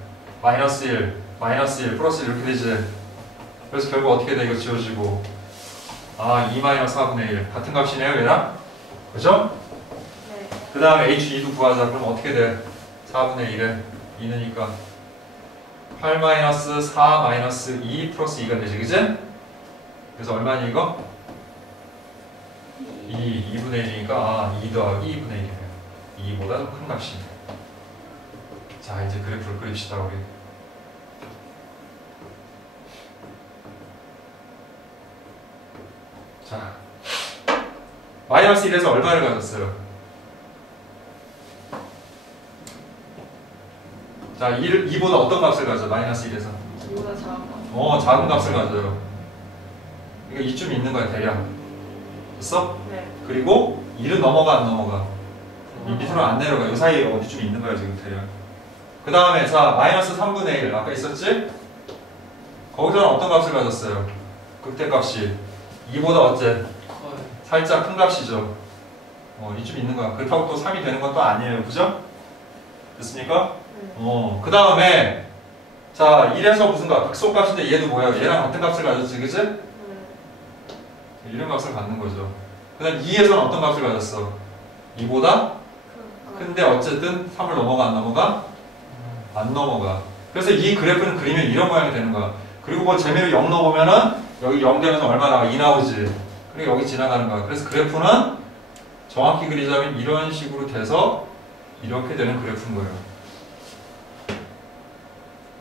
마이너스 1 플러스 1 이렇게 되지. 그래서 결국 어떻게 돼? 이거 지워지고 2-4분의 1 같은 값이네요 얘랑? 그죠? 네. 그 다음에 h2도 구하자. 그럼 어떻게 돼? 4분의 1에 2느니까 8-4-2 플러스 2가 되지, 그지? 그래서 얼마니 이거? 2분의 1이니까 2 더하기 2분의 1이에요. 2보다 더 큰 값이네. 자, 이제 그래프를 그립시다 우리. 자, 마이너스 1에서 얼마를 가졌어요? 자, 2보다 어떤 값을 가져? 마이너스 1에서 2보다 작은 거. 작은 값을 가져요. 이거 이쯤 있는 거야 대략. 됐어? 네. 그리고 1은 넘어가 안 넘어가? 이 밑으로 안 내려가. 이 사이에 어디쯤 있는 거야 지금 대략. 그 다음에 자 마이너스 3분의 1 아까 있었지? 거기서는 어떤 값을 가졌어요? 극대값이 2보다 어째? 살짝 큰 값이죠. 이쯤 있는 거야. 그렇다고 또 3이 되는 건 또 아니에요. 그죠? 됐습니까? 네. 그 다음에 자 1에서 무슨 값? 극소값인데 얘도 뭐야? 얘랑 같은 값을 가졌지. 그치? 네. 이런 값을 갖는 거죠. 그 다음 2에서는 어떤 값을 가졌어? 2보다 근데 어쨌든 3을 넘어가 안 넘어가? 안 넘어가. 그래서 이 그래프는 그리면 이런 모양이 되는 거야. 그리고 뭐 재미로 0 넣어보면은 여기 0 되면서 얼마 나와? 2 나오지. 그리고 여기 지나가는 거야. 그래서 그래프는 정확히 그리자면 이런 식으로 돼서 이렇게 되는 그래프인 거예요.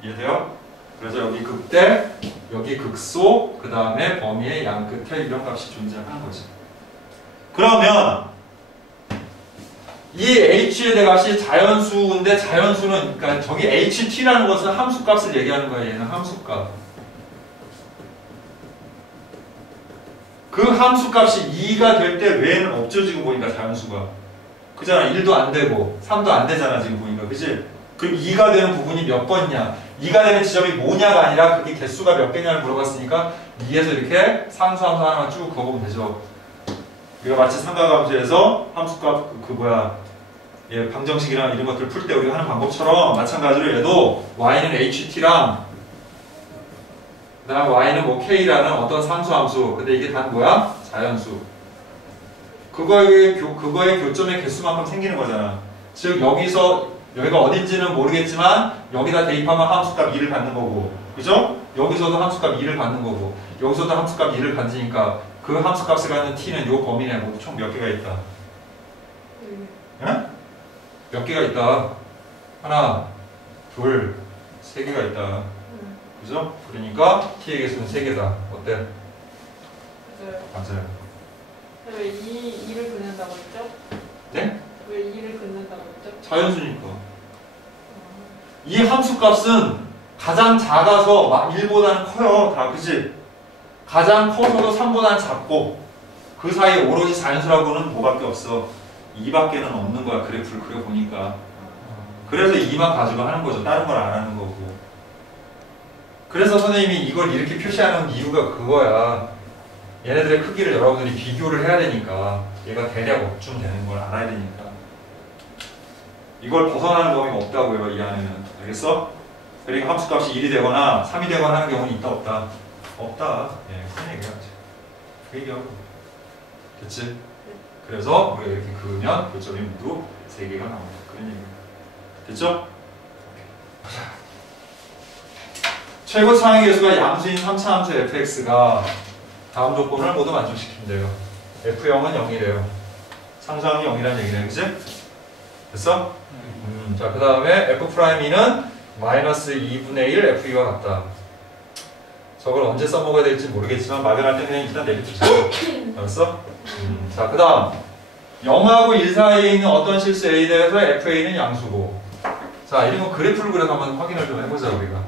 이해돼요? 그래서 여기 극대, 여기 극소, 그 다음에 범위의 양 끝에 이런 값이 존재하는 거지. 그러면 이 h의 대값이 자연수인데 자연수는 그러니까 저기 ht라는 것은 함수값을 얘기하는 거야. 얘는 함수값. 그 함수값이 2가 될 때 외에는 없죠 지금 보니까 자연수가. 그잖아. 1도 안 되고 3도 안 되잖아 지금 보니까. 그치? 그럼 2가 되는 부분이 몇 번이냐? 2가 되는 지점이 뭐냐가 아니라 그게 개수가 몇 개냐를 물어봤으니까 2에서 이렇게 상수함수 하나만 쭉 그어보면 되죠. 우리가 마치 삼각함수에서 함수값 예, 방정식이랑 이런 것들 풀 때 우리가 하는 방법처럼 마찬가지로 얘도 y는 ht랑 그 다음 y는 뭐 k라는 어떤 상수함수. 근데 이게 다 뭐야? 자연수. 그거의 교점의 개수만큼 생기는 거잖아. 즉 여기가 어딘지는 모르겠지만 여기다 대입하면 함수값 2를 받는 거고, 그죠? 여기서도 함수값 2를 받는 거고, 여기서도 함수값 2를 받으니까 그 함수값을 갖는 t는 요 범위 내 모두 총 몇 개가 있다? 응? 몇 개가 있다? 하나, 둘, 세 개가 있다. 그죠? 그러니까 t의 개수는 3개다. 어때? 맞아요. 맞아요. 왜 2를 긋는다고 했죠? 네? 왜 2를 긋는다고 했죠? 자연수니까. 이 함수값은 가장 작아서 막 1보다는 커요. 다 그치? 가장 커서도 3보다는 작고 그 사이에 오로지 자연수라고는 뭐밖에 없어? 2밖에는 없는 거야. 그래프를 그려보니까. 그래서 2만 가지고 하는 거죠. 다른 걸 안 하는 거고. 그래서 선생님이 이걸 이렇게 표시하는 이유가 그거야. 얘네들의 크기를 여러분들이 비교를 해야 되니까 얘가 대략 어쯤 되는 걸 알아야 되니까 이걸 벗어나는 범위가 없다고요. 이 안에는. 알겠어? 그러니까 함수값이 1이 되거나 3이 되거나 하는 경우는 있다 없다? 없다. 예, 그런 얘기야. 그 얘기하고 됐지? 그래서 우리가 이렇게 그으면 교점이 모두 3개가 나옵니다. 그런 얘기야. 됐죠? 최고 차항의 개수가 양수인 3차 함수 fx가 다음 조건을 모두 만족시킨대요. f0은 0이래요. 상수함이 0이라는 얘기네, 그치? 됐어? 자, 그 다음에 f'2는 마이너스 2분의 1 f2와 같다. 저걸 언제 써먹어야 될지 모르겠지만 막연할 때 그냥 일단 내비두자. 알았어? 자, 그 다음 0하고 1 사이에 있는 어떤 실수 A에 대해서 FA는 양수고. 자, 이런 거 그래프를 그려서 한번 확인을 좀 해보자, 우리가.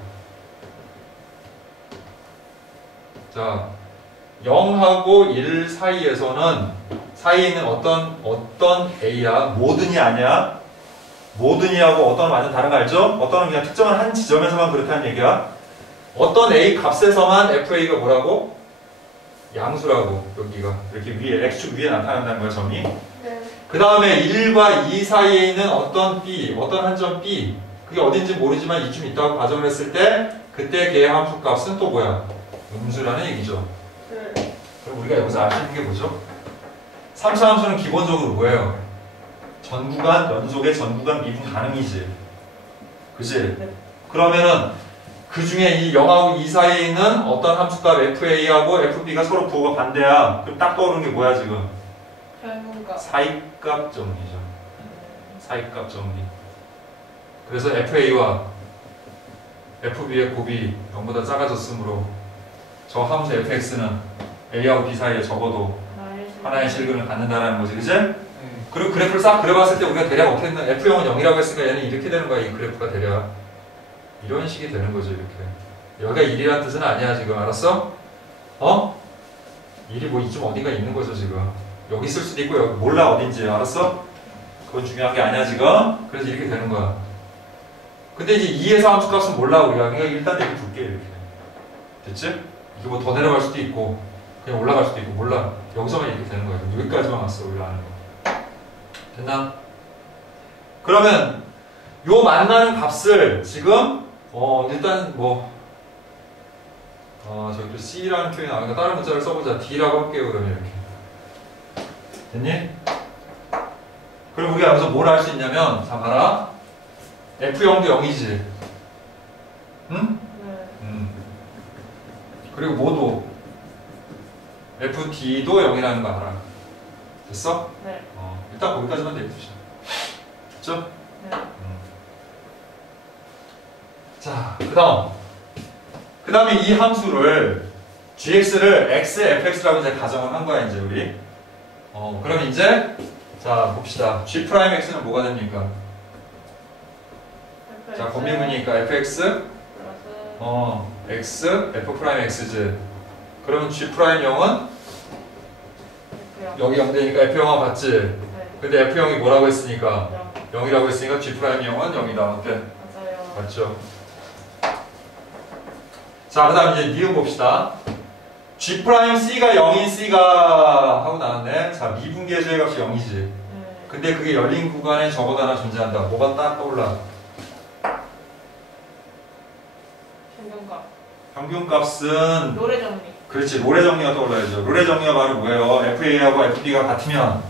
자, 0하고 1 사이에서는 사이에 있는 어떤 A야? 모든이 아니야? 모든이하고 어떤은 완전 다른 거 알죠? 어떤은 그냥 특정한 한 지점에서만 그렇다는 얘기야. 어떤 A 값에서만 FA가 뭐라고? 양수라고. 여기가 이렇게 위에 X축 위에 나타난다는 거야, 점이. 네. 그 다음에 1과 2 사이에 있는 어떤 B, 어떤 한 점 B, 그게 어딘지 모르지만 이쯤 있다고 가정을 했을 때 그때 걔의 함수 값은 또 뭐야? 음수라는 얘기죠. 네. 그럼 우리가 여기서 알 수 있는 게 뭐죠? 3차 함수는 기본적으로 뭐예요? 전구간, 연속의 전구간 미분 가능이지. 그치? 네. 그러면은 그 중에 이 0하고 2 사이에 있는 어떤 함수값 FA하고 FB가 서로 부호가 반대야. 그럼 딱 떠오르는 게 뭐야 지금? 평균값. 사이값 정리죠. 사이값 정리. 그래서 FA와 FB의 곱이 0보다 작아졌으므로 저 함수 fx는 A하고 B 사이에 적어도 하나의 실근을 갖는다는 거지, 그치? 그리고 그래프를 싹 그려봤을 때 우리가 대략 어떻게 했나? F0은 0이라고 했으니까 얘는 이렇게 되는 거야, 이 그래프가 대략. 이런 식이 되는 거죠, 이렇게. 여기가 1이라는 뜻은 아니야, 지금. 알았어? 어? 1이 뭐 이쯤 어딘가 있는 거죠, 지금. 여기 있을 수도 있고, 여기 몰라, 어딘지. 알았어? 그건 중요한 게 아니야, 지금. 그래서 이렇게 되는 거야. 근데 이제 2에서 함수값은 몰라, 우리가. 그러니까 일단 여기 둘게, 이렇게. 됐지? 이게 뭐 더 내려갈 수도 있고, 그냥 올라갈 수도 있고, 몰라. 여기서만 이렇게 되는 거야. 여기까지만 왔어, 우리가 아는 거. 됐나? 그러면, 요 만나는 값을 지금, 일단 뭐, 저기 또 C라는 표현이 나오니까 다른 문자를 써보자. D라고 할게요, 그러면 이렇게. 됐니? 그리고 우리가 여기서 뭘 할 수 있냐면, 자, 봐라. F0도 0이지. 응? 네. 그리고 뭐도 FD도 0이라는 거 알아. 됐어? 네. 일단 거기까지만 내비두자. 됐죠? 네. 자, 그 다음에 이 함수를 gx를 x, fx라고 이제 가정을 한 거야, 이제 우리. 그럼 이제 자, 봅시다. g'x는 뭐가 됩니까? FX. 자, 범위문이니까 fx, 플러스 x, f'x지. 그러면 g'0은 F0. 여기 0 되니까 f0만 봤지? 네. 근데 f0이 뭐라고 했으니까? 0. 0이라고 했으니까 g'0은 0이다. 어때? 맞아요. 맞죠? 자, 그 다음 이제 니은 봅시다. G'C가 0인 C가 하고 나왔네. 자, 미분계수의 값이 0이지. 근데 그게 열린 구간에 적어도 하나 존재한다. 뭐가 딱 떠올라? 평균값. 평균값은 노래 정리. 그렇지. 롤의 정리가 떠올라야죠. 롤의 정리가 바로 뭐예요? FA하고 FB가 같으면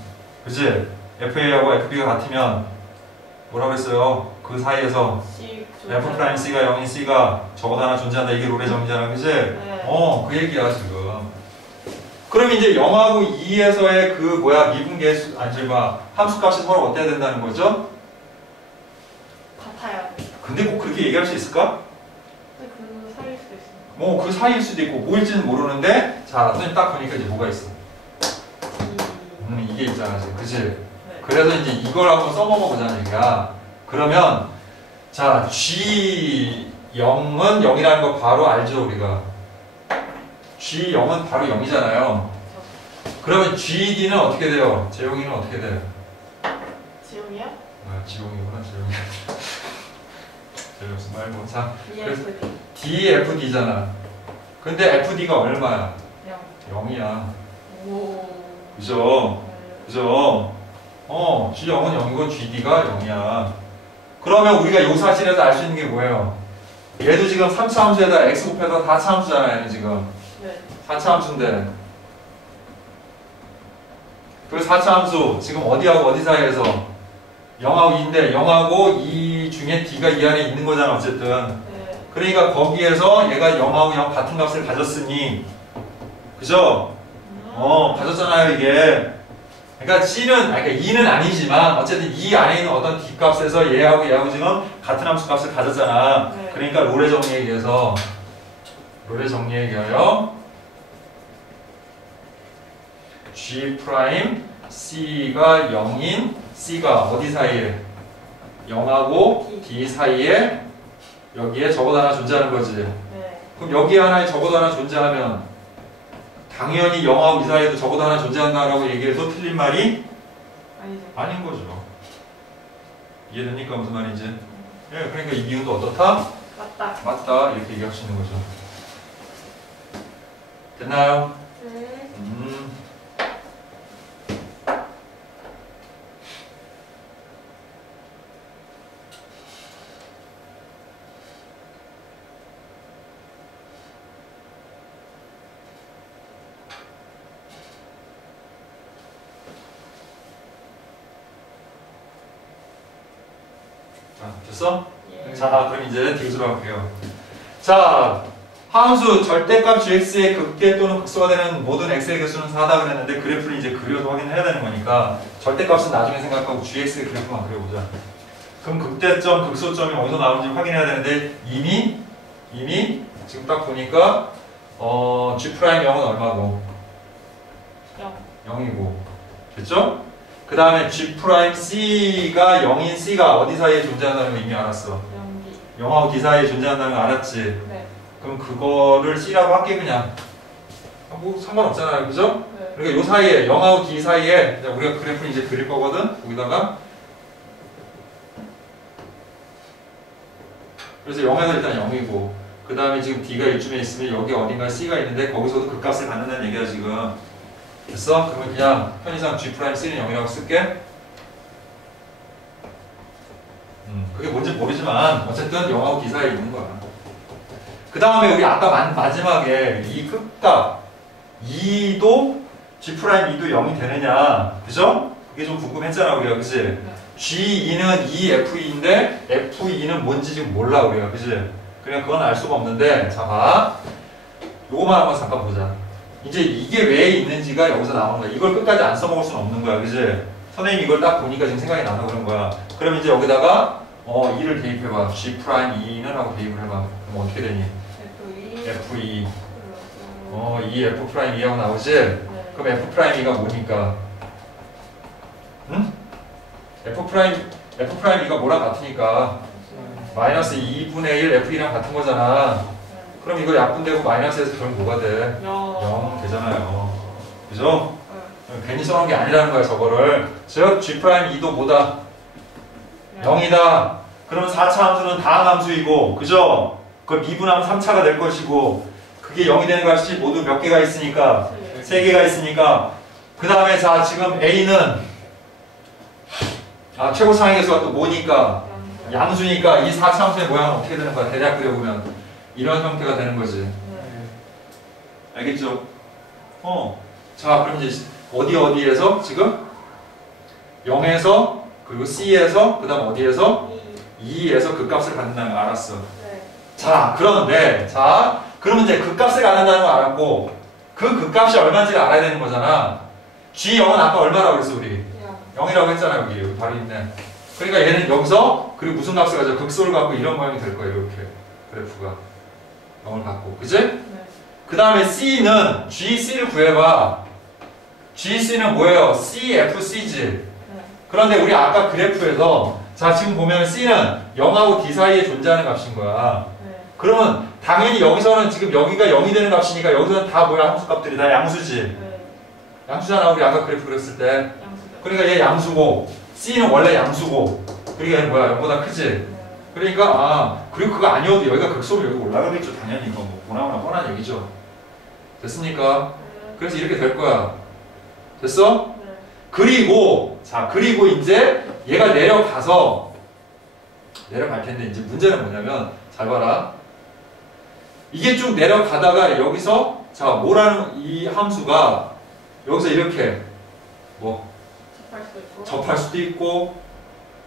그치? FA하고 FB가 같으면 뭐라고 했어요? 그 사이에서 F'C가 0인 C가 적어도 하나 존재한다. 이게 롤의 정리잖아. 그치? 네. 그 얘기야 지금. 그럼 이제 0하고 2에서의 그 뭐야 미분계수 아니 저기 함수값이 서로 어때야 된다는 거죠? 같아요. 근데 꼭 그렇게 얘기할 수 있을까? 근데 그 사이일 수도 있습니다. 뭐 그 사이일 수도 있고 뭐일지는 모르는데 자 선생님 딱 보니까 이제 뭐가 있어? 이게 있잖아 지금 그치? 네. 그래서 이제 이걸 한번 써먹어 보자는 얘기야. 그러면 자 G0은 0이라는 거 바로 알죠 우리가. G0은 바로 0이잖아요. 그러면 GD는 어떻게 돼요? 재용이는 어떻게 돼요? 지용이요? 아, 지용이구나, 지용이. 재미없어 말고. 자, EFD. DFD잖아. 근데 FD가 얼마야? 0. 0이야. 오. 그죠? 그죠? G0은 0이고 GD가 0이야. 그러면 우리가 이 사실에서 알 수 있는 게 뭐예요? 얘도 지금 3차 함수에다 X 곱해서 4차 함수잖아요, 얘는 지금. 네. 4차 함수인데. 그 4차 함수 지금 어디하고 어디 사이에서 0하고 2인데 0하고 2 중에 D가 이 안에 있는 거잖아 어쨌든. 네. 그러니까 거기에서 얘가 0하고 0 같은 값을 가졌으니 그죠? 가졌잖아요 이게. 그러니까 C는 그러니까 2는 아니지만 어쨌든 이 안에 있는 어떤 D 값에서 얘하고 지금 같은 함수 값을 가졌잖아. 네. 그러니까 롤의 정리에 의해서 G'C가 0인 C가 어디 사이에? 0하고 D 사이에 여기에 적어도 하나 존재하는 거지. 네. 그럼 여기에 하나에 적어도 하나 존재하면 당연히 0하고 2 사이에도 적어도 하나 존재한다라고 얘기해도 틀린 말이 아니죠. 아닌 거죠. 이해됩니까? 무슨 말인지? 예, 그러니까 이 비율도 어떻다? 맞다. 맞다. 이렇게 얘기할 수 있는 거죠. 됐나요? 네. 자, 됐어? 예. 자, 그럼 이제 뒤수로 할게요. 자, 함수 절대값 gx의 극대 또는 극소가 되는 모든 x의 개수는 4다 그랬는데 그래프를 이제 그려서 확인해야 되는 거니까 절대값은 나중에 생각하고 gx의 그래프만 그려보자. 그럼 극대점, 극소점이 어디서 나오는지 확인해야 되는데 이미 지금 딱 보니까 G'0은 얼마고? 0. 0이고 됐죠? 그 다음에 G'C가 0인 C가 어디 사이에 존재한다는 거 이미 알았어. 0D. 0하고 D 사이에 존재한다는 거 알았지? 네. 그럼 그거를 C라고 할게 그냥. 뭐 상관없잖아요. 그죠? 네. 그러니까 요 사이에 0하고 D 사이에 우리가 그래프를 이제 그릴 거거든. 거기다가 그래서 0에서 일단 0이고 그 다음에 지금 D가 이쯤에 있으면 여기 어딘가에 C가 있는데 거기서도 그 값을 갖는다는 얘기야 지금. 됐어? 그러면 그냥 편의상 G'C는 0이라고 쓸게. 그게 뭔지 모르지만 어쨌든 0하고 D 사이에 있는 거야. 그 다음에 우리 아까 마지막에 이 끝값 2도 G'2도 0이 되느냐 그죠? 그게 좀 궁금했잖아 우리가 그치? 네. G2는 2F2인데 F2는 뭔지 지금 몰라 우리가 그치? 그냥 그건 알 수가 없는데 자 봐 요거만 한번 잠깐 보자. 이제 이게 왜 있는지가 여기서 나오는 거야. 이걸 끝까지 안 써먹을 수는 없는 거야 그치? 선생님이 이걸 딱 보니까 지금 생각이 나서 그런 거야. 그럼 이제 여기다가 2를 대입해봐. G'2는 하고 대입을 해봐. 그럼 어떻게 되니? F2 이 F'2하고 나오지? 네. 그럼 F'2가 뭐니까? 응? F'2가 뭐랑 같으니까 마이너스 2분의 1 F2랑 같은 거잖아. 그럼 이거 약분되고 마이너스에서 그럼 뭐가 돼? 0 되잖아요. 그죠? 괜히 써놓은 게 아니라는 거야 저거를. 즉 G'2도 뭐다? 0이다. 그러면 4차 함수는 다항 함수이고 그죠? 그걸 미분하면 3차가 될 것이고 그게 0이 되는 값이 모두 몇 개가 있으니까 3개가 있으니까 그 다음에 자 지금 A는 최고 상위계수가 또 뭐니까 양수니까 이 4차함수의 모양은 어떻게 되는 거야? 대략 그려보면 이런 형태가 되는 거지. 알겠죠? 자 그럼 이제 어디에서 지금 0에서 그리고 C에서 그 다음 어디에서 2에서 그 값을 갖는다는 거 알았어. 자 그런데 자 그러면 이제 그 값을 갖는다는 거 알았고 그 값이 얼마인지를 알아야 되는 거잖아. G0은 아까 얼마라고 그랬어 우리? 0이라고 했잖아. 여기 바로 있네. 그러니까 얘는 여기서 그리고 무슨 값을 가져? 극소를 갖고 이런 모양이 될 거예요. 이렇게 그래프가 0을 갖고 그지? 그 다음에 C는 GC를 구해봐. GC는 뭐예요? CFC지. 그런데 우리 아까 그래프에서 자 지금 보면 C는 0하고 D 사이에 존재하는 값인 거야. 그러면 당연히 여기서는 지금 여기가 0이 되는 값이니까 여기서는 다 뭐야? 함수값들이 다 양수지. 양수잖아. 우리 아까 그래프 그렸을 때. 그러니까 얘 양수고 C는 원래 양수고 그러니까 얘는 뭐야? 0보다 크지. 그러니까 그리고 그거 아니어도 여기가 극소로 여기 올라가겠죠. 당연히 이거 뭐 보나마나 뻔한 얘기죠. 됐습니까? 그래서 이렇게 될 거야. 됐어? 그리고 그리고 이제 얘가 내려갈 텐데 이제 문제는 뭐냐면 잘 봐라. 이게 쭉 내려가다가 여기서 뭐라는 이 함수가 여기서 이렇게 접할 수도 있고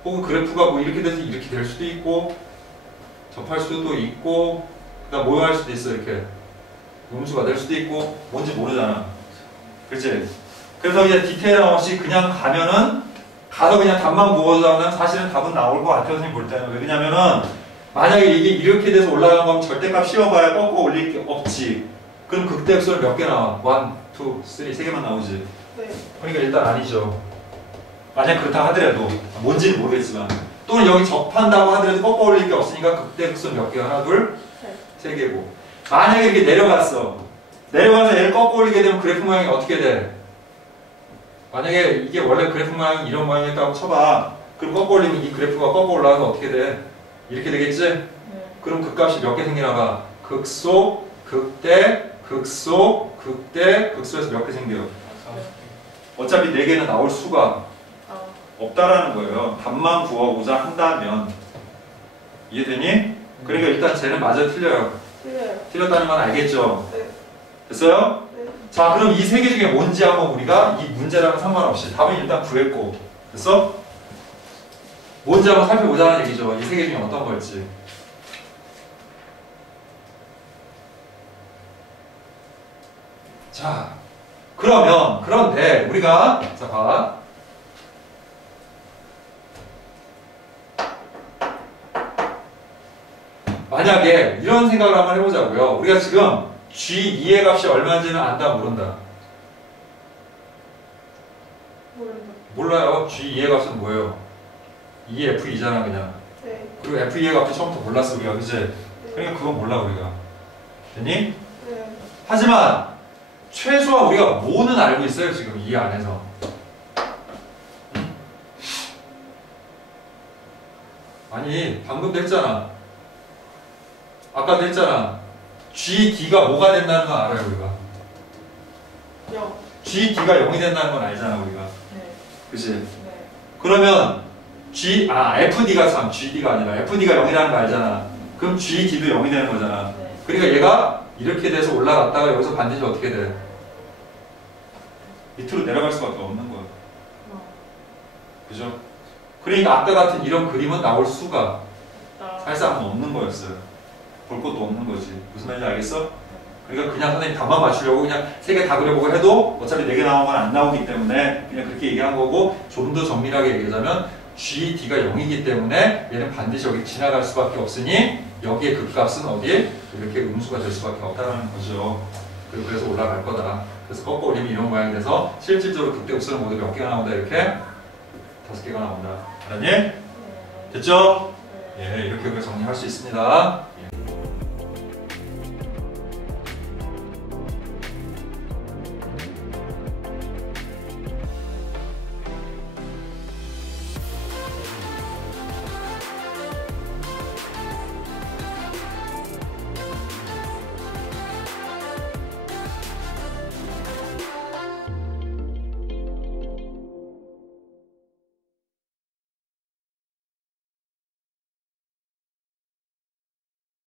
혹은 그래프가 뭐 이렇게 돼서 이렇게 될 수도 있고 접할 수도 있고 그다음 모여할 수도 있어. 이렇게 음수가 될 수도 있고 뭔지 모르잖아. 그렇지? 그래서 이제 디테일함 없이 그냥 가서 그냥 답만 보고서 하면 사실은 답은 나올 것 같아요. 선생님 볼 때는. 왜냐면은 만약에 이게 이렇게 돼서 올라간 거면 절대값 씌워봐야 꺾어 올릴 게 없지. 그럼 극대역수는 몇 개 나와? 1, 2, 3, 3개만 나오지. 그러니까 일단 아니죠. 만약 그렇다 하더라도 뭔지는 모르겠지만 또는 여기 접한다고 하더라도 꺾어 올릴 게 없으니까 극대역수는 몇 개야? 하나, 둘, 세 개고. 만약에 이렇게 내려가서 얘를 꺾어 올리게 되면 그래프 모양이 어떻게 돼? 만약에 이게 원래 그래프 모양이 이런 모양이었다고 쳐봐. 그럼 꺾어 올리면 이 그래프가 꺾어 올라가면 어떻게 돼? 이렇게 되겠지? 그럼 그 값이 몇 개 생기나 봐. 극소, 극대, 극소, 극대, 극소에서 몇 개 생겨요? 어차피 4개는 나올 수가 없다라는 거예요. 답만 구하고자 한다면. 이해되니? 그러니까 일단 쟤는 맞아 틀려요. 틀렸다는 건 알겠죠? 됐어요? 자 그럼 이 3개 중에 뭔지 한번 우리가 이 문제랑은 상관없이 답은 일단 구했고 됐어? 뭔지 한번 살펴보자는 얘기죠. 이 3개 중에 어떤 걸지. 자 그런데 우리가 봐. 만약에 이런 생각을 한번 해보자고요. 우리가 지금 G2의 값이 얼마인지는 안다 모른다? 몰라요. G2의 값은 뭐예요? 2F2잖아 그냥. 그리고 F2의 값도 처음부터 몰랐어 우리가. 그치? 그러니까 그건 몰라 우리가. 됐니? 하지만 최소한 우리가 뭐는 알고 있어요 지금 이 안에서. 아니 방금도 했잖아. 아까도 했잖아. GD가 뭐가 된다는 건 알아요 우리가. GD가 0이 된다는 건 알잖아 우리가. 그치? 그러면 FD가 GD가 아니라 FD가 0이라는 거 알잖아. 그럼 GD도 0이 되는 거잖아. 그러니까 얘가 이렇게 돼서 올라갔다가 여기서 반드시 어떻게 돼? 밑으로 내려갈 수밖에 없는 거야. 그죠? 그러니까 아까 같은 이런 그림은 나올 수가 사실상 없는 거였어요. 볼 것도 없는 거지. 무슨 말인지 알겠어? 그러니까 그냥 선생님 답만 맞추려고 그냥 3개 다 그려보고 해도 어차피 4개 나온 건 안 나오기 때문에 그냥 그렇게 얘기한 거고 좀 더 정밀하게 얘기하자면 GD가 0이기 때문에 얘는 반드시 여기 지나갈 수밖에 없으니 여기에 극값은 어디에? 이렇게 음수가 될 수밖에 없다는 거죠. 그리고 그래서 올라갈 거다. 그래서 꺾어 올리면 이런 모양이 돼서 실질적으로 극대역수는 모두 몇 개가 나온다? 이렇게 5개가 나온다. 알았니? 됐죠? 예, 이렇게 정리할 수 있습니다. 예.